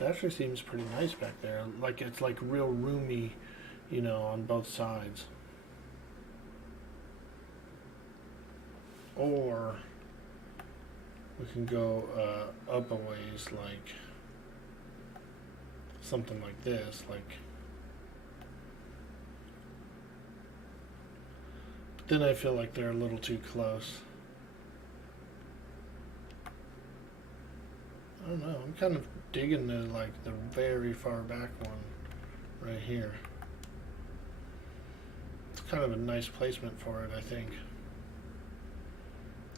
That actually seems pretty nice back there. Like it's like real roomy, you know, on both sides. Or we can go up a ways, like something like this, like. But then I feel like they're a little too close. I don't know. I'm kind of digging the very far back one right here. It's kind of a nice placement for it, I think.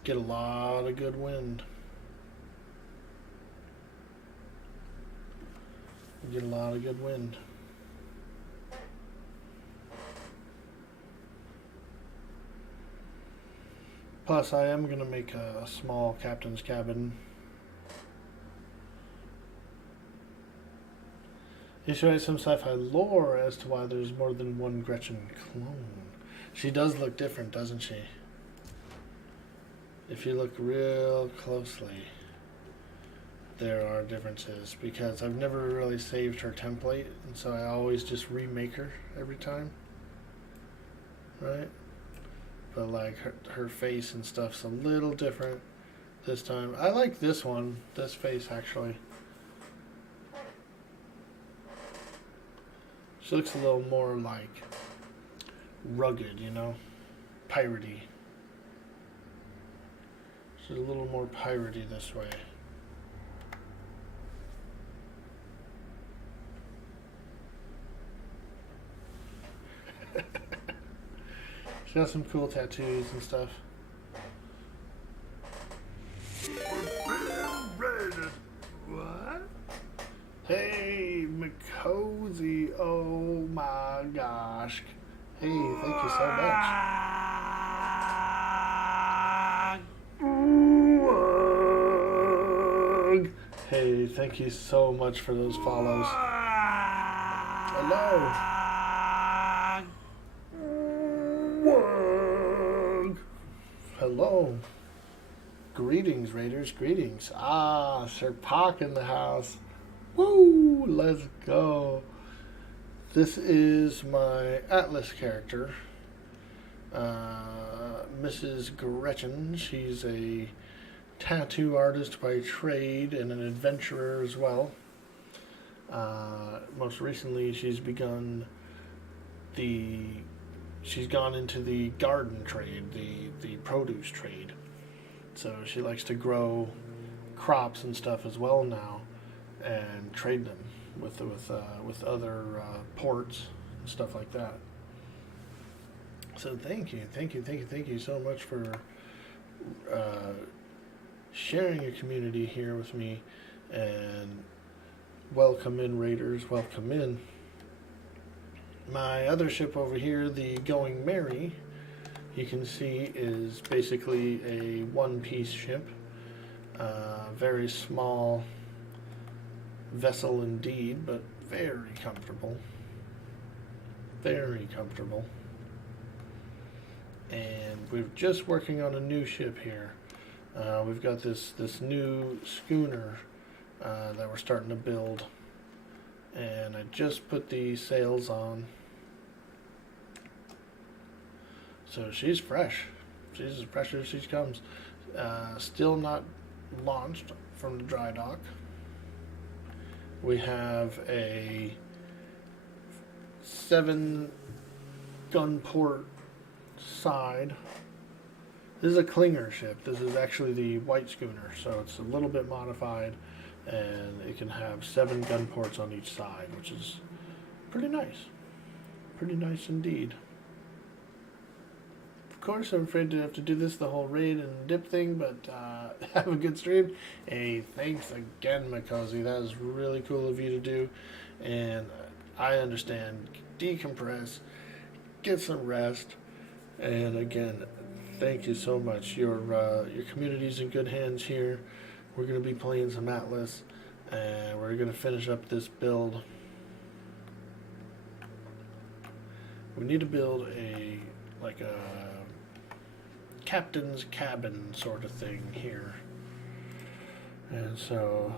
Get a lot of good wind. Get a lot of good wind. Plus, I am going to make a small captain's cabin. He shows some sci-fi lore as to why there's more than one Gretchen clone. She does look different, doesn't she? If you look real closely, there are differences, because I've never really saved her template, and so I always just remake her every time. Right? But like her face and stuff's a little different this time. I like this one, this face actually. She looks a little more like rugged, you know, piratey. She's a little more piratey this way. She's got some cool tattoos and stuff. What? Hey, McCosy. Oh my gosh. Hey, thank you so much. Hey, thank you so much for those follows. Hello. Hello. Greetings, Raiders. Greetings. Ah, Sir Pock in the house. Woo! Let's go. This is my Atlas character, Mrs. Gretchen. She's a tattoo artist by trade and an adventurer as well. Most recently, she's gone into the garden trade, the produce trade. So she likes to grow crops and stuff as well now, and trade them with other ports and stuff like that. So thank you so much for sharing your community here with me, and welcome in, Raiders, welcome in. My other ship over here, the Going Merry, you can see is basically a one-piece ship, very small vessel indeed, but very comfortable. Very comfortable. And we're just working on a new ship here. We've got this new schooner that we're starting to build, and I just put the sails on. So she's fresh. She's as fresh as she comes. Still not launched from the dry dock. We have a 7-gun port side. This is a clinger ship. This is actually the white schooner, so it's a little bit modified, and it can have 7 gun ports on each side, which is pretty nice. Pretty nice indeed. Of course, I'm afraid to have to do this the whole raid and dip thing, but have a good stream. Hey, thanks again, Makosi. That is really cool of you to do, and I understand. Decompress, get some rest, and again, thank you so much. Your community's in good hands here. We're going to be playing some Atlas, and we're going to finish up this build. We need to build a captain's cabin sort of thing here, and so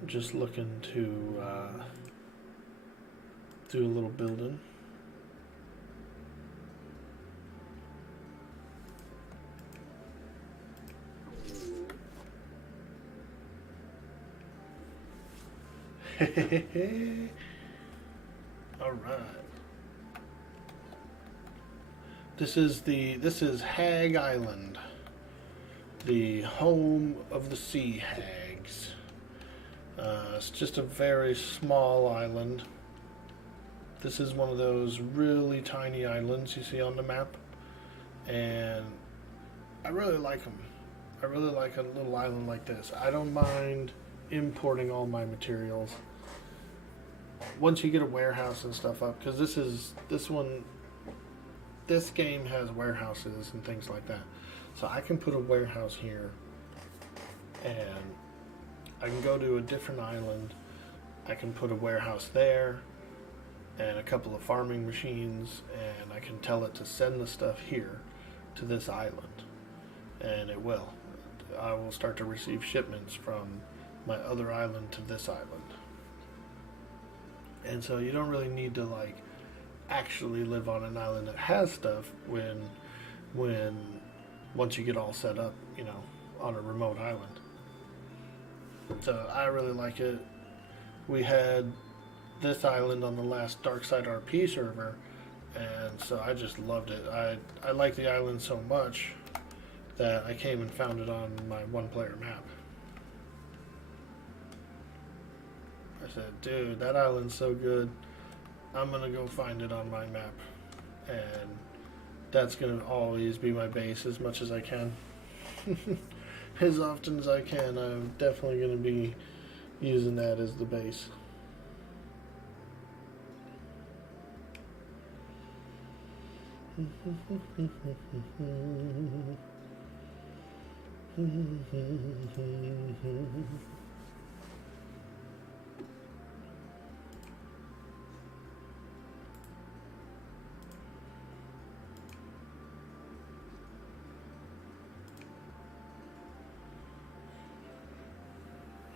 I'm just looking to do a little building. All right. This is Hag Island, the home of the sea hags. It's just a very small island. This is one of those really tiny islands you see on the map, and I really like them. I really like a little island like this. I don't mind importing all my materials once you get a warehouse and stuff up, because this game has warehouses and things like that. So I can put a warehouse here, and I can go to a different island. I can put a warehouse there, and a couple of farming machines, and I can tell it to send the stuff here to this island, and it will. I will start to receive shipments from my other island to this island. And so you don't really need to like actually live on an island that has stuff when once you get all set up, you know, on a remote island. So I really like it. We had this island on the last Darkside RP server, and so I just loved it. I like the island so much that I came and found it on my one-player map. I said, dude, that island's so good. I'm gonna go find it on my map, and that's gonna always be my base as much as I can. As often as I can, I'm definitely gonna be using that as the base.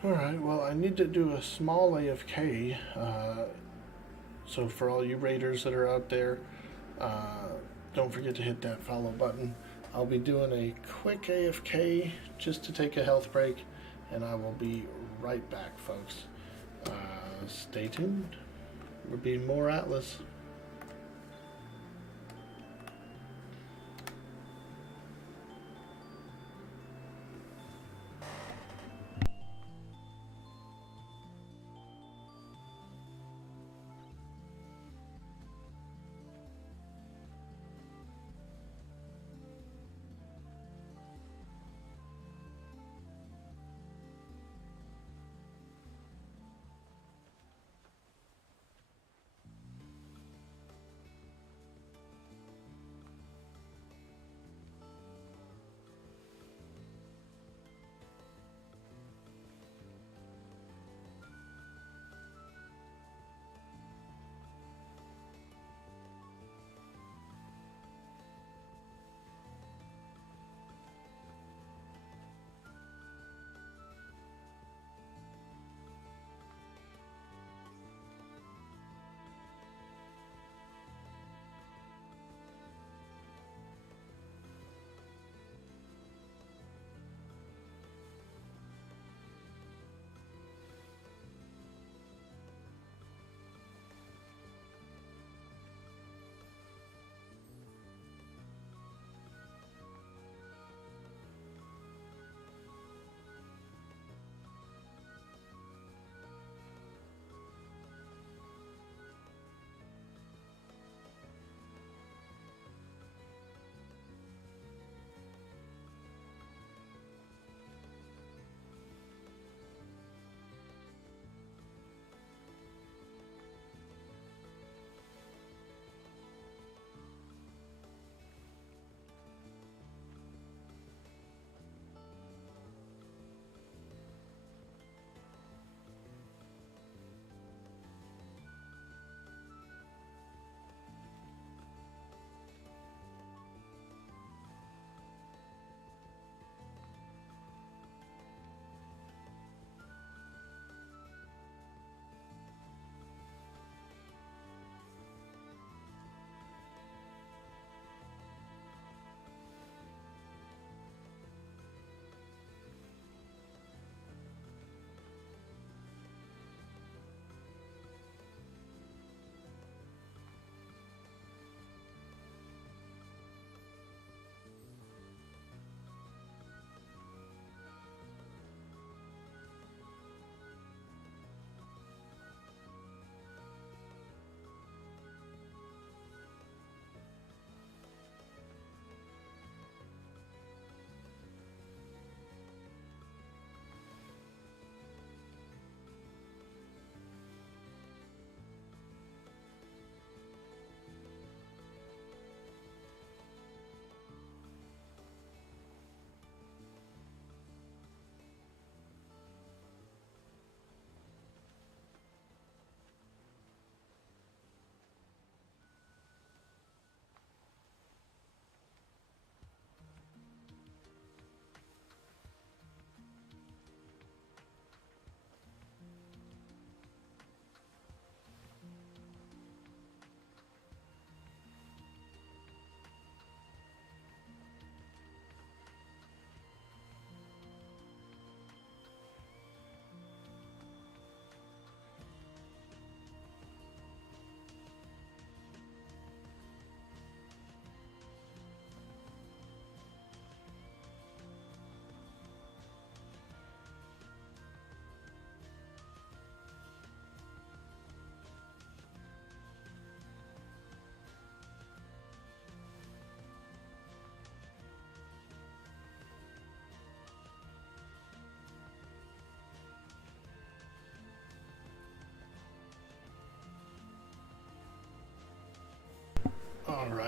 Alright, well, I need to do a small AFK, so for all you raiders that are out there, don't forget to hit that follow button. I'll be doing a quick AFK just to take a health break, and I will be right back, folks. Stay tuned. We'll be more Atlas.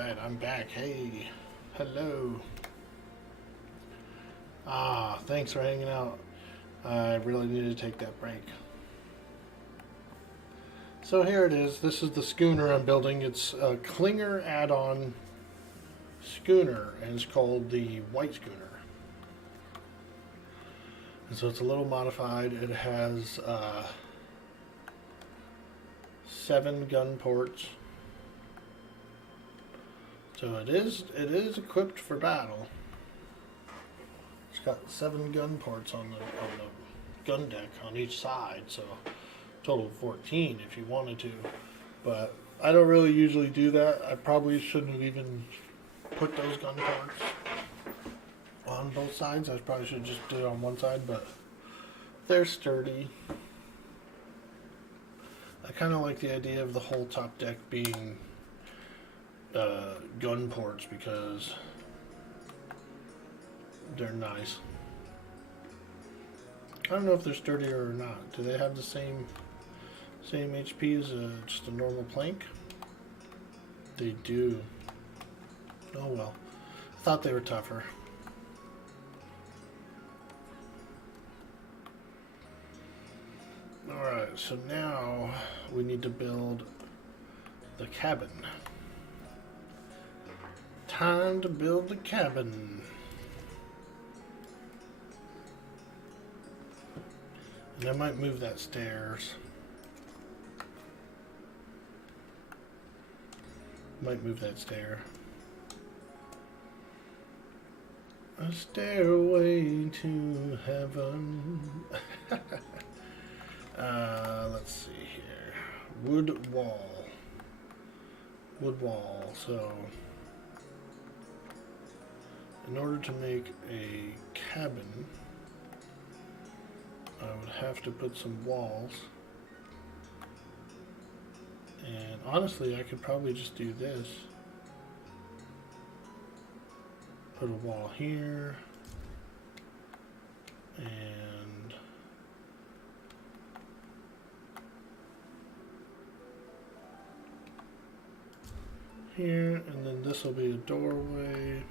Alright, I'm back. Hey. Hello. Ah, thanks for hanging out. I really needed to take that break. So here it is. This is the schooner I'm building. It's a Klinger add-on schooner, and it's called the White Schooner. And so it's a little modified. It has 7 gun ports. So it is equipped for battle. It's got 7 gun ports on the gun deck on each side, so total of 14 if you wanted to. But I don't really usually do that. I probably shouldn't have even put those gun ports on both sides. I probably should just do it on one side, but they're sturdy. I kind of like the idea of the whole top deck being gun ports because they're nice. I don't know if they're sturdier or not. Do they have the same HP as just a normal plank? They do. Oh well. I thought they were tougher. Alright, so now we need to build the cabin. Time to build the cabin. And I might move that stairs. Might move that stair. A stairway to heaven. Let's see here. Wood wall. Wood wall. So, in order to make a cabin, I would have to put some walls. And honestly, I could probably just do this. Put a wall here. And here, and then this will be a doorway.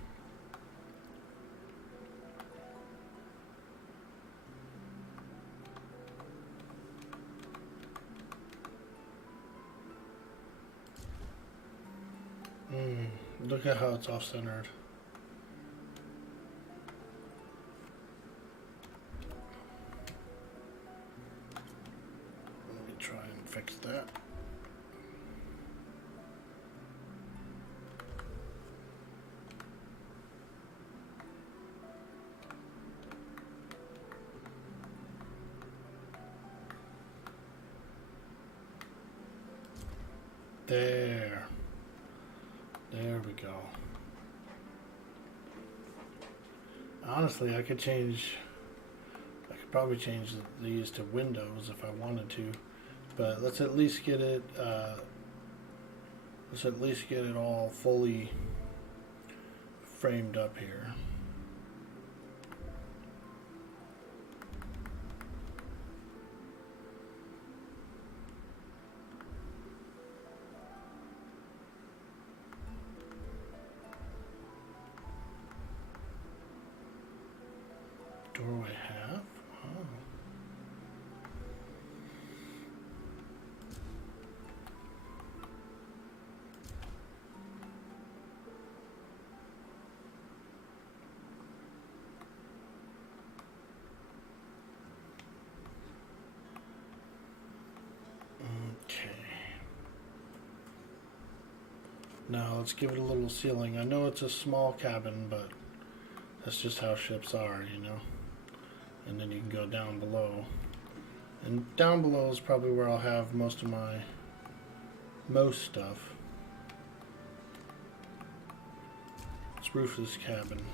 Look at how it's off-centered. Let me try and fix that. There. There we go. Honestly, I could probably change these to windows if I wanted to, but let's at least get it, all fully framed up here. Doorway half? Oh. Okay. Now let's give it a little ceiling. I know it's a small cabin, but that's just how ships are, you know? And then you can go down below. And down below is probably where I'll have most stuff. Let's roof this cabin.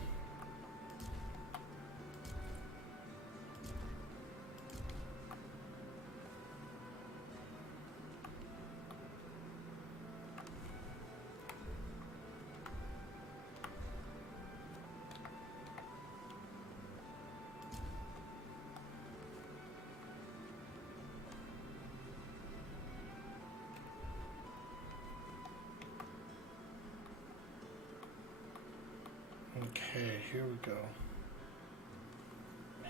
here we go.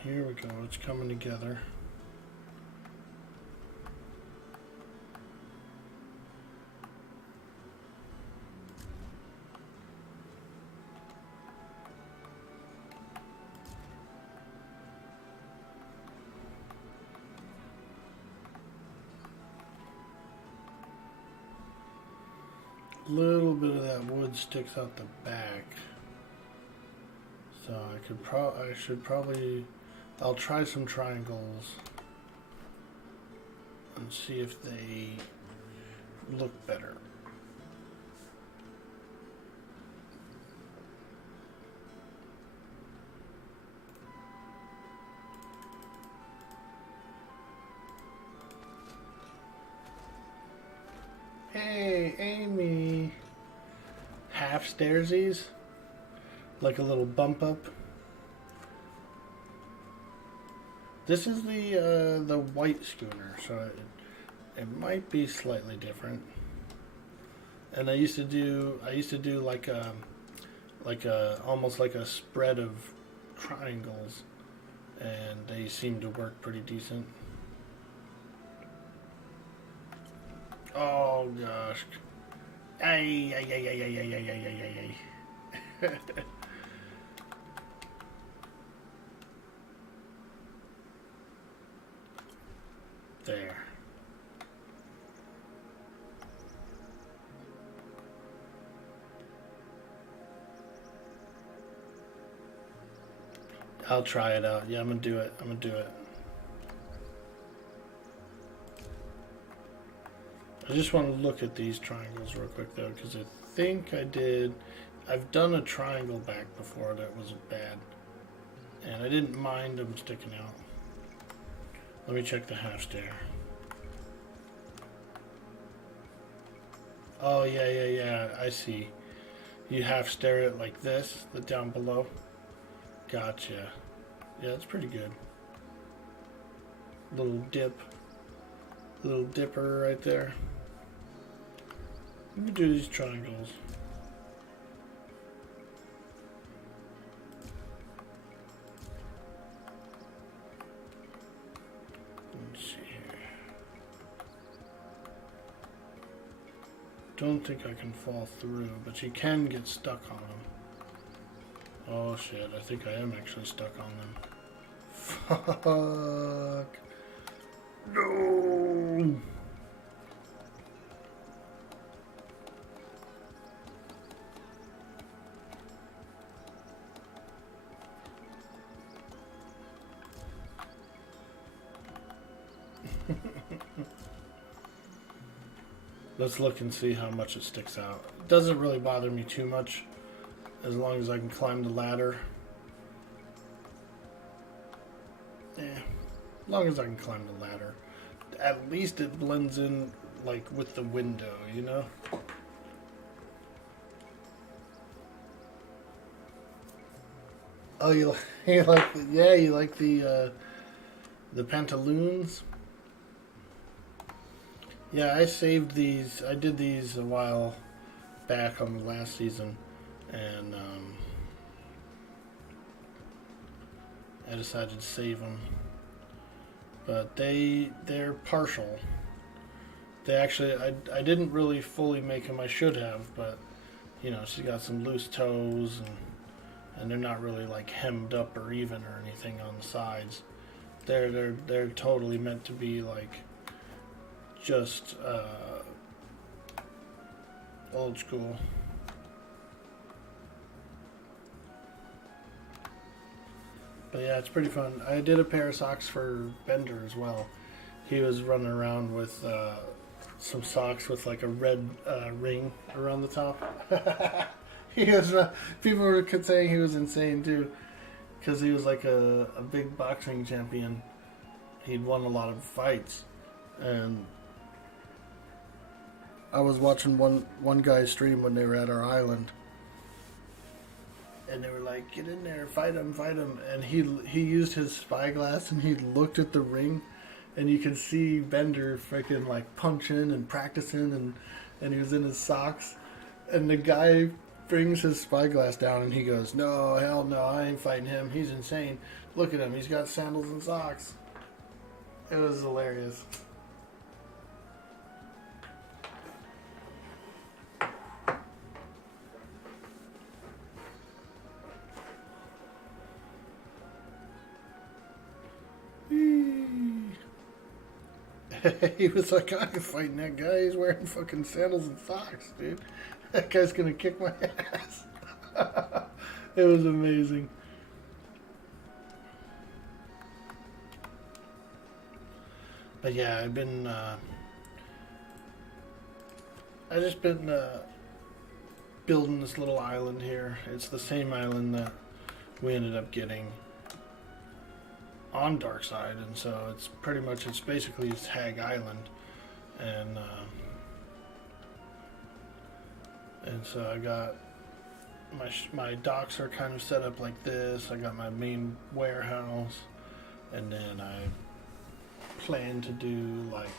Here we go. It's coming together. Little bit of that wood sticks out the back, so I should probably, I'll try some triangles and see if they look better. Hey, Amy. Half stairsies? Like a little bump up. This is the white schooner, so it might be slightly different. And I used to do like a almost like a spread of triangles, and they seem to work pretty decent. Oh gosh. Ay, ay, ay, ay, ay, ay, ay, ay, ay, ay. There. I'll try it out. Yeah, I'm gonna do it. I'm gonna do it. I just want to look at these triangles real quick though, because I think I've done a triangle back before that wasn't bad, and I didn't mind them sticking out. Let me check the half stair. Oh yeah, I see. You half stair it like this, the down below. Gotcha. Yeah, that's pretty good. Little dipper right there. Let me do these triangles. Let's see here. Don't think I can fall through, but you can get stuck on them. Oh shit, I think I am actually stuck on them. Fuck. No. Let's look and see how much it sticks out. It doesn't really bother me too much as long as I can climb the ladder. Yeah, as long as I can climb the ladder. At least it blends in like with the window, you know? Oh, you like the, yeah, you like the pantaloons? Yeah, I saved these. I did these a while back on the last season, and I decided to save them. But they're partial. They actually, I didn't really fully make them. I should have, but you know, she's got some loose toes, and they're not really like hemmed up or even or anything on the sides. They're totally meant to be like just old school. But yeah, it's pretty fun. I did a pair of socks for Bender as well. He was running around with some socks with like a red ring around the top. He was. People were saying he was insane too, because he was like a big boxing champion. He'd won a lot of fights, and I was watching one guy's stream when they were at our island, and they were like, "Get in there, fight him!" And he used his spyglass and he looked at the ring, and you could see Bender freaking like punching and practicing, and he was in his socks, and the guy brings his spyglass down and he goes, "No, hell no, I ain't fighting him. He's insane. Look at him. He's got sandals and socks." It was hilarious. He was like, "I ain't fighting that guy. He's wearing fucking sandals and socks, dude. That guy's gonna kick my ass." It was amazing. But yeah, I've just been building this little island here. It's the same island that we ended up getting on Darkside, and so it's basically it's Hag Island, and so I got my docks are kind of set up like this. I got my main warehouse, and then I plan to do like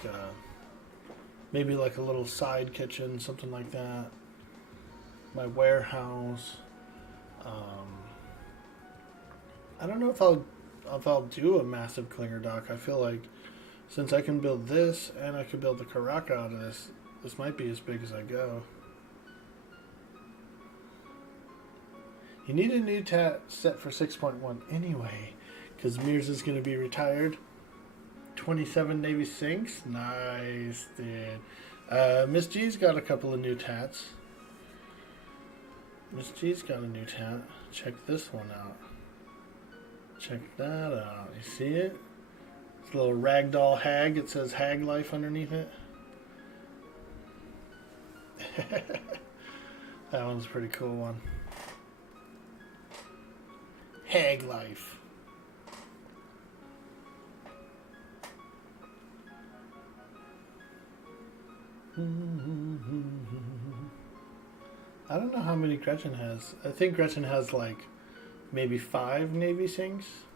maybe like a little side kitchen, something like that. My warehouse. I don't know if I'll do a massive clinger dock. I feel like since I can build this and I can build the Karaka out of this, this might be as big as I go. You need a new tat set for 6.1 anyway, because Mears is going to be retired. 27 Navy Sinks. Nice, dude. Miss G's got a couple of new tats. Miss G's got a new tat. Check this one out. Check that out. You see it? It's a little ragdoll hag. It says Hag Life underneath it. That one's a pretty cool one. Hag Life. I don't know how many Gretchen has. I think Gretchen has like maybe 5 Navy Sinks.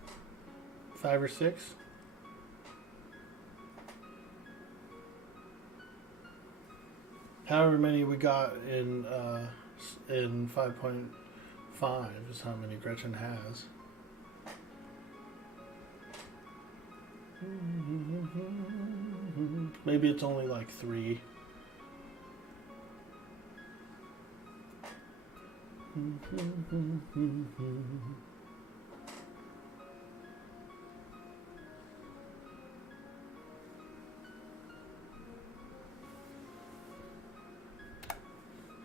5 or 6. However many we got in 5.5 is how many Gretchen has. Maybe it's only like 3.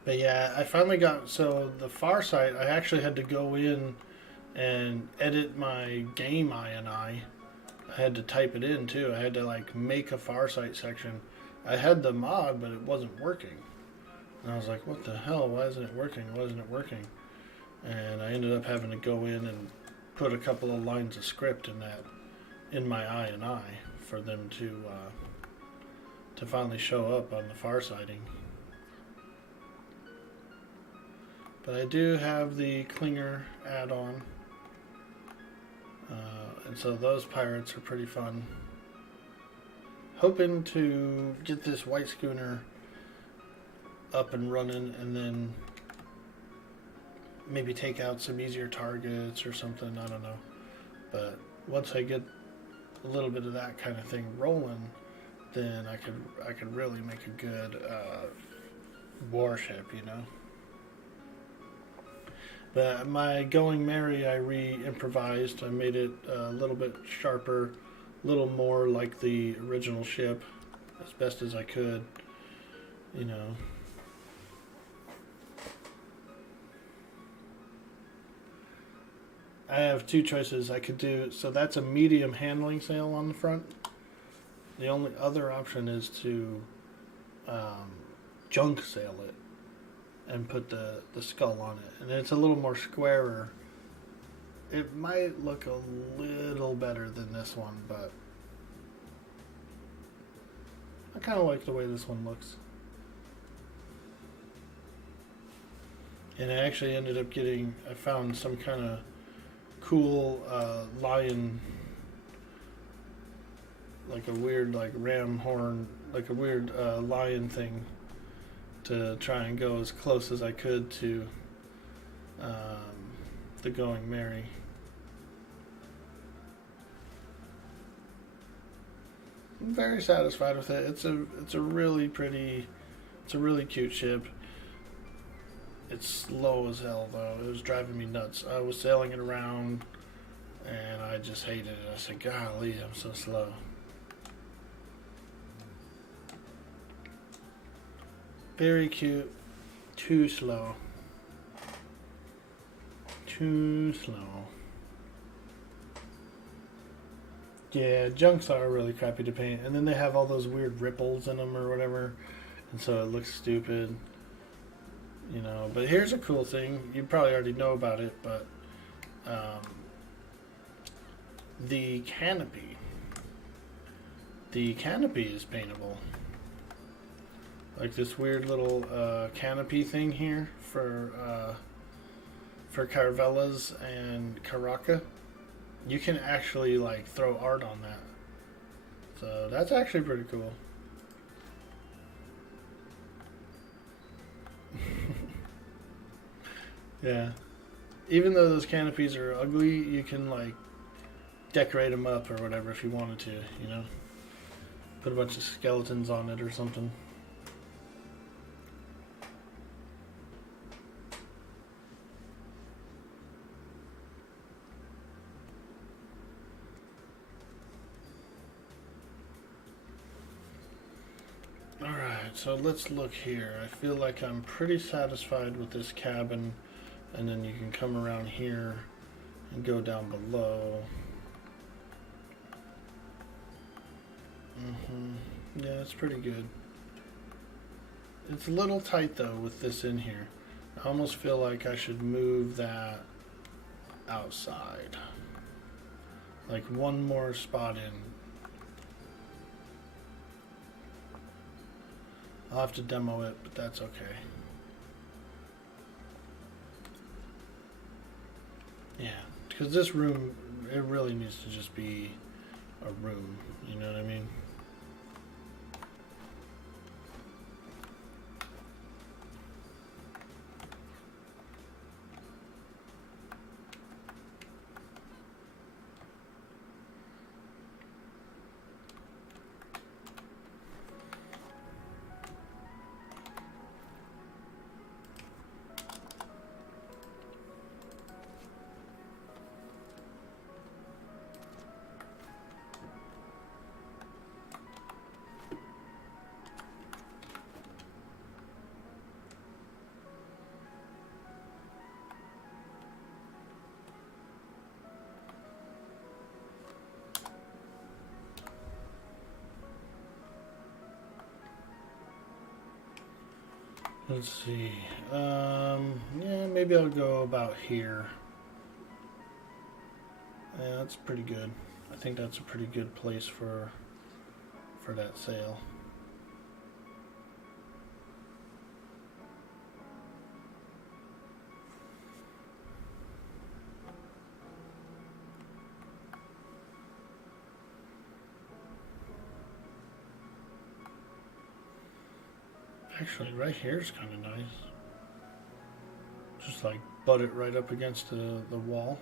But yeah, I finally got, so the far site, I actually had to go in and edit my game INI. I had to type it in too. I had to like make a far site section. I had the mod, but it wasn't working. And I was like, what the hell? Why isn't it working? Why isn't it working? And I ended up having to go in and put a couple of lines of script in my INI for them to finally show up on the far sighting. But I do have the Clinger add-on. And so those pirates are pretty fun. Hoping to get this white schooner up and running, and then maybe take out some easier targets or something. I don't know. But once I get a little bit of that kind of thing rolling, then I could really make a good warship, you know. But my Going Merry, I re-improvised. I made it a little bit sharper, a little more like the original ship, as best as I could, you know. I have 2 choices I could do. So that's a medium handling sail on the front. The only other option is to junk sail it and put the skull on it. And it's a little more squarer. It might look a little better than this one, but I kind of like the way this one looks. And I actually ended up I found some kind of cool lion, like a weird like ram horn, like a weird lion thing, to try and go as close as I could to the Going Merry. I'm very satisfied with it. It's a really pretty, it's a really cute ship. It's slow as hell though. It was driving me nuts. I was sailing it around and I just hated it. I said, golly, I'm so slow. Very cute. Too slow. Too slow. Yeah, junks are really crappy to paint. And then they have all those weird ripples in them or whatever. And so it looks stupid. You know, but here's a cool thing. You probably already know about it, but the canopy. The canopy is paintable. Like this weird little canopy thing here for Caravellas and Caraca. You can actually like throw art on that. So that's actually pretty cool. Yeah. Even though those canopies are ugly, you can like decorate them up or whatever if you wanted to, you know. Put a bunch of skeletons on it or something. Alright, so let's look here. I feel like I'm pretty satisfied with this cabin. And then you can come around here and go down below. Yeah, it's pretty good. It's a little tight though with this in here. I almost feel like I should move that outside. Like one more spot in. I'll have to demo it, but that's okay. Yeah, because this room, it really needs to just be a room, you know what I mean? Let's see. Yeah, maybe I'll go about here. Yeah, that's pretty good. I think that's a pretty good place for that sail. Actually, right here is kind of nice. Just like butt it right up against the wall.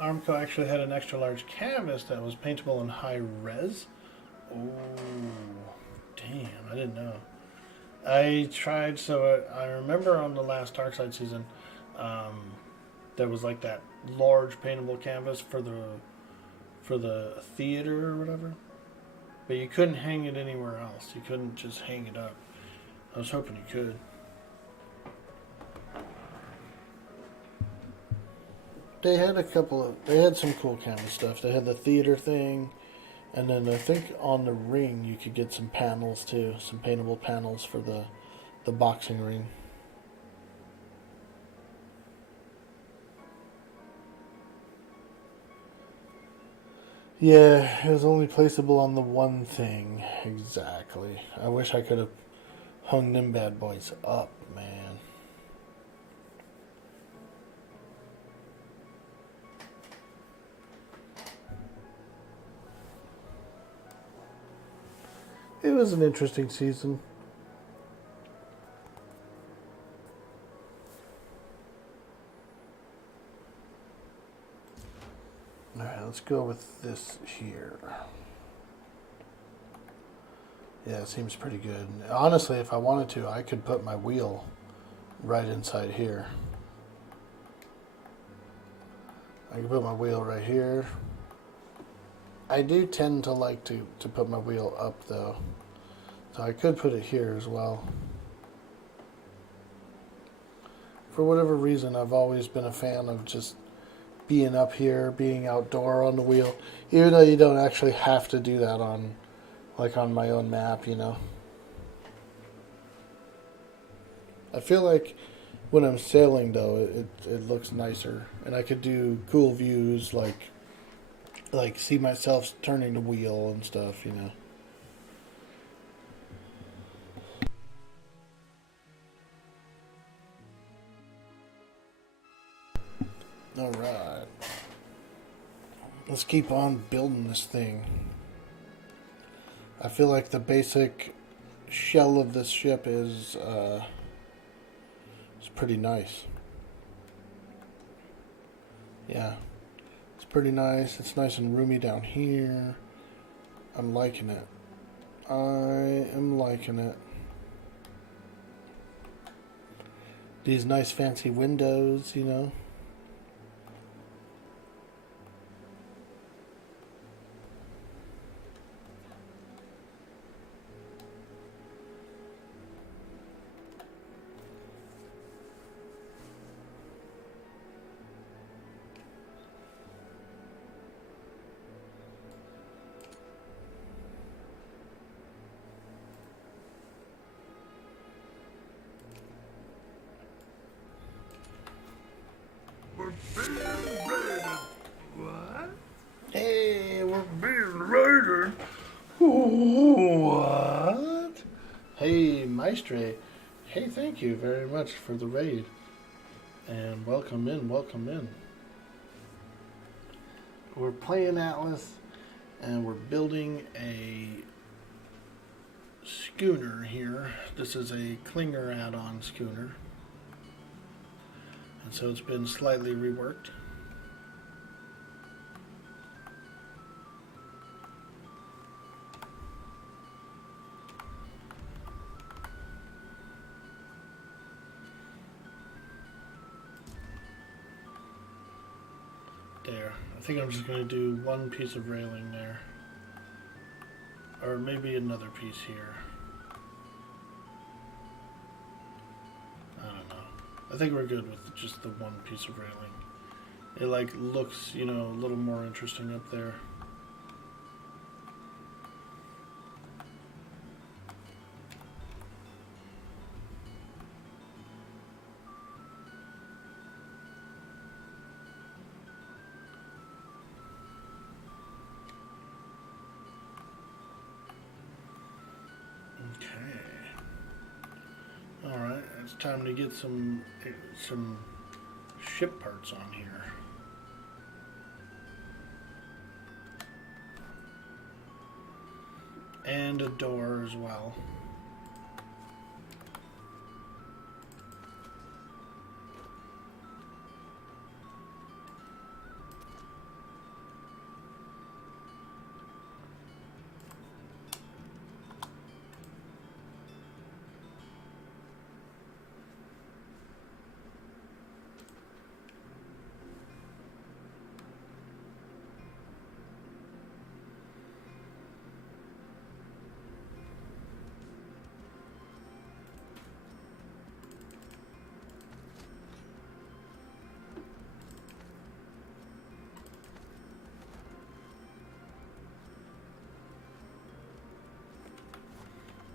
Armco actually had an extra large canvas that was paintable in high res. Oh, damn, I didn't know. I tried, so I remember on the last Darkside season, there was like that large paintable canvas for the theater or whatever, but you couldn't hang it anywhere else. You couldn't just hang it up. I was hoping you could. They had some cool canvas stuff. They had the theater thing, and then I think on the ring you could get some panels too, some paintable panels for the boxing ring. Yeah, it was only placeable on the one thing. Exactly. I wish I could have hung them bad boys up, man. it was an interesting season. Alright, let's go with this here. Yeah, it seems pretty good. Honestly, if I wanted to, I could put my wheel right inside here. I can put my wheel right here. I do tend to like to put my wheel up though. So I could put it here as well. For whatever reason, I've always been a fan of just being up here, being outdoor on the wheel. Even though you don't actually have to do that on, like on my own map, you know. I feel like when I'm sailing though, it looks nicer. And I could do cool views like see myself turning the wheel and stuff, you know. Alright. Let's keep on building this thing. I feel like the basic shell of this ship is pretty nice. Yeah. Pretty nice. It's nice and roomy down here. I'm liking it. I am liking it. These nice fancy windows, you know. Hey, we're being raided. What? Hey, Maestre. Hey, thank you very much for the raid. And welcome in, welcome in. We're playing Atlas, and we're building a schooner here. This is a Klinger add-on schooner. And so it's been slightly reworked. There. I think I'm just going to do one piece of railing there. Or maybe another piece here. I don't know. I think we're good with just the one piece of railing. It like looks, you know, a little more interesting up there. Alright, it's time to get some ship parts on here. And a door as well.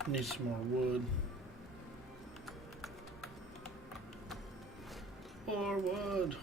Need some more wood. More wood.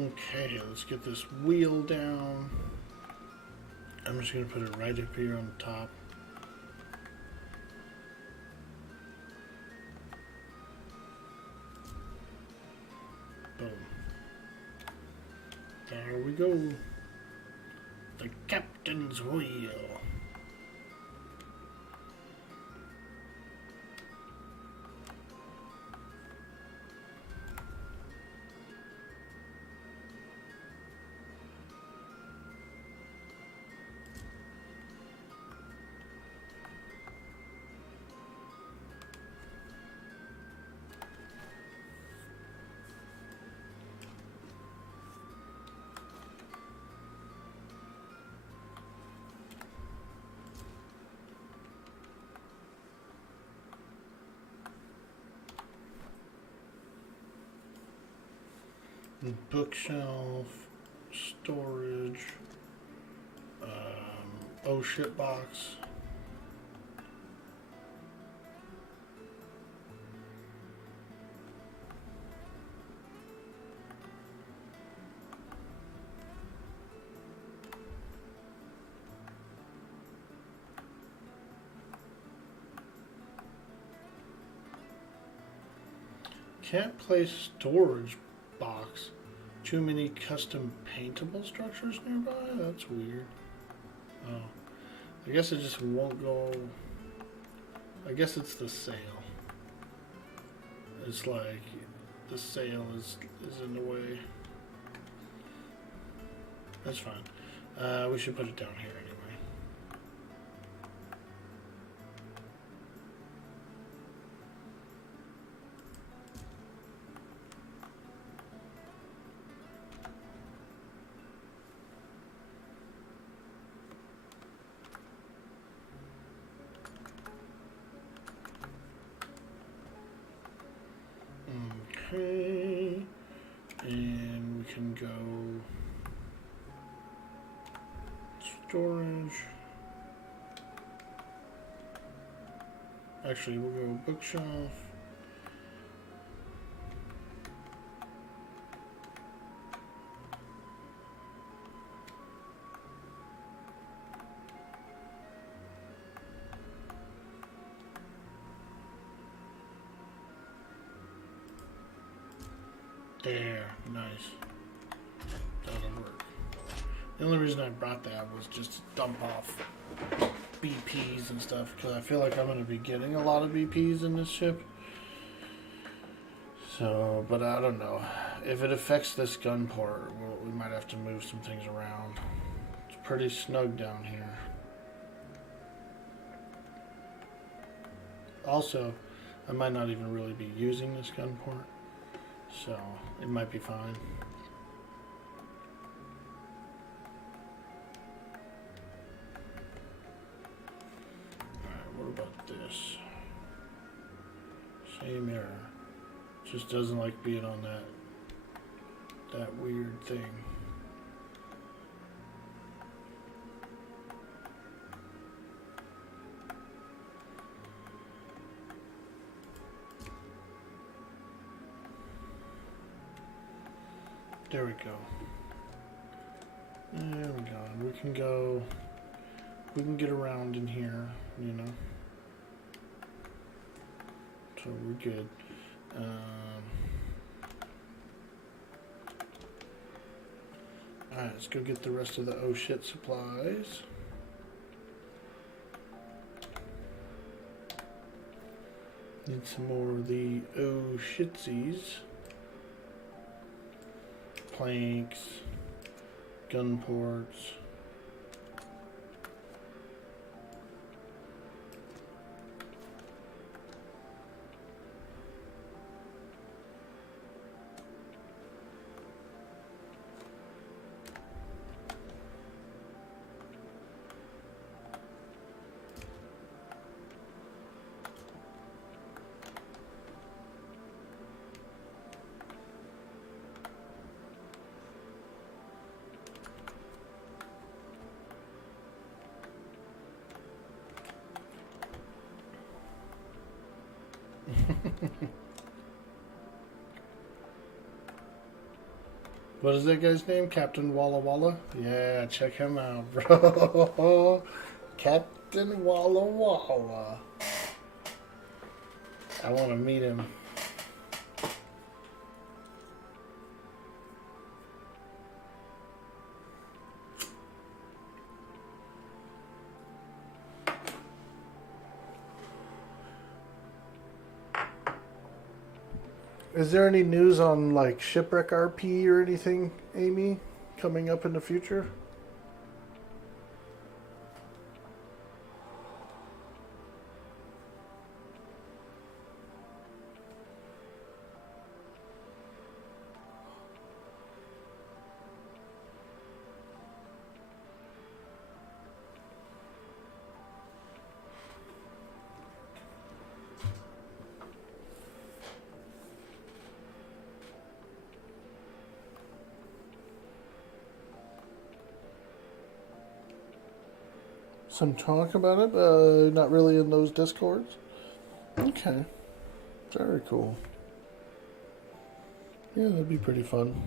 Okay, let's get this wheel down. I'm just gonna put it right up here on the top. Boom. There we go. The captain's wheel. Bookshelf, storage, oh shit box. Can't place storage box. Too many custom paintable structures nearby? That's weird. Oh. I guess it just won't go. I guess it's the sail. It's like the sail is in the way. That's fine. We should put it down here anyway. Okay, and we can go storage. Actually, we'll go bookshelf. There, nice. That'll work. The only reason I brought that was just to dump off BPs and stuff, because I feel like I'm going to be getting a lot of BPs in this ship. So, but I don't know. If it affects this gun port, we might have to move some things around. It's pretty snug down here. Also, I might not even really be using this gun port. So, it might be fine. Alright, what about this? Same error. Just doesn't like being on that weird thing. There we go. There we go. And we can get around in here, you know. So we're good. Alright, let's go get the rest of the oh shit supplies. Need some more of the oh shitsies. Planks, gun ports. What is that guy's name? Captain Walla Walla? Yeah, check him out, bro. Captain Walla Walla. I want to meet him. Is there any news on like Shipwreck RP or anything, Amy, coming up in the future? Some talk about it, but not really in those discords. Okay. Very cool. Yeah, that'd be pretty fun.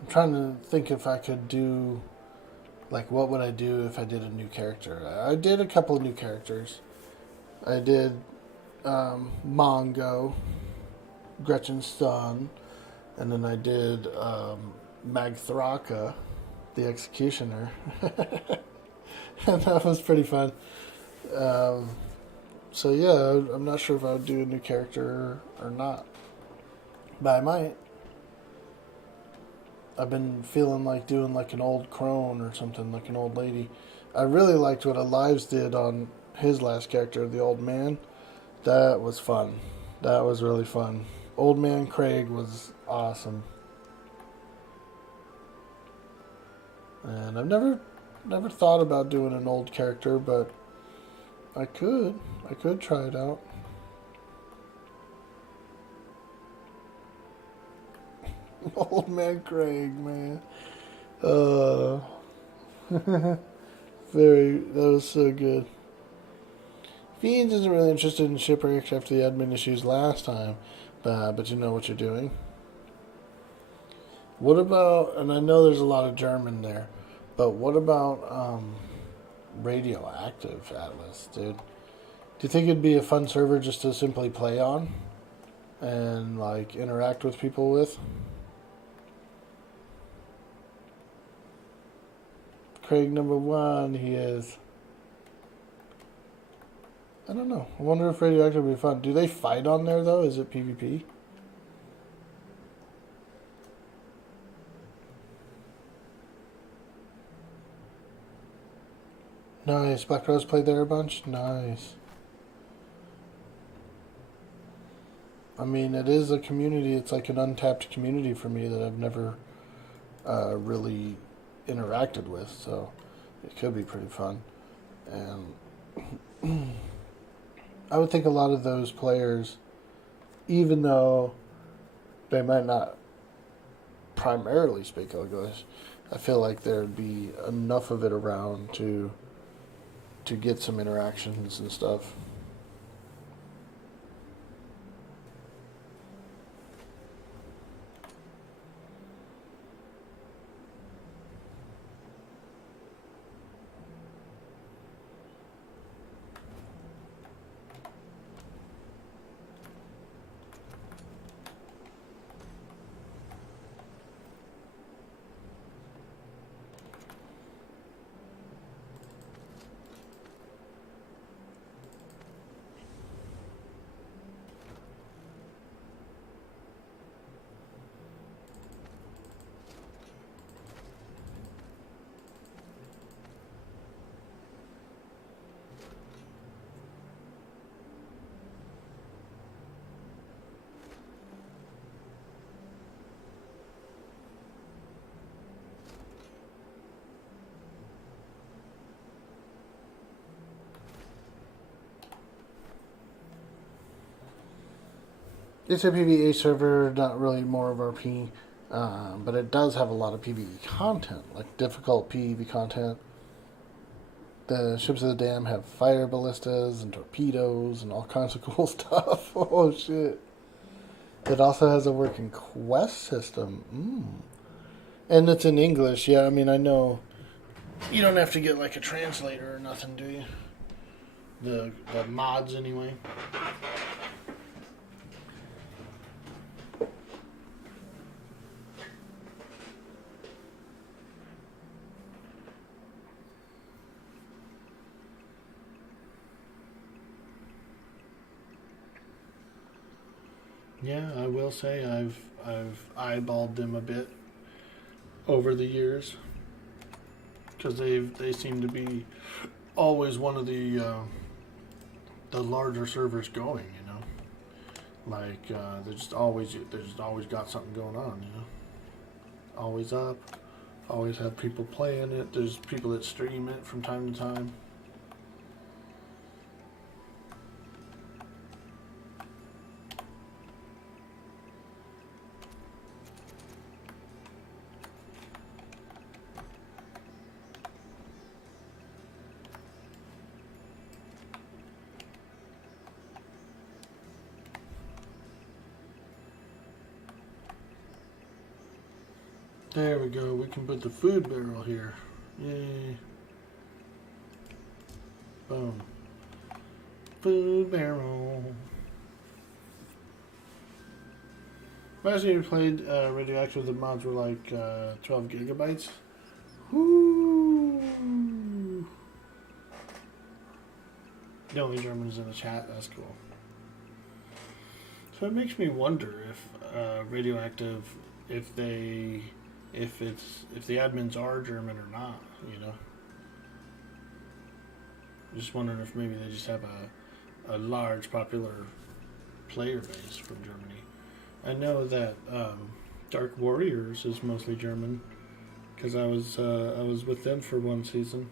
I'm trying to think if I could do, like, what would I do if I did a new character? I did a couple of new characters. I did Mongo, Gretchen's son, and then I did Magthraka, the Executioner. And that was pretty fun. So yeah, I'm not sure if I would do a new character or not. But I might. I've been feeling like doing like an old crone or something, like an old lady. I really liked what Alives did on his last character, the old man. That was fun. That was really fun. Old man Craig was awesome. And I've never thought about doing an old character, but I could try it out. Old man Craig, man. That was so good. Fiends isn't really interested in Shipwreck after the admin issues last time, but you know what you're doing. What about, and I know there's a lot of German there, but what about Radioactive Atlas, dude? Do you think it'd be a fun server just to simply play on and like interact with people with? Craig number 1, he is. I don't know. I wonder if Radioactive would be fun. Do they fight on there though? Is it PvP? Nice. Black Rose played there a bunch? Nice. I mean, it is a community. It's like an untapped community for me that I've never really interacted with. So it could be pretty fun. And I would think a lot of those players, even though they might not primarily speak English, I feel like there'd be enough of it around to get some interactions and stuff. It's a PvE server, not really more of RP, but it does have a lot of PvE content, like difficult PvE content. The ships of the dam have fire ballistas and torpedoes and all kinds of cool stuff. Oh shit. It also has a working quest system. And it's in English. Yeah, I mean, I know you don't have to get like a translator or nothing, do you? The mods, anyway. Yeah, I will say I've eyeballed them a bit over the years because they seem to be always one of the larger servers going. You know, like they just always got something going on. You know, always up, always have people playing it. There's people that stream it from time to time. There we go. We can put the food barrel here. Yay. Boom. Food barrel. Last year we played Radioactive, the mods were like 12 gigabytes. Whoo! The only Germans in the chat, that's cool. So it makes me wonder if Radioactive, if the admins are German or not, you know. Just wondering if maybe they just have a large popular player base from Germany. I know that Dark Warriors is mostly German because I was with them for one season.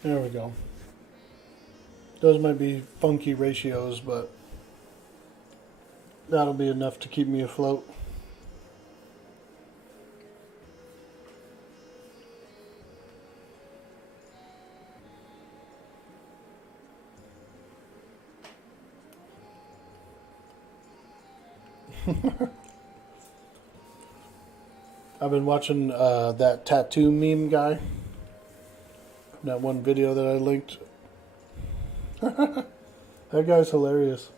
There we go. Those might be funky ratios, but that'll be enough to keep me afloat. I've been watching that tattoo meme guy. That one video that I linked. That guy's hilarious.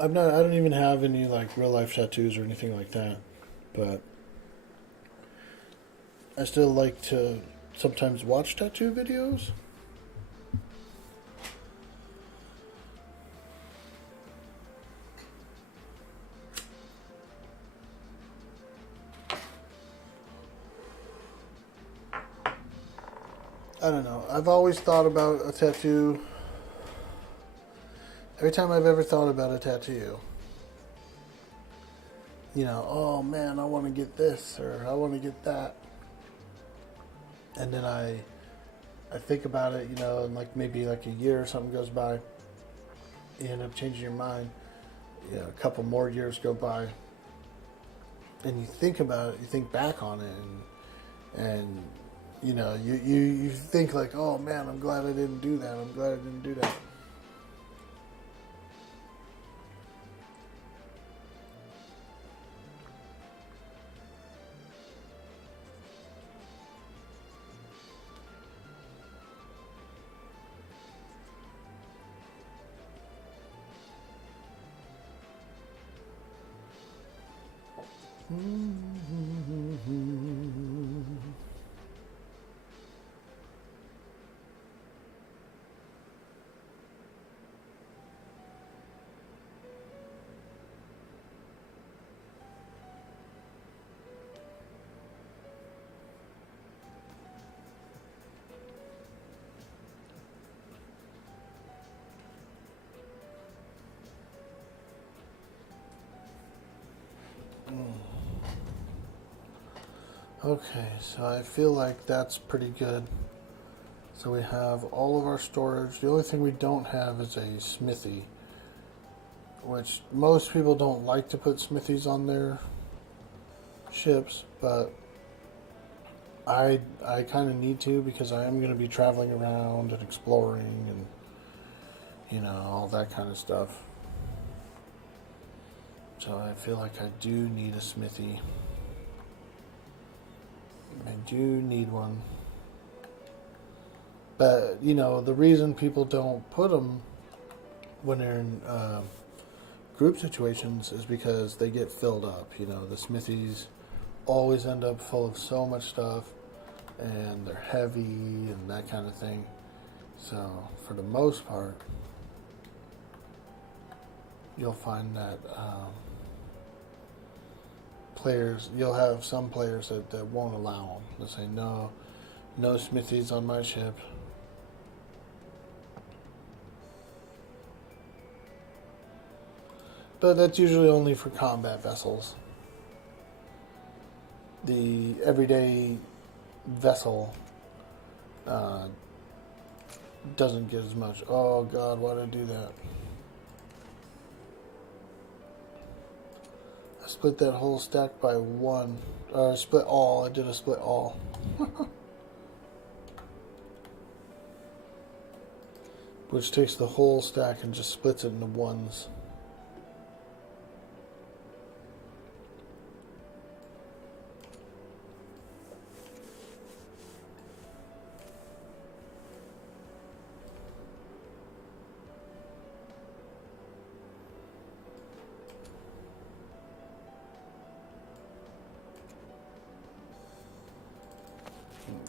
I don't even have any like real life tattoos or anything like that, but I still like to sometimes watch tattoo videos. I don't know. I've always thought about a tattoo. Every time I've ever thought about a tattoo, you know, oh man, I want to get this or I want to get that. And then I think about it, you know, and like maybe like a year or something goes by. You end up changing your mind. You know, a couple more years go by. And you think about it, you think back on it, and you know, you think like, oh man, I'm glad I didn't do that. I'm glad I didn't do that. Okay, so I feel like that's pretty good. So we have all of our storage. The only thing we don't have is a smithy, which most people don't like to put smithies on their ships, but I kind of need to because I am going to be traveling around and exploring and, you know, all that kind of stuff. So I feel like I do need a smithy. I do need one. But, you know, the reason people don't put them when they're in group situations is because they get filled up. You know, the smithies always end up full of so much stuff, and they're heavy and that kind of thing. So, for the most part, you'll find that you'll have some players that won't allow them. They'll say, no smithies on my ship. But that's usually only for combat vessels. The everyday vessel doesn't get as much. Oh God, why did I do that? I split that whole stack by one. Or I split all. I did a split all. Which takes the whole stack and just splits it into ones.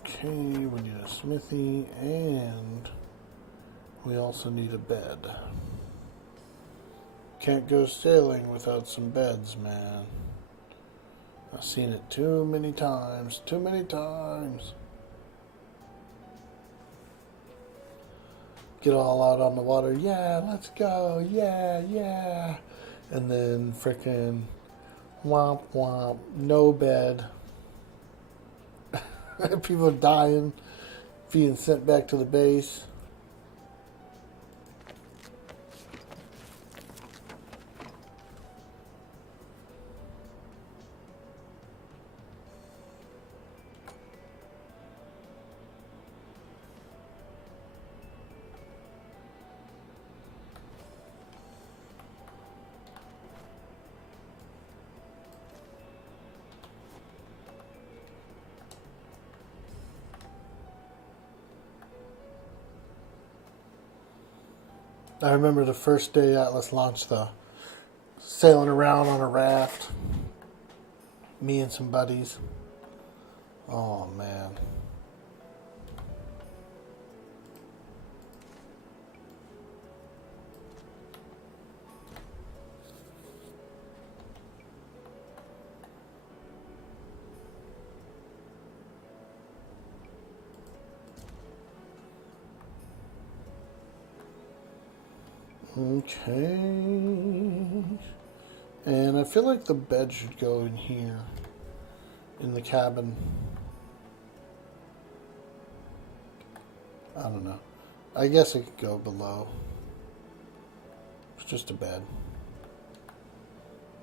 Okay, we need a smithy, and we also need a bed. Can't go sailing without some beds, man. I've seen it too many times. Too many times. Get all out on the water. Yeah, let's go. Yeah. And then frickin' womp womp. No bed. People dying, being sent back to the base. I remember the first day Atlas launched, the sailing around on a raft. Me and some buddies. Oh, man. Okay. And I feel like the bed should go in here. In the cabin. I don't know. I guess it could go below. It's just a bed.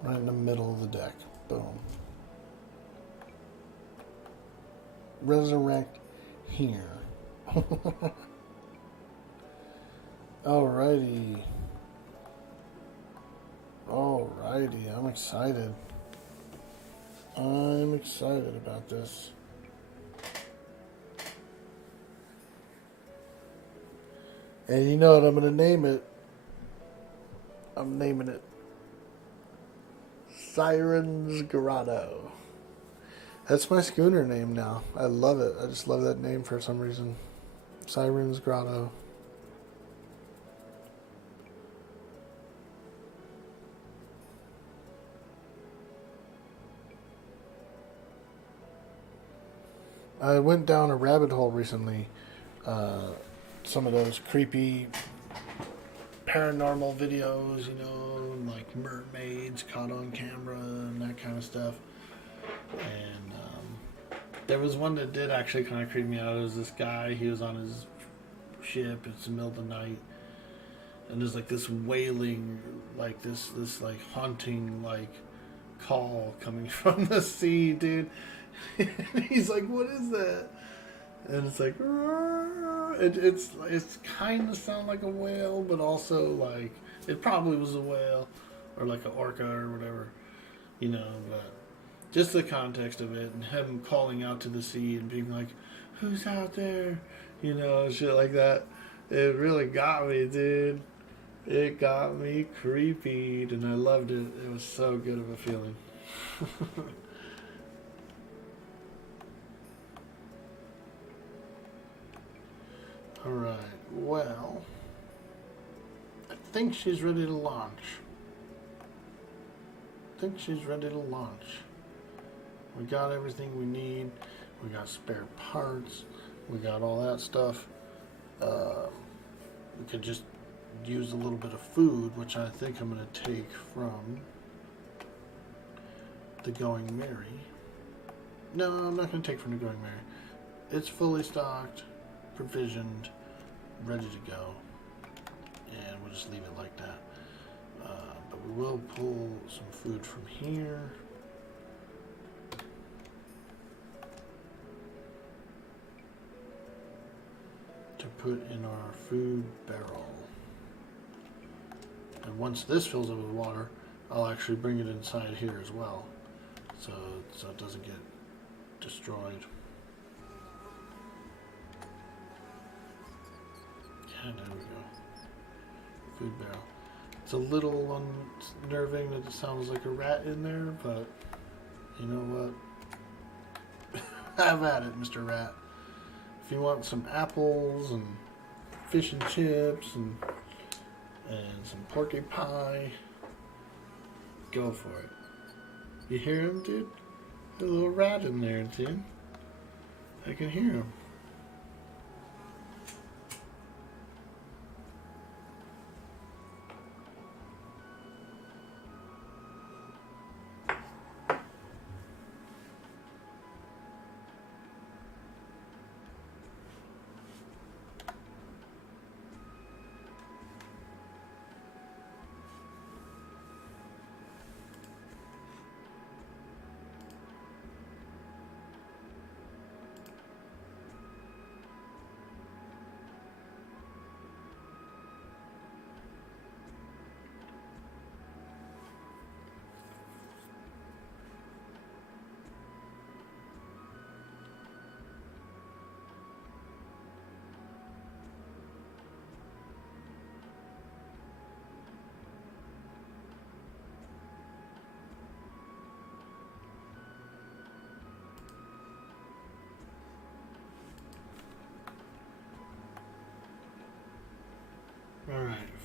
Right in the middle of the deck. Boom. Resurrect here. Alrighty. Alrighty, I'm excited. I'm excited about this. And you know what I'm going to name it? I'm naming it Siren's Grotto. That's my schooner name now. I love it. I just love that name for some reason. Siren's Grotto. I went down a rabbit hole recently. Some of those creepy paranormal videos, you know, like mermaids caught on camera and that kind of stuff. And there was one that did actually kind of creep me out. It was this guy, he was on his ship, it's the middle of the night, and there's like this wailing, like this like haunting like call coming from the sea, dude. He's like, what is that? And it's like, it's kind of sound like a whale, but also like it probably was a whale or like an orca or whatever, you know. But just the context of it and him calling out to the sea and being like, who's out there, you know, shit like that. It really got me, dude. It got me creepy, and I loved it. It was so good of a feeling. Alright, well, I think she's ready to launch. We got everything we need. We got spare parts. We got all that stuff. We could just use a little bit of food, which I think I'm going to take from the Going Merry. No, I'm not going to take from the Going Merry. It's fully stocked, provisioned, ready to go, and we'll just leave it like that. But we will pull some food from here. To put in our food barrel. And once this fills up with water, I'll actually bring it inside here as well, so it doesn't get destroyed. Yeah, there we go. Food barrel. It's a little unnerving that it sounds like a rat in there, but you know what? Have at it, Mr. Rat. If you want some apples and fish and chips and some porky pie, go for it. You hear him, dude? There's a little rat in there, dude. I can hear him.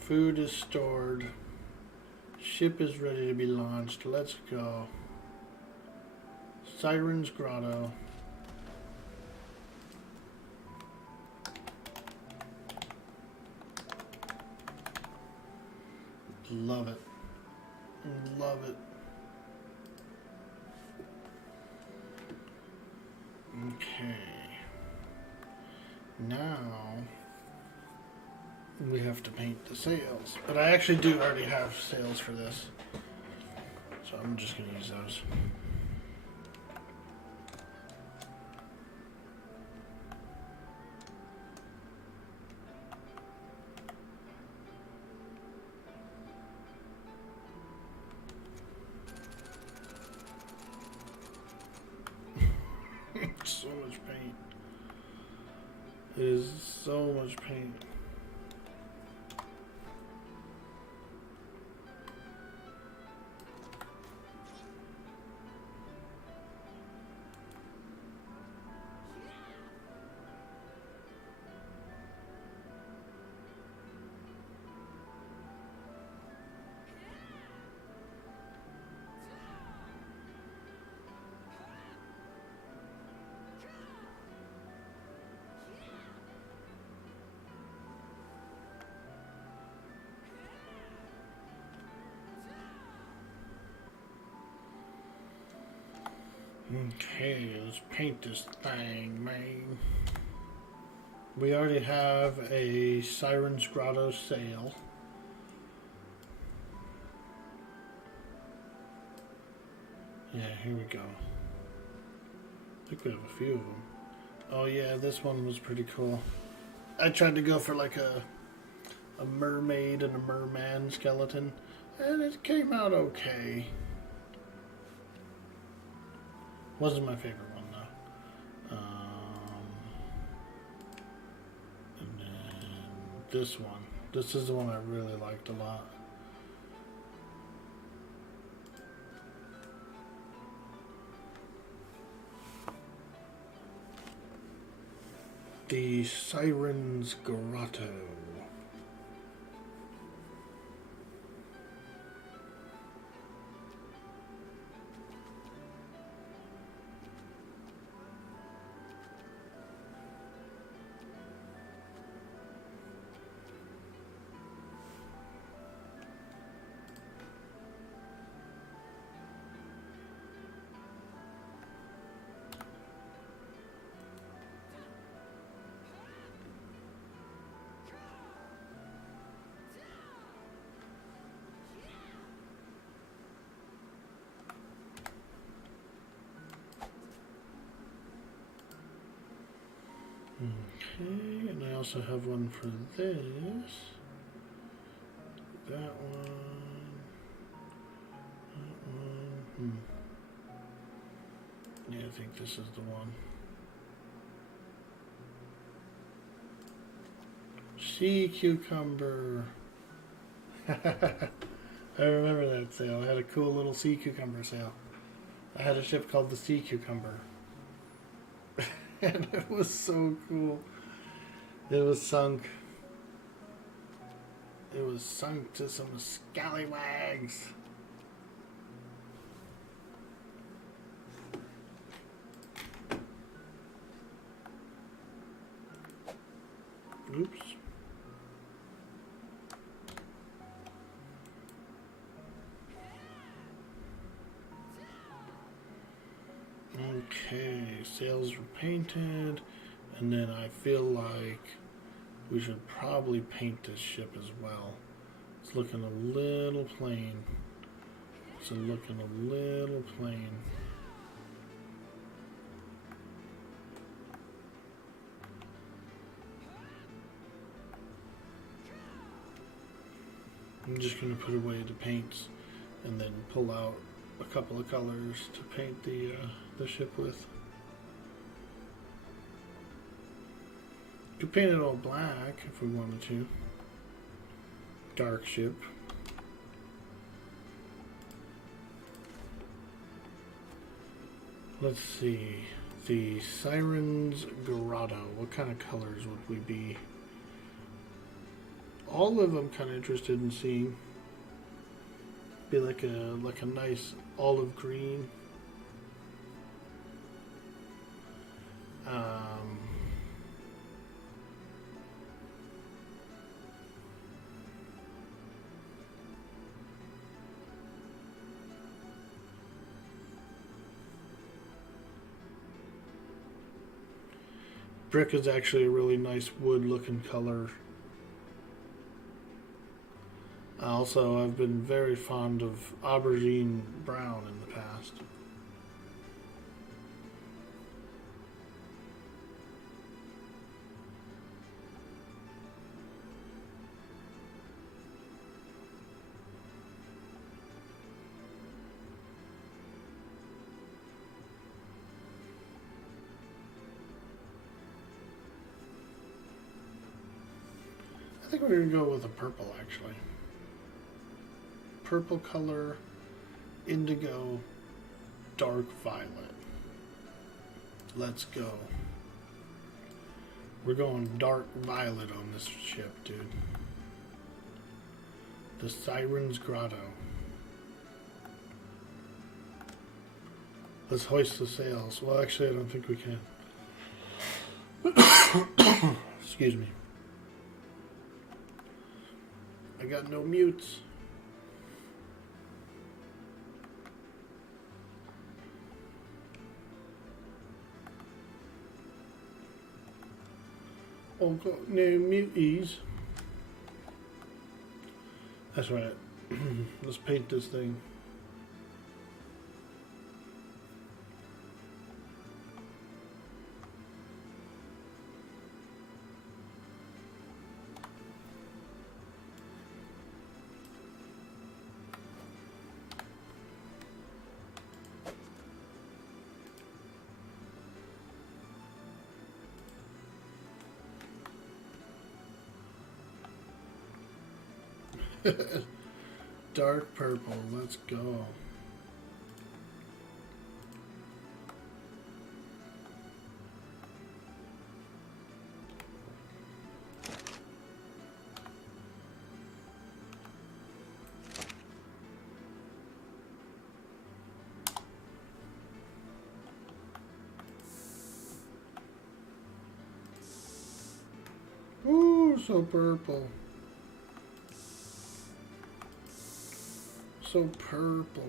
Food is stored. Ship is ready to be launched. Let's go. Siren's Grotto. Love it. Love it. Okay. Now we have to paint the sails. But I actually do already have sails for this. So I'm just going to use those. So much paint. It is so much paint. Okay, let's paint this thing, man. We already have a Siren's Grotto sail. Yeah, here we go. I think we have a few of them. Oh yeah, this one was pretty cool. I tried to go for like a mermaid and a merman skeleton, and it came out okay. Wasn't my favorite one though. And then this one. This is the one I really liked a lot. The Siren's Grotto. Okay, and I also have one for this. That one. That one. Yeah, I think this is the one. Sea cucumber. I remember that sail. I had a cool little sea cucumber sail. I had a ship called the Sea Cucumber. And it was so cool. It was sunk. It was sunk to some scallywags. Oops. Okay, sails were painted, and then I feel like we should probably paint this ship as well. It's looking a little plain. It's looking a little plain. I'm just going to put away the paints and then pull out a couple of colors to paint the ship with. Could paint it all black if we wanted to. Dark ship. Let's see. The Siren's Grotto. What kind of colors would we be? Olive I'm kind of interested in seeing. Be like a nice olive green. Brick is actually a really nice wood looking color. Also, I've been very fond of aubergine brown in the past. I think we're going to go with a purple, actually. Purple color, indigo, dark violet. Let's go. We're going dark violet on this ship, dude. The Siren's Grotto. Let's hoist the sails. Well, actually, I don't think we can. Excuse me. I got no mutes. Oh, got no muties. That's right. Let's paint this thing. Dark purple, let's go. Ooh, so purple. So purple.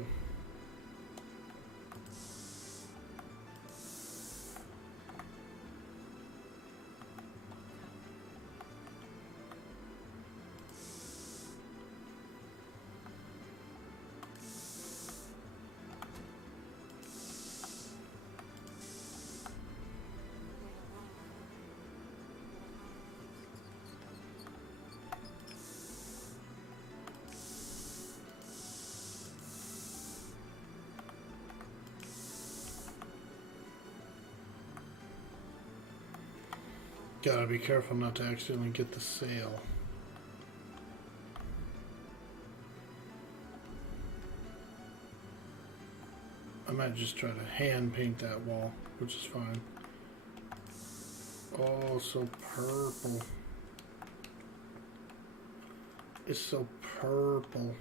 Gotta be careful not to accidentally get the sail. I might just try to hand paint that wall, which is fine. Oh, so purple. It's so purple.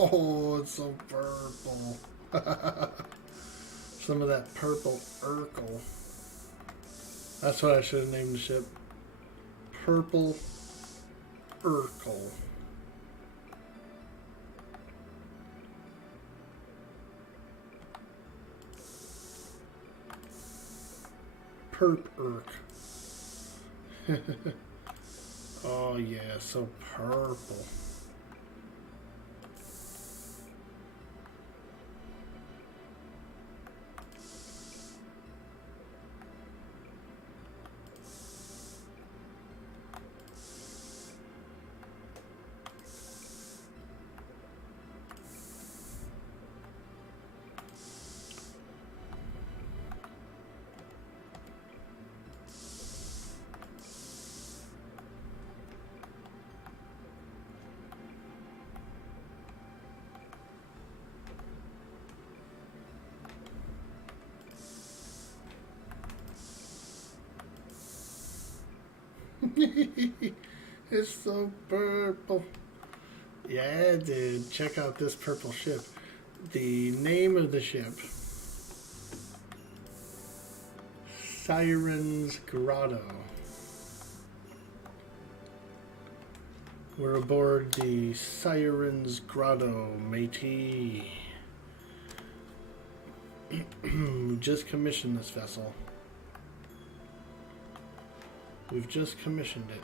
Oh, it's so purple. Some of that purple Urkel. That's what I should have named the ship. Purple Urkel. Perp Urk. Oh yeah, so purple. It's so purple. Yeah, dude. Check out this purple ship. The name of the ship. Siren's Grotto. We're aboard the Siren's Grotto, matey. Just commissioned this vessel. We've just commissioned it.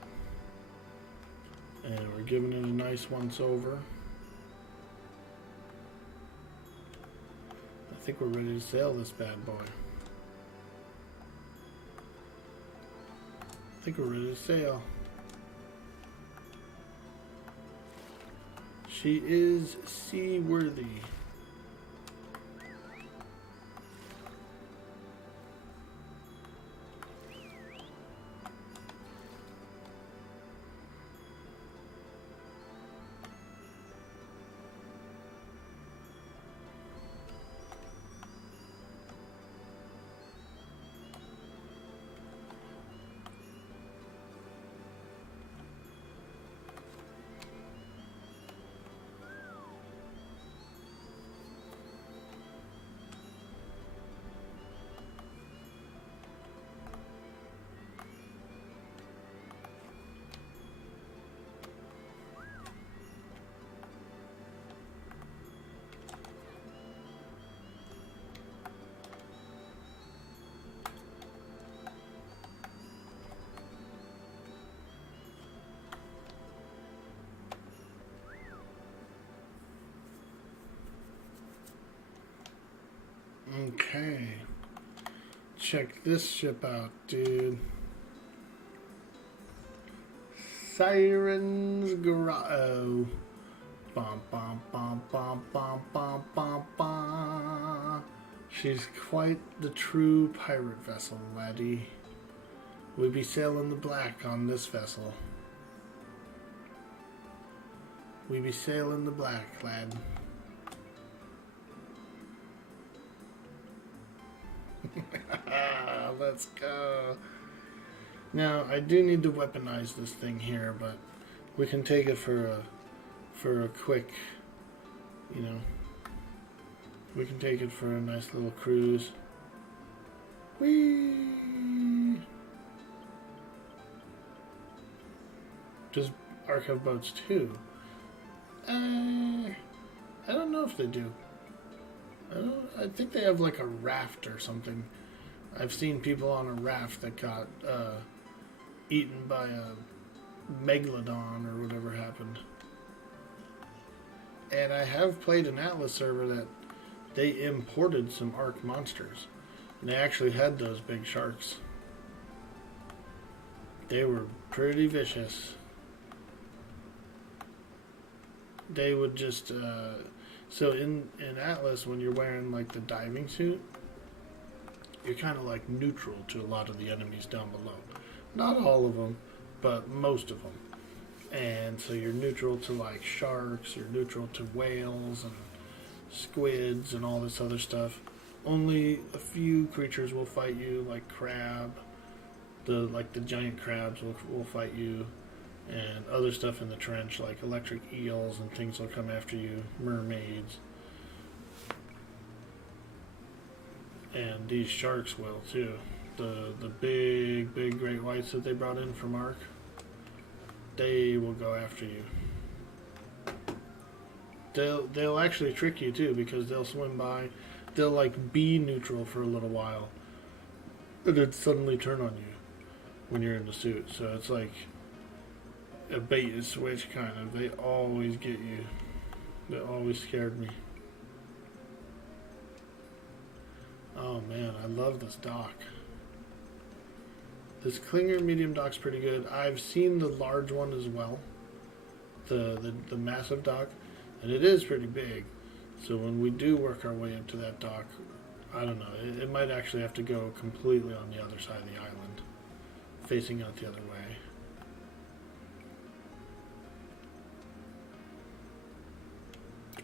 And we're giving it a nice once over. I think we're ready to sail this bad boy. I think we're ready to sail. She is seaworthy. Okay. Check this ship out, dude. Siren's Grotto. Bum, bum, bum, bum, bum, bum, bum, bum. She's quite the true pirate vessel, laddie. We be sailing the black on this vessel. We be sailing the black, lad. Let's go. Now, I do need to weaponize this thing here, but we can take it for a quick, you know, we can take it for a nice little cruise. Whee! Does Ark have boats too? I don't know if they do. I think they have like a raft or something. I've seen people on a raft that got eaten by a megalodon or whatever happened. And I have played an Atlas server that they imported some Ark monsters. And they actually had those big sharks. They were pretty vicious. They would just... So in Atlas, when you're wearing like the diving suit, you're kind of like neutral to a lot of the enemies down below. Not all of them, but most of them. And so you're neutral to like sharks, you're neutral to whales and squids and all this other stuff. Only a few creatures will fight you, like crab. The giant crabs will fight you. And other stuff in the trench, like electric eels and things will come after you, mermaids. And these sharks will too. The big great whites that they brought in from Ark, they will go after you. They'll actually trick you too, because they'll swim by, they'll like be neutral for a little while, and then suddenly turn on you when you're in the suit. So it's like a bait and switch kind of. They always get you. They always scared me. Oh man, I love this dock. This Klinger medium dock's pretty good. I've seen the large one as well. The massive dock. And it is pretty big. So when we do work our way into that dock, I don't know. It might actually have to go completely on the other side of the island. Facing out the other way.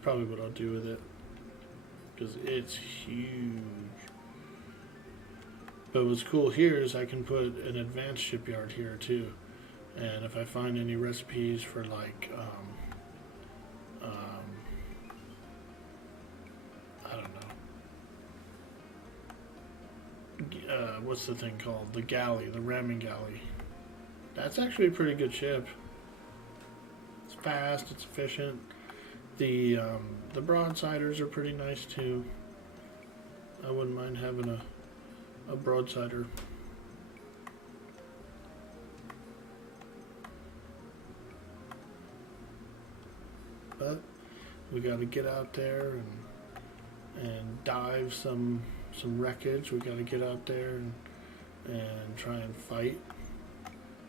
Probably what I'll do with it, because it's huge. But what's cool here is I can put an advanced shipyard here too, And if I find any recipes for like, I don't know, what's the thing called? The galley, the ramen galley. That's actually a pretty good ship. It's fast, it's efficient. The broadsiders are pretty nice too. I wouldn't mind having a broadsider. But we got to get out there and dive some wreckage. We got to get out there and try and fight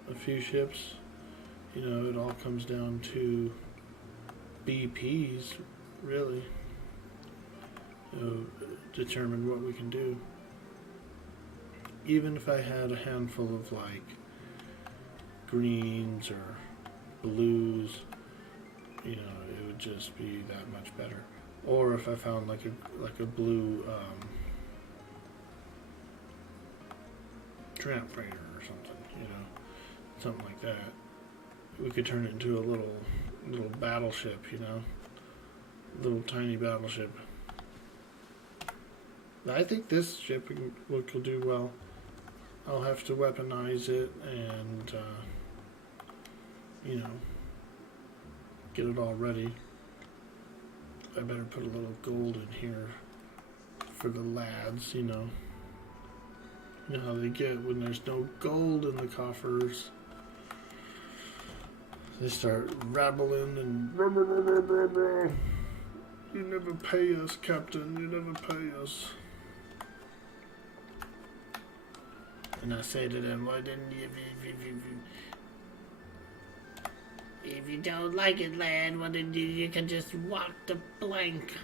a few ships. You know, it all comes down to BPs, really. Determine what we can do. Even if I had a handful of like greens or blues, you know, it would just be that much better. Or if I found like a blue tramp freighter or something, you know, something like that, we could turn it into a little battleship, you know, little tiny battleship. I think this ship will do well. I'll have to weaponize it and you know, get it all ready. I better put a little gold in here for the lads, you know. You know how they get when there's no gold in the coffers. They start rattling and you never pay us, Captain, you never pay us. And I say to them, why didn't you, if you don't like it, lad, what did you can just walk the plank.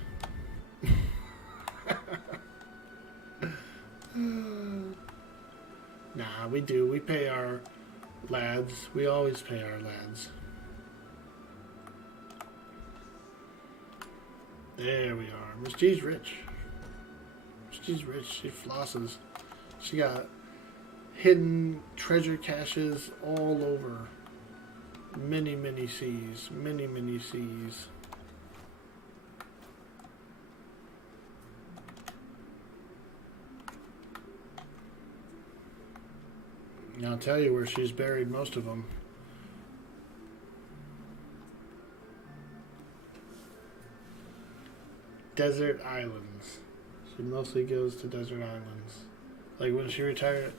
Nah, we do. We pay our lads. We always pay our lads. There we are. Miss G's rich. Miss G's rich. She flosses. She got hidden treasure caches all over. Many, many seas. Many, many seas. And I'll tell you where she's buried most of them. Desert islands. She mostly goes to desert islands. Like when she retired,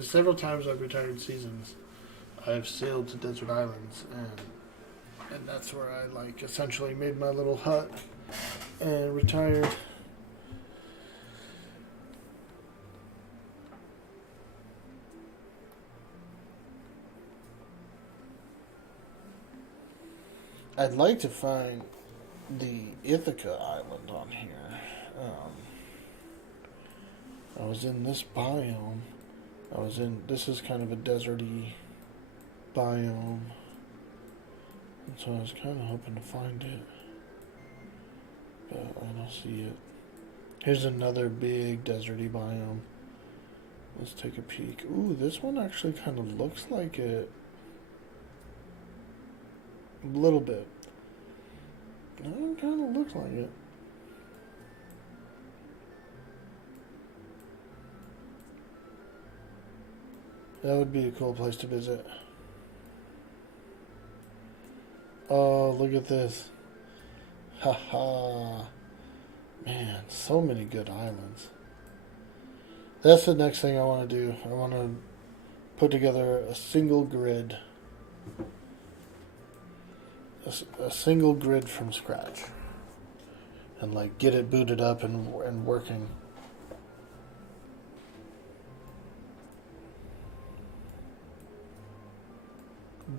several times I've retired seasons, I've sailed to desert islands, and that's where I like essentially made my little hut and retired. I'd like to find the Ithaca Island on here. I was in this biome. This is kind of a deserty biome. And so I was kind of hoping to find it. But I don't see it. Here's another big deserty biome. Let's take a peek. Ooh, this one actually kind of looks like it. A little bit. It kind of looks like it. That would be a cool place to visit. Oh, look at this. Haha. Man, so many good islands. That's the next thing I want to do. I want to put together a single grid. A single grid from scratch. And like get it booted up and working.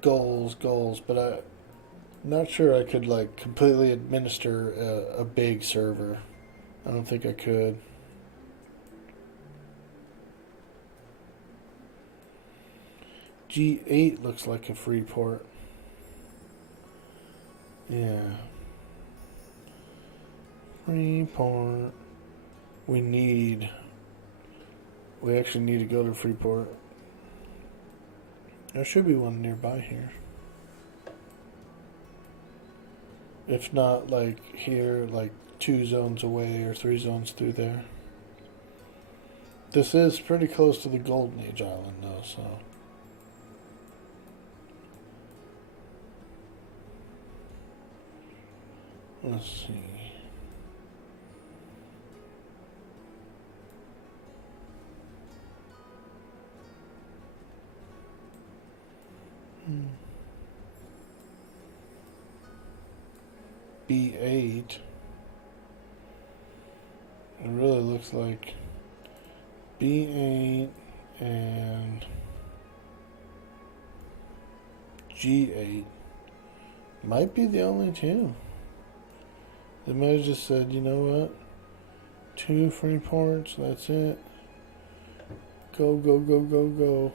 Goals, but I'm not sure I could like completely administer a big server. I don't think I could. G8 looks like a free port. Yeah. Freeport. We actually need to go to Freeport. There should be one nearby here. If not, like here, like 2 zones away or 3 zones through there. This is pretty close to the Golden Age Island, though, so. Let's see. B8. It really looks like B8 and G8 might be the only two. They might have just said, you know what? 2 free ports, that's it. Go, go, go, go, go.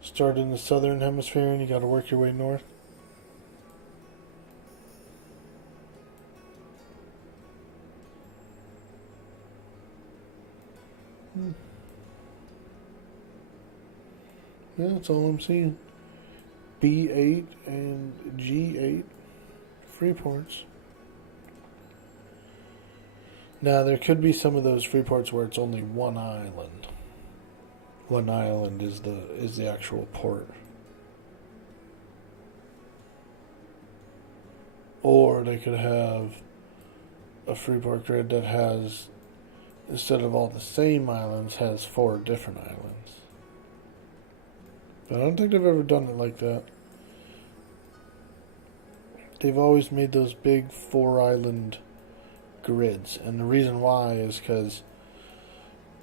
Start in the southern hemisphere and you gotta work your way north. Yeah, that's all I'm seeing. B8 and G8 free ports. Now there could be some of those free ports where it's only one island. One island is the actual port. Or they could have a free port grid that has, instead of all the same islands, has 4 different islands. But I don't think they've ever done it like that. They've always made those big 4-island grids. And the reason why is because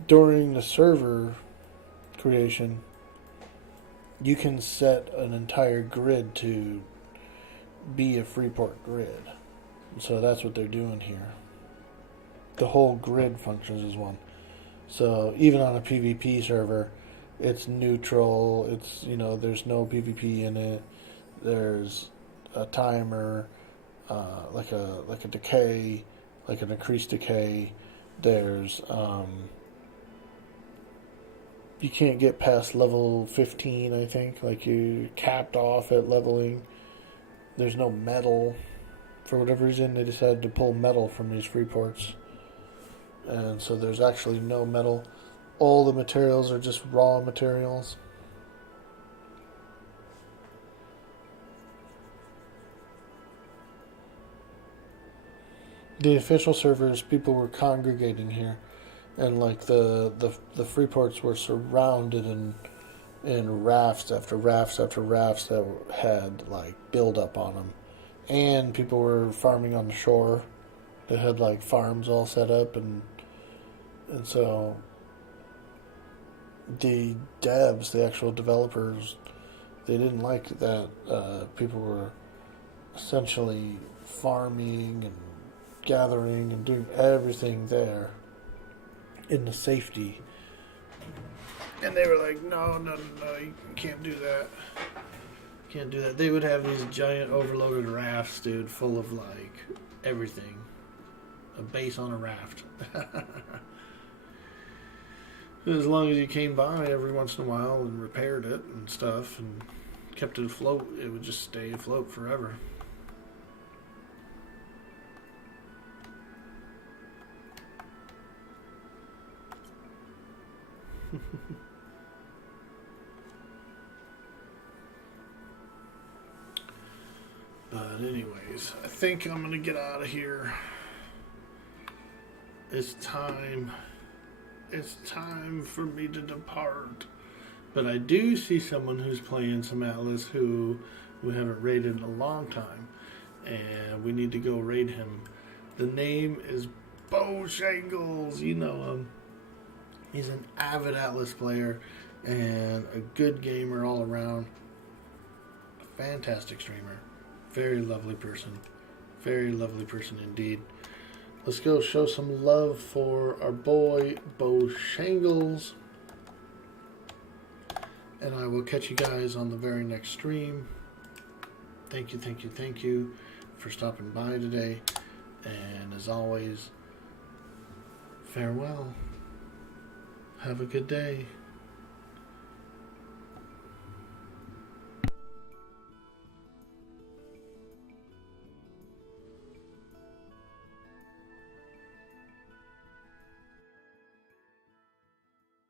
during the server creation, you can set an entire grid to be a Freeport grid. So that's what they're doing here. The whole grid functions as one. So even on a PvP server, it's neutral. It's, you know, there's no PvP in it. There's a timer, like a decay, like an increased decay. There's you can't get past level 15, I think. Like, you're capped off at leveling. There's no metal. For whatever reason, they decided to pull metal from these free ports. And so there's actually no metal. All the materials are just raw materials. The official servers, people were congregating here. And like the free ports were surrounded in rafts after rafts after rafts that had like buildup on them, and people were farming on the shore. They had like farms all set up, and so the devs, the actual developers, they didn't like that people were essentially farming and gathering and doing everything there in the safety. And they were like, no, you can't do that. Can't do that. They would have these giant overloaded rafts, dude, full of like everything. A base on a raft. As long as you came by every once in a while and repaired it and stuff and kept it afloat, it would just stay afloat forever. But anyways, I think I'm gonna get out of here. It's time for me to depart. But I do see someone who's playing some Atlas who we haven't raided in a long time, and we need to go raid him. The name is Bo Shangles. You know him. He's an avid Atlas player and a good gamer all around. A fantastic streamer. Very lovely person. Very lovely person indeed. Let's go show some love for our boy, Bo Shangles. And I will catch you guys on the very next stream. Thank you for stopping by today. And as always, farewell. Have a good day.